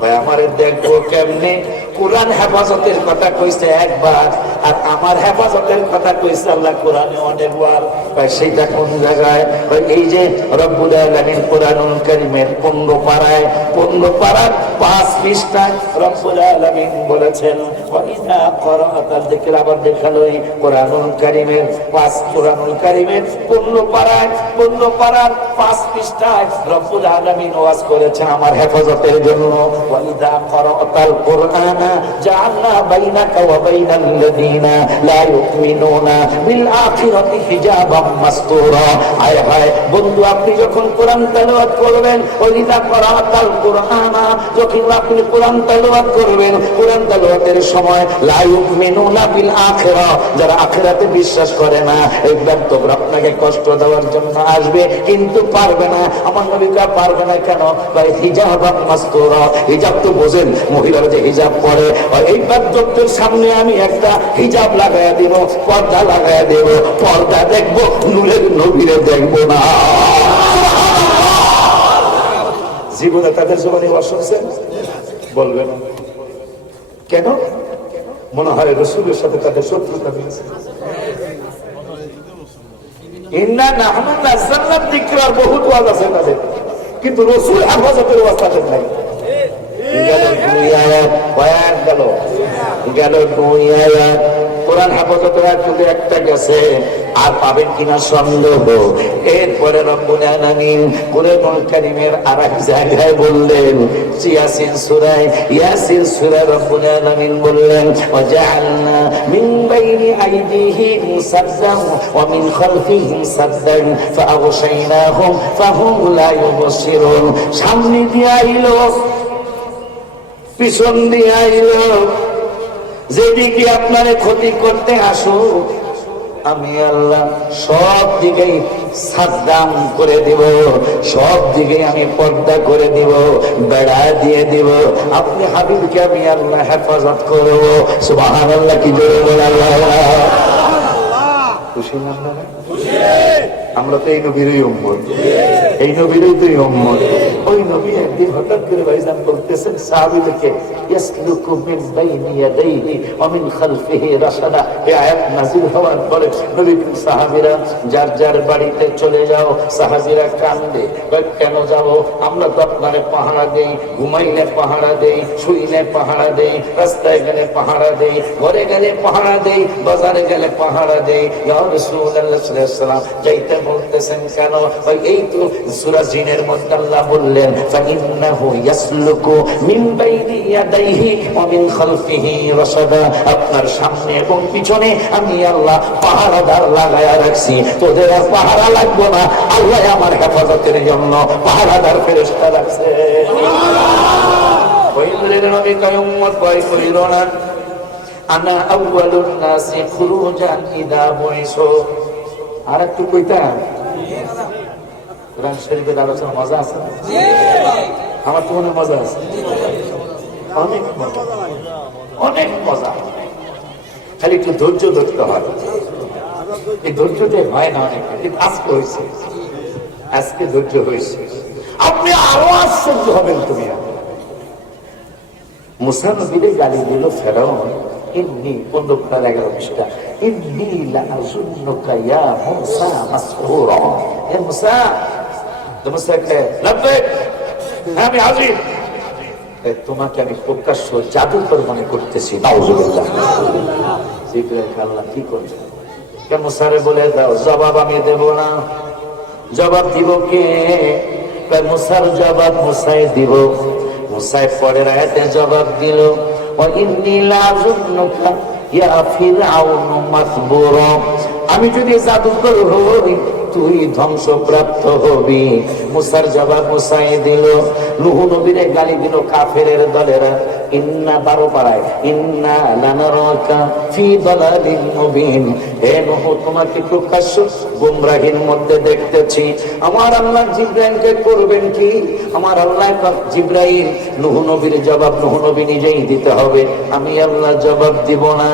ভাই আমারে দেখবো কেমনে? কোরআন হেফাজতের কথা কইছে একবার, আর আমার হেফাজতের কথা কইছে আল্লাহ কোরআনে অনেকবার। ভাই সেইটা কোন জায়গায়? এই যে রব্বুল আলামিন কোরআনুল কারীমের 15 পারায় 5 পৃষ্ঠায় রব্বুল আলামিন বলেছেন ওয়াইদা ক্বরাআতাল যিকর, আবার দেখালোই কোরআনুল কারীমের 15 পারায় 5 পৃষ্ঠায় রব্বুল আলামিন ওয়াজ করেছেন আমার হেফাজতের জন্য। ওয়াইদা ক্বরাআতাল কুরআনা জাআলনা বাইনাকা ওয়া বাইনাল লাযিনা লা ইউমিনুনা বিল আখিরাতি হিজাবাম মাসতুরা। হায় হায় বন্ধু, আপনি যখন কোরআন তেলাওয়াত করবেন, ওয়াইদা ক্বরাআতাল কুরআনা, যখন আপনি কোরআন তেলাওয়াত করবেন, কোরআন তেলাওয়াতের সময় লা ইউমিনুনা বিল আখিরা, যারা আখিরাতে বিশ্বাস করে না, এই ব্যক্তিরা আপনাকে কষ্ট দেওয়ার জন্য আসবে, কিন্তু পারবে না। আমার নবীরা পারবে না কেন? ভাই হিজাবাম মাসতুরা, হিজাব তো বোঝেন, মহিলারা যে হিজাব পরে, এই ব্যক্তিদের সামনে আমি একটা হিজাব লাগাইয়া দিব, পর্দা লাগাইয়া দেব, পর্দা দেখবো, নূরের নবীরে দেখবো না। জীবনে তাদের জীবনে শুনছেন? বলবেন কেন? মনে হয় রাসূলের সাথে তাদের শত্রুতা হয়েছে। ইন্না নাহনু নাযালনা যিকরা, বহুত ওয়াজ আছে তাদের, কিন্তু রাসূল হেফাজতের ওয়াজ তাদের নাই। কোরআন হেফাজতের যুগে একটা গেছে, আর পাবেন কিনা সন্দেহ। এরপরে রব্বুল আলামিন কোরআনুল কারীমের আরেক জায়গায় বললেন, ইয়াসিন সূরায় রব্বুল আলামিন বললেন ওয়াজআলনা মিন বাইনি আইদিহিম সাদ্দান ওয়া মিন খালফিহিম সাদ্দান ফাআগশাইনাহুম ফাহুম লা ইউবসিরুন। সামনে দিয়ে আইলো, পিছন দিয়ে আইলো, যেদিকে আপনারে ক্ষতি করতে আসো আমি আল্লাহ সব দিকেই সাদ্দাম করে দিব, সব দিকে আমি পর্দা করে দিব, বেড়া দিয়ে দিব। আপনি হাবিবকে আমি আল্লাহ হেফাজত করব। সুবহানাল্লাহ, কি জোরে বলেন আল্লাহ। খুশি না? আমরা তো এই নবীরই উম্মত, এই নবীরই তুই উম্মত। ওই নবী একদিন হঠাৎ করে ভাইজান বলতেছেন সাহাবীদেরকে, ইয়াসলুকু মিন বাইনি ইয়াদাইহি ওয়া মিন খালফিহি রাশাদা। এই আয়াত নাযিল হওয়ার পরে নবী সাহাবীরা যার যার বাড়িতে চলে যাও। সাহাবীরা কান্দে, কেন যাব? আমরা তো আপনারে পাহারা দেই, ঘুমাইলে পাহারা দেই, শুইলে পাহারা দেই, রাস্তায় গেলে পাহারা দেই, ঘরে গেলে পাহারা দেই, বাজারে গেলে পাহারা দেই। ইয়া রাসূলুল্লাহ সাল্লাল্লাহু আলাইহি ওয়াসাল্লাম যাইতে বলতেছেন কেন? এই তো সূরা জিনের মধ্যে আল্লাহ বললেন, ফাইন্নাহু ইয়াসলুকু মিন বাইনি ইয়াদাইহি ওয়া মিন খালফিহি রাশাদা। আপনার সামনে এবং পিছনে আমি আল্লাহ পাহারাদার লাগায়া রাখছি। তোদের আর পাহারা লাগবে না, আল্লাহ আমার হেফাজতের জন্য পাহারাদার ফেরেশতা রাখছে। ওই নবী কয় উম্মত ভয় কইরো না, আনা আউয়ালুন নাসি খুরুজান ইদা বুইসু। আর একটু কইতাম, কোরআন শরীফের আলোচনা মজা আছে? আমার তো মনে মজা আছে, অনেক মজা, অনেক মজা। খালি একটু ধৈর্য ধরতে হয়। এই ধৈর্যটা হয় না অনেক, কিন্তু আজকে হয়েছে, আজকে ধৈর্য হয়েছে। আপনি আরো আশ্চর্য হবেন। তুমি মুসা নবীরে গালি দিল ফেরাউন, ইন্নী 15-11 পৃষ্ঠা, ইন্নী লাআযুন্নুকা ইয়া মুসা মাসহুরা। হে মুসা, মুসাকে লাব্বাইক, আমি হাজির। তোমাকে আমি প্রকাশ্য জাদুকর মনে করতেছি। নাউযুবিল্লাহ। আল্লাহ কি করবে? মুসারে বলে দাও, জবাব আমি দেব না। জবাব দিব কে? মুসার জবাব মুসাই দিব। মুসাই পরের আয়াতে জবাব দিল, ওয়া ইন্নী লাআযুন্নুকা ইয়া ফিরআউন মাসবুরা। আমি যদি জাদুকর হই, তুই ধ্বংসপ্রাপ্ত হবি। মুসার জবাব মুসাই দিল। নূহ নবীরে গালি দিল কাফেরের দলেরা, ইন্না 12 পারায়, ইন্না লানারাকা ফি দালালিন মুবিন। হে নূহ, তোমাকে প্রকাশ্য গোমরাহির মধ্যে দেখতেছি। আমার আল্লাহ জিবরাইলকে করবেন কি? আমার আল্লাহ জিবরাইল। নূহ নবীর জবাব নূহ নবী নিজেই দিতে হবে, আমি আল্লাহ জবাব দিব না।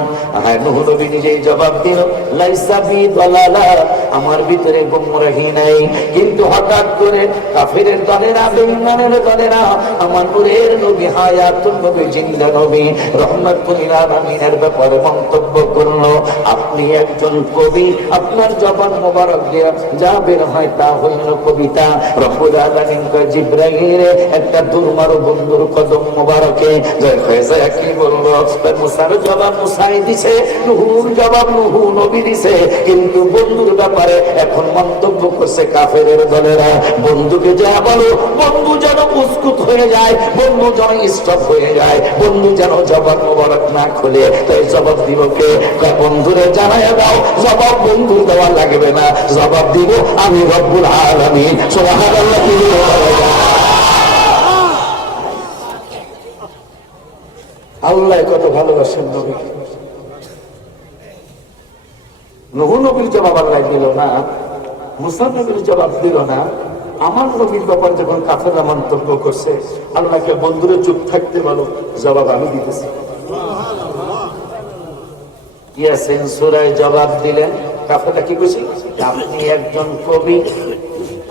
হ্যাঁ, নূহ নবী নিজেই জবাব দিল, লাইসা বি দালালা, আমার ভিতরে গোমরাহি নাই। কিন্তু হঠাৎ করে কাফেরের দলেরা, বেঈমানের দলেরা আমার নূরের নবী, হায়াতুন নবী, জিন্দা নবী, রহমাতুল আলামিনের ব্যাপারে মন্তব্য করলো, আপনি একজন কবি, আপনার জবান মোবারক দিয়ে যা বের হয় তা হইল কবিতা। রব্বুল আলামিন কয়, জিবরাইল একটা দুর্মার বন্ধুর কদম মোবারকে জয় হয়েছে। কি বলবো? মুসার জবাব মুসাই দিছে, নূহুর জবাব নূহ নবী দিছে, কিন্তু বন্ধুর ব্যাপারে এখন মন্তব্য করছে কাফেরের দলেরা। বন্ধুকে যা বলো, বন্ধু যেন উস্কুত হয়ে যায়, বন্ধু যেন স্টপ হয়ে যায়, বন্ধু যেন জবাব মোবারক না খুলে। তাই জবাব দিব কে? বন্ধুরে জানাইয়া দাও, জবাব বন্ধু দেওয়া লাগবে না, জবাব দিব আমি রব্বুল আলামিন। সুবহানাল্লাহ। আল্লাহ কত ভালোবাসেন নবীকে। নূহ নবীর জবাব আল্লাহ দিল না, মুসা নবীর জবাব দিল না। আমার নবীর ব্যাপার যখন কাফেররা মন্তব্য করছে, আল্লাহকে বন্ধুরে চুপ থাকতে বলো, জবাব আমি দিতেছি। ইয়াসিন সূরায় জবাব দিলেন। কাফেররা কি কইছে? আপনি একজন কবি,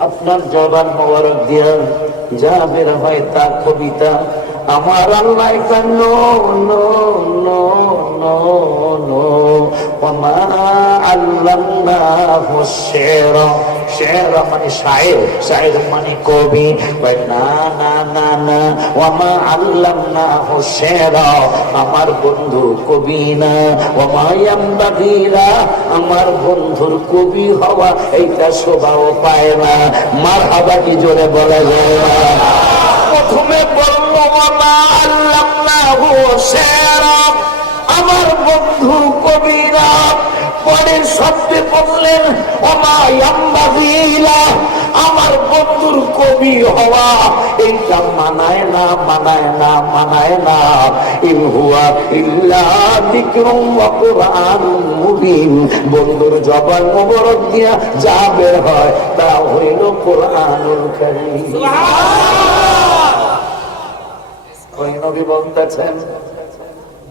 আপনার জবান মোবারক দিয়া যা বের হয় তা কবিতা। আমার আল্লাহ নো নো নো নো নো ওমা আল্লামনাহু শিরা। শিরা মানে শায়ের, শায়ের মানে কবি। না না না না, ওমা আল্লামনাহু শিরা, আমার বন্ধু কবি না। ওমা ইয়ামবাগিলা, আমার বন্ধুর কবি হওয়া এইটা শোভাও পায় না। মারহাবা কি জোরে বলা যায় না? প্রথমে বললো ওমা আল্লামনাহু শিরা, আমার বন্ধু কবি না। পরের শব্দে বললেন ওমা ইয়ামবাগিলা, আমার বন্ধুর কবি হওয়া এইটা মানায় না, মানায় না, মানায় না। ইন হুয়া ইল্লা যিকরুন ওয়া কুরআনুন মুবিন। বন্ধুর জবান মোবারক দিয়া যা বের হয় তা হইল কুরআনুল কারীম। সুবহানাল্লাহ। ওই নবী বলতেছেন,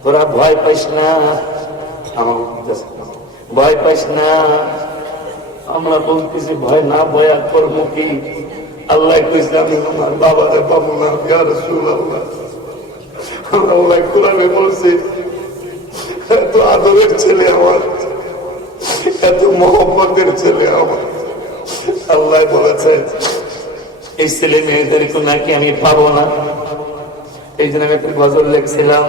তোরা ভয় পাইস না, ভয় পাইস না, আমরা বলতেছি ভয় না ভয় আর করবো কি? আল্লাহ কইছে আমি আমার বাবারে পাবো না, ইয়া রাসূলুল্লাহ। আল্লাহ কোরআনে বলছে এত আদরের ছেলে আমার, এত মহব্বতের ছেলে আমার। আল্লাহ বলেছে এই ছেলে মেয়েদেরকে নাকি আমি পাবো না। এই জন্য আমি একটা গজল লিখছিলাম,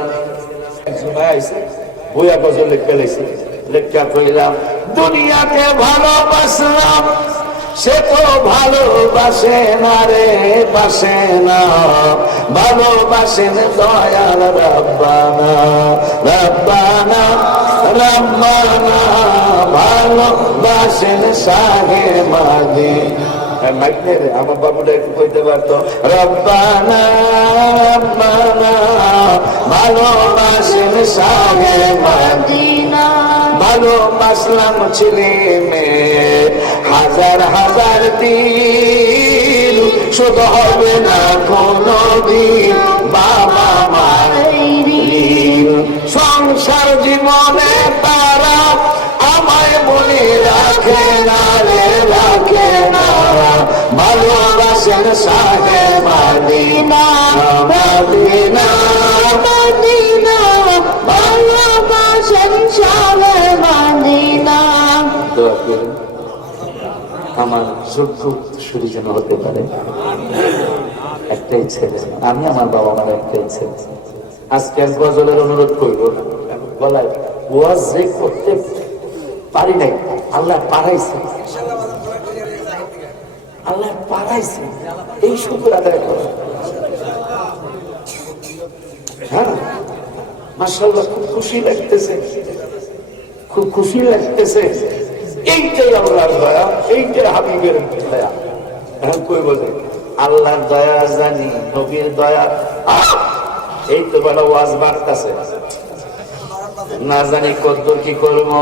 বইয়া গজল লিখতে লেগেছি, লেখা কইলাম দুনিয়াকে ভালোবাসলাম সে তো ভালোবাসে না রে, বাসে না, ভালোবাসেন দয়াল রব্বানা, রব্বানা রব্বানা, ভালোবাসেন শাহে মদিনা। আমার বাবুটা একটু কইতে পারতো রব্বানা রব্বানা, ভালোবাসেন শাহে মদিনা। ভালোবাসলাম ছেলে মেয়ে হাজার হাজার দিন, শুধু হবে না কোনদিন বাবা মায়ের সংসার জীবনে তারা আমায় মনে রাখে না রে, রাখে না। ভালোবাসেন শাহে মদিনা, মদিনা মদিনা, ভালোবাসেন শাহে মদিনা। আমার যোগ্য শুরু যেন হতে পারে, একটাই ছেলে আমি, আমার বাবা মার একটাই ছেলে। আজকে আর গজলের অনুরোধ করবো না, গলায় ওয়াজ যে করতে পারি নাই, আল্লাহ পারাইছে, আল্লাহ পারাইছে, এই শুকর আদায় করো। হ্যাঁ মাশাআল্লাহ, খুব খুশি লাগতেছে, খুব খুশি লাগতেছে। এইটাই আল্লাহর দয়া, এইটাই হাবিবের দয়া। এখন কই বলে আল্লাহর দয়া জানি, নবীর দয়া। এই তো বড় ওয়াজ বাড়তেছে, না জানি কতদূর কি করবো।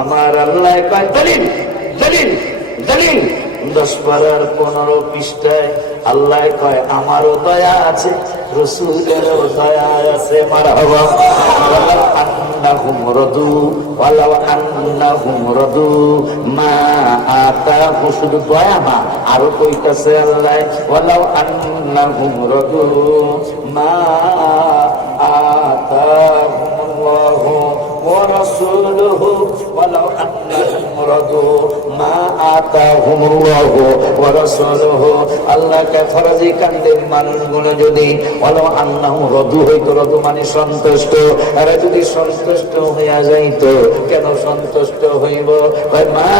আমার আল্লাহ দলিল দলিল দলিল 10 পারার 15 পৃষ্ঠায় আল্লাহ কয় আমারও দয়া আছে, রসুলেরও দয়া আছে। মারহাবা। ওয়ালাউ আন্নাহুম রাদু, ওয়ালাউ আন্নাহুম রাদু মা আতাহু, শুধু দয়া না, আরো কইতাছে আল্লাহ ওয়ালাউ আন্নাহুম রাদু মা আতাহুমুল্লাহু ওয়া রাসূলুহু, ওয়ালাউ আন্নাহুম রাদু মা আতাহুমুল্লাহু ওয়া রাসূলুহু। আল্লাহকে ফরজি কান্দের মানুষগুলো যদি ওয়ালাউ আন্নাহুম রাদু হইতো, রাদু মানে সন্তুষ্ট, এরা যদি সন্তুষ্ট হইয়া যাইতো, কেন সন্তুষ্ট হইব? মা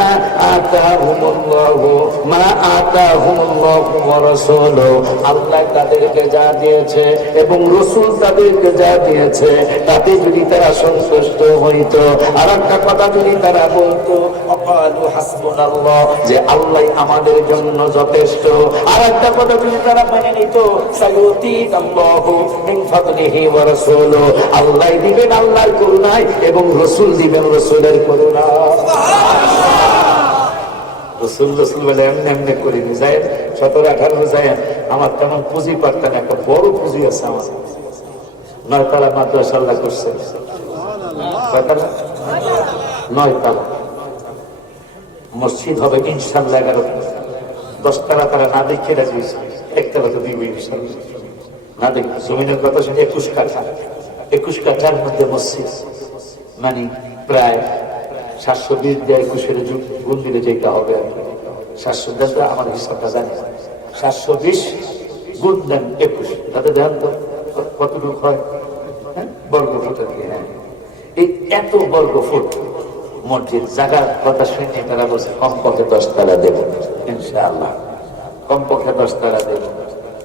আতাহুমুল্লাহু, মা আতাহুমুল্লাহু ওয়া রাসূলুহু, আল্লাহ তাদেরকে যা দিয়েছে এবং রাসূল তাদেরকে যা দিয়েছে তাতে যদি তারা সন্তুষ্ট হইতো। আর একটা কথা যদি তারা বলতো ওয়াকালু হাসবুনাল্লাহ, যে আল্লাহ আমাদের জন্য যথেষ্ট। আর একটা কথা যদি তারা মেনে নিত সাইয়্যুতিকাল্লাহু মিন ফাদলিহি ওয়া রাসূলুহু, আল্লাহ দিবেন আল্লাহর করুণায় এবং রাসূল দিবেন রাসূলের করুণায়। রসুল রসুল বলে এমনি এমনি করিনি, যাই 17-18 যায়। আমার তেমন পুঁজি পারতেন, একটা বড় পুঁজি আছে আমার। 9 তালা মাদ্রাসা আল্লাহ করছে, 9 তালা মসজিদ হবে ইনশাল্লাহ। 10 তালা তারা না দেখে রাখিয়েছে, 1 তালা তো দিব ইনশাল্লাহ। না দেখি জমিনের কথা শুনে 21 কাঠা, 21 কাঠার মধ্যে মসজিদ, মানে প্রায় 720 দিয়ে 21 গুণ দিলে যেটা হবে। 710 আমার হিসাবটা জানি, 720 গুণ দেন 21, তাতে দেন তো কতটুকু হয় বর্গ ফুট। হ্যাঁ, এই এত বর্গ ফুট মসজিদ জায়গার কথা শুনে তারা বলছে কমপক্ষে 10 তালা দেবো ইনশাআল্লাহ, কমপক্ষে 10 তালা দেবো।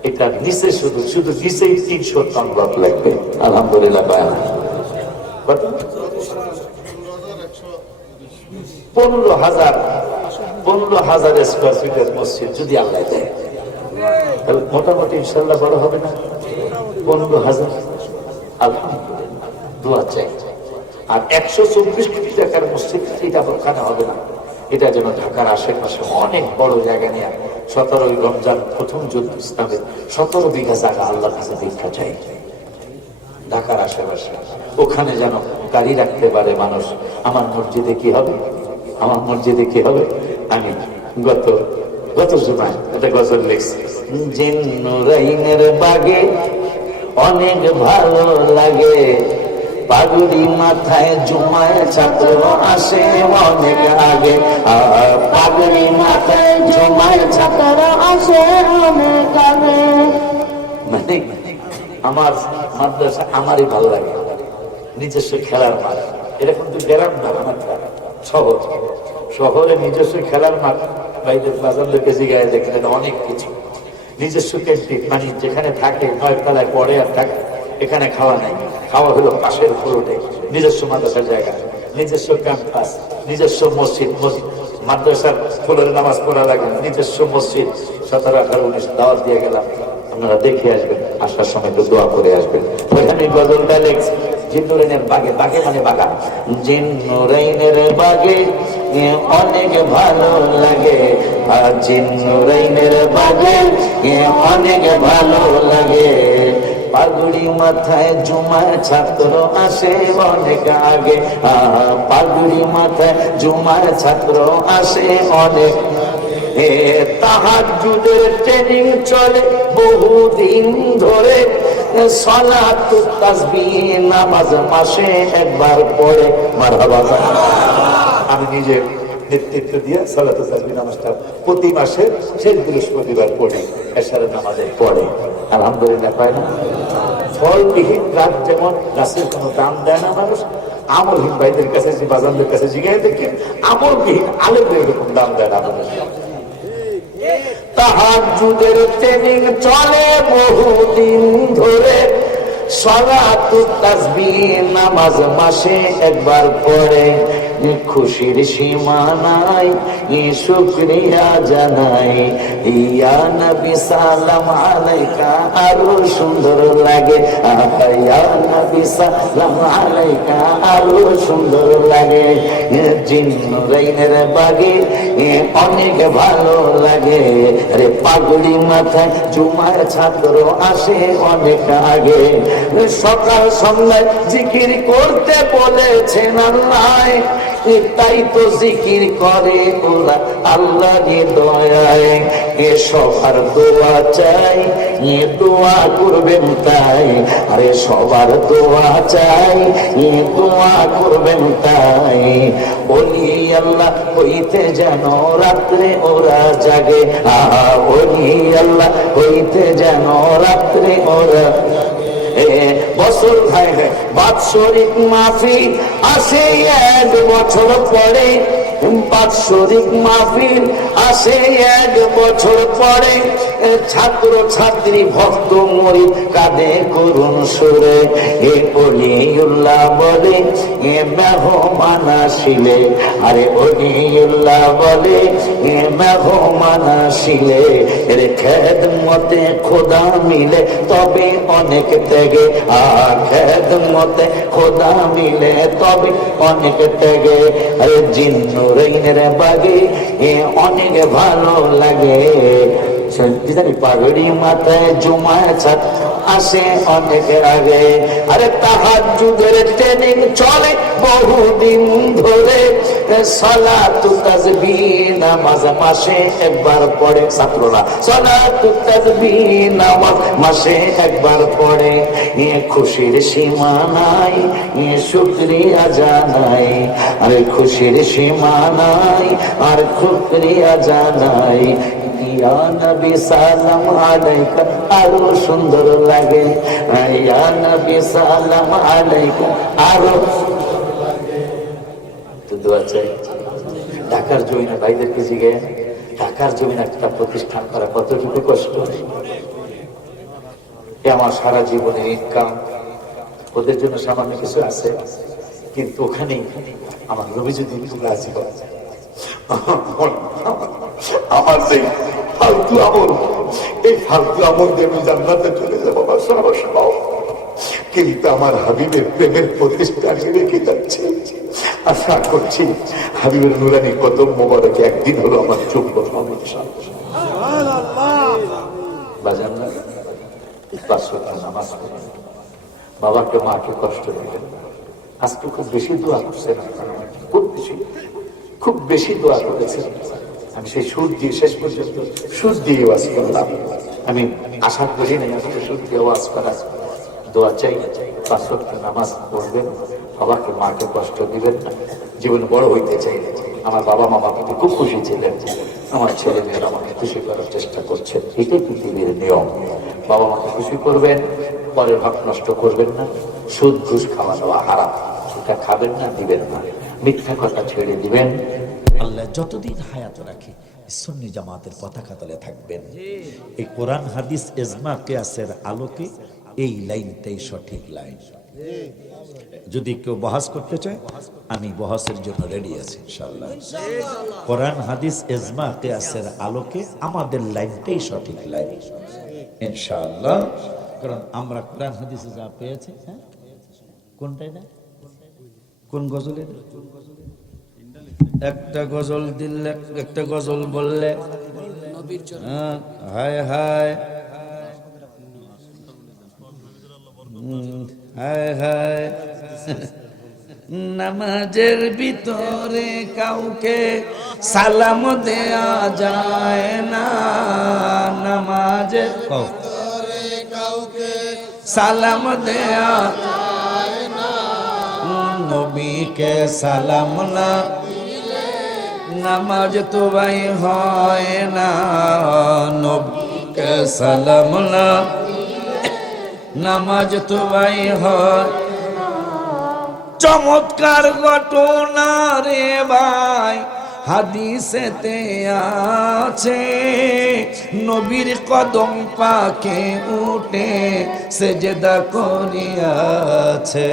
এটা নিচে শুধু শুধু নিচেই 300 টন ব্লক লাগবে। আলহামদুলিল্লাহ। 15,000 স্কোয়ার ফিটের মসজিদ যদি আল্লাহ দেয়, তাহলে মোটামুটি ইনশাল্লাহ বড় হবে না? 15,000। আলহামদুলিল্লাহ, দোয়া চাই। আর 124 কোটি টাকার মসজিদ এটা ওখানে হবে না, এটা যেন ঢাকার আশেপাশে অনেক বড় জায়গা নিয়ে 17ই রমজান প্রথম যুদ্ধ ইসলামের 17 বিঘা জায়গা আল্লাহর কাছে ভিক্ষা চাই ঢাকার আশেপাশে, ওখানে যেন গাড়ি রাখতে পারে মানুষ। আমার মসজিদে কি হবে? আমার মসজিদে কি হবে? আমি গত জুমায় একটা গজল লিখছি, যে নুরাইনের বাগে অনেক ভালো লাগে, পাগড়ি মাথায় জুমায় ছাত্র আসে অনেক আগে, পাগড়ি মাথায় জুমায় ছাত্র আসে অনেক আগে। মানে আমার মাদ্রাসা আমারই ভালো লাগে, নিজস্ব খেলার মাঠ। এটা কিন্তু গ্রাম না, আমার শহরে নিজস্ব খেলার মাঠ। বাইরের বাজারদেরকে জিগায় দেখলেন অনেক কিছু, নিজস্ব ক্যান্টিন, মানে যেখানে থাকে 9 তলায় পড়ে আর থাকে, এখানে খাওয়া নাই, খাওয়া হলো পাশের ফ্লোরে, নিজস্ব মাদ্রাসার জায়গা, নিজস্ব ক্যাম্পাস, নিজস্ব মসজিদ, মাদ্রাসার ফ্লোরে নামাজ পড়া লাগে, নিজস্ব মসজিদ। 17, 18, 19 দাওয়াত দিয়ে গেলাম, আপনারা দেখে আসবেন, আসার সময় একটু দোয়া করে আসবেন। ওইখানে গজলটা লেখছি, জিন্নুরাইনের বাগে, বাগে মানে বাগান, জিন্নুরাইনের বাগে অনেক ভালো লাগে, জিন্নুরাইনের বাগে অনেক ভালো লাগে, পাগড়ি মাথায় জুমার ছাত্র আসে অনেক আগে, পাগড়ি মাথায় জুমার ছাত্র আসে অনেক। তাহাজ্জুদের ট্রেনিং চলে বহুদিন ধরে, সালাত তাসবিহ নামাজ মাসে একবার পড়ে। মারহাবা। আমি নিজে নেতৃত্ব দিয়ে সালাত তাসবিহ নামাজটা প্রতি মাসে শেষ বৃহস্পতিবার পড়ি, এশারের নামাজে পড়ে। আলহামদুলিল্লাহ। পায় না ফলবিহীন গাছ, যেমন গাছের কোনো দাম দেয় না মানুষ, আমলহীন ভাইদের কাছে, বাজানদের কাছে জিজ্ঞাসা দেখি, আমলবিহীন আলেমদের এরকম দাম দেয় না মানুষ। তাহাজ্জুদের ট্রেনিং চলে বহুদিন ধরে, সালাত তাসবিহ নামাজ মাসে একবার পড়ে, খুশির সীমা নাই শুকরিয়া জানাই, ইয়া নবী সালাম আলাইকা আরো সুন্দর লাগে, ইয়া নবী সালাম আলাইকা আরো সুন্দর লাগে, জিন্নুরাইনের বাগে অনেক ভালো লাগে, রে পাগড়ি মাথায় জুমার ছাত্র আসে অনেক আগে, সকাল সন্ধ্যায় জিকির করতে বলেছেন আল্লাহ, তাই তো জিকির করে ওরা আল্লাহর দয়ায়, এ সবার দোয়া চাই, এ দোয়া করবেন তাই, আরে সবার দোয়া চাই, এ দোয়া করবেন তাই, বলি আল্লাহ হইতে যেন রাত্রে ওরা জাগে, বলি আল্লাহ হইতে যেন রাত্রে ওরা। বছর বাৎসরিক মাহফিল আসে 1 বছর পরে, বাৎসরিক মাহফিল আসে 1 বছর পরে, ছাত্র ছাত্রী ভক্ত মরি কাঁদে করুণ সুরে, এ ওলিউল্লাহ বলে এ মেহমান আসিলে, আরে ওলিউল্লাহ বলে এ মেহমান আসিলে, এর খেদমতে খোদা মিলে তবে অনেক ত্যাগে, খেদমতে খোদা মিলে তবে অনেক ত্যাগে, আরে জিন্নুরাইনের বাগে অনেক ভালো লাগে, পাগড়ি মাথায় জুমার ছাত্র আসে অনেক আগে, আরে তাহাজ্জুদের ট্রেনিং চলে বহুদিন ধরে, সালাত তাসবিহ নামাজ মাসে একবার পড়ে, ছাত্ররা সালাত তাসবিহ নামাজ মাসে একবার পড়ে, খুশির সীমা নাই শুকরিয়া জানাই, আরে খুশির সীমা নাই আর শুকরিয়া জানাই, ইয়া নবী সালাম আলাইকা আরো সুন্দর লাগে, ইয়া নবী সালাম আলাইকা আরো। তো দোয়া চাই। ঢাকার জমিনে ভাইদেরকে জিজ্ঞেস, ঢাকার জমিনে একটা প্রতিষ্ঠান করা কতটুকু কষ্ট, আমার সারা জীবনের ইনকাম, ওদের জন্য সামান্য কিছু আছে, কিন্তু ওখানে আমার নবী যদি রাজি হয়, আমার যে ফালতু আমল, এই ফালতু আমল দিয়ে আমি জান্নাতে চলে যাবো, কিন্তু আমার হাবিবের প্রেমের প্রতিষ্ঠান রেখে যাচ্ছে। আশা করছি হাবিবের নুরানি কদম মোবারকে একদিন হলো আমার চোখ বাজান না, নামাজ বাবাকে মাকে কষ্ট দিলেন, আজকে খুব বেশি দোয়া করছেন, খুব বেশি দোয়া করেছেন, আমি সেই সুর দিয়ে শেষ পর্যন্ত সুর দিয়ে ওয়াজ করলাম। আমি আশা করি নাই আসলে সুর দিয়ে ওয়াজ করা। দোয়া চাই, 5 ওয়াক্ত নামাজ পড়বেন, বাবাকে মাকে কষ্ট দিবেন না। জীবনে বড় হইতে চাই। আমার বাবা মা কিন্তু খুব খুশি ছিলেন, আমার ছেলে মেয়েরা আমাকে খুশি করার চেষ্টা করছেন। এটাই পৃথিবীর নিয়ম। বাবা মাকে খুশি করবেন, পরের হক নষ্ট করবেন না। সুদ ঘুষ খাওয়া দাওয়া হারাম, সেটা খাবেন না, দিবেন না। মিথ্যা কথা ছেড়ে দিবেন। আল্লাহ যতদিন হায়াত রাখে সুন্নি জামাতের পতাকা তলে থাকবেন। এই কোরআন হাদিস ইজমা কিয়াসের আলোকে এই লাইনটাই সঠিক লাইন। যদি কেউ বহাস করতে চায় আমি বহাসের জন্য রেডি আছি ইনশাআল্লাহ। কোরআন হাদিস ইজমা কিয়াসের আলোকে আমাদের লাইনটাই সঠিক লাইন ইনশাআল্লাহ। কারণ আমরা কোরআন হাদিসে যা পেয়েছি, হ্যাঁ কোনটাই না, কোন গজলে একটা গজল দিলে, একটা গজল বললে হায় হায় হায় হায়, নামাজের ভিতরে কাউকে সালাম দেয়া যায় না, নামাজের ভিতরে কাউকে সালাম দেয়া যায় না, নবীকে সালাম না নামাজ তো ভাই হয় না, নবীকে সালাম না নামাজ তো ভাই হয়। চমৎকার ঘটনা রে ভাই হাদিসেতে আছে, নবীর কদম পাকে উঠে সেজদা করিয়াছে।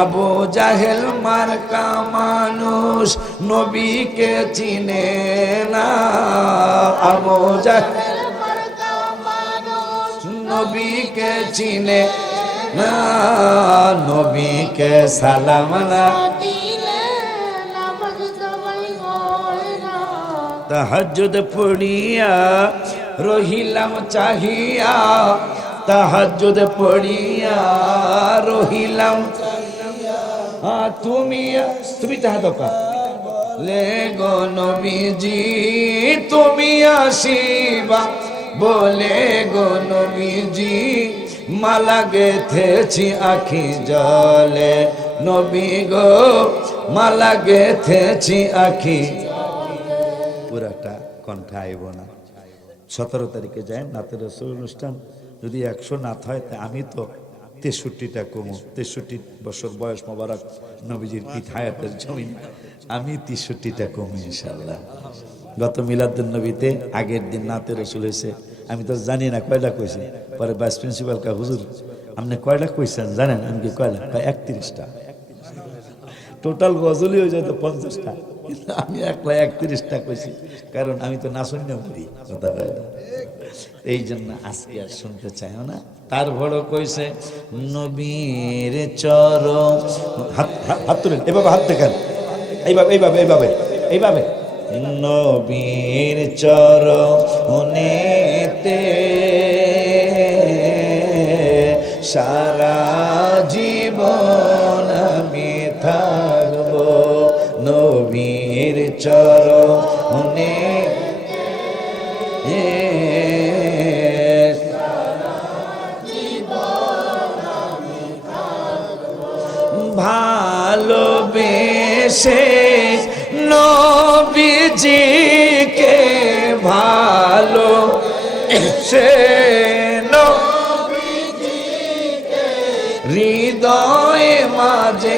আবু জাহেল মার্কা মানুষ নবীকে চিনে না, আবু জাহেল মার্কা মানুষ নবীকে চিনে না, নবীকে সালাম না তাহাজ্জুদ পড়িয়া রহিলাম চাহিয়া, তাহাজ্জুদ পড়িয়া রহিলাম তুমি তাহাদকা লে গো নবীজি তুমি আসিবা বলে গো নবীজি মালা গেথেছি আখি জলে, নবী গো মালা গেথেছি আখি। পুরাটা কণ্ঠা আইব না। 17 তারিখে যায় নাতের রসুল অনুষ্ঠান। যদি 100 নাত হয় তা আমি তো 63টা কমু। 63 বছর বয়স মোবারক নবীজির পিঠ হায়াতের জমিন, আমি 63টা কমু ইনশাআল্লাহ। গত মিলাদুন নবীতে আগের দিন নাতের রসুল হয়েছে, আমি তো জানি না কয়টা কইছি। পরে ভাইস প্রিন্সিপাল কা হুজুর আপনি কয়টা কইছেন জানেন? আমি কি কয়টা? 31টা। টোটাল গজলই হয়ে যায় তো 50টা, আমি একলা 31টা কইছি, কারণ আমি তো না শুনে পড়ি কথা বলে। এই জন্য আজকে আর শুনতে চাইও না। তার বড় কইছে নবীর চরণ, হাত তুলেন এভাবে, হাত দেখেন এইভাবে এইভাবে এইভাবে এইভাবে, নবীর চরণেতে সারা জীবন আমি থাকবো, নবীর চরণে ভালোবেসে নবীজিকে ভালোবেসে হৃদয়ে মাঝে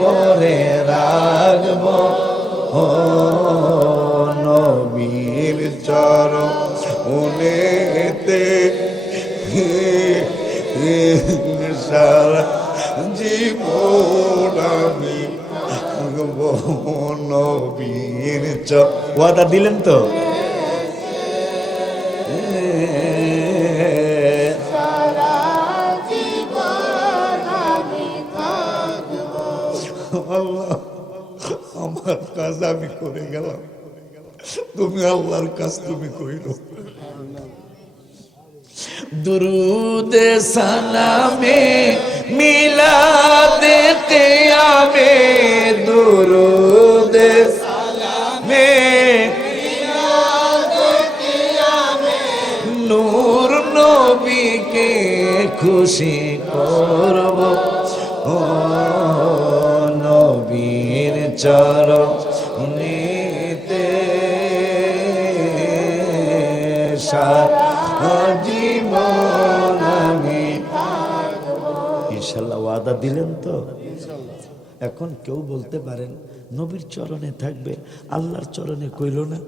বরে রাখবো, ও নবীর চরণেতে সারা জীবন আমি থাকবো, নবীর ওয়াদা দিলেন তো? আল্লাহ আমার কাজ আমি করে গেলাম, তুমি আল্লাহর কাজ তুমি কইরো। দুরুদ সালামে মিলাদে কিয়ামে, দুরুদ সালামে নবীকে খুশি করব ও নবীর চরণেতে সারা জীবন আমি ইনশাআল্লাহ ওয়াদা দিলেন তো। এখন কেউ বলতে পারেন নবীর চরণে থাকবে, আল্লাহর চরণে কইল না।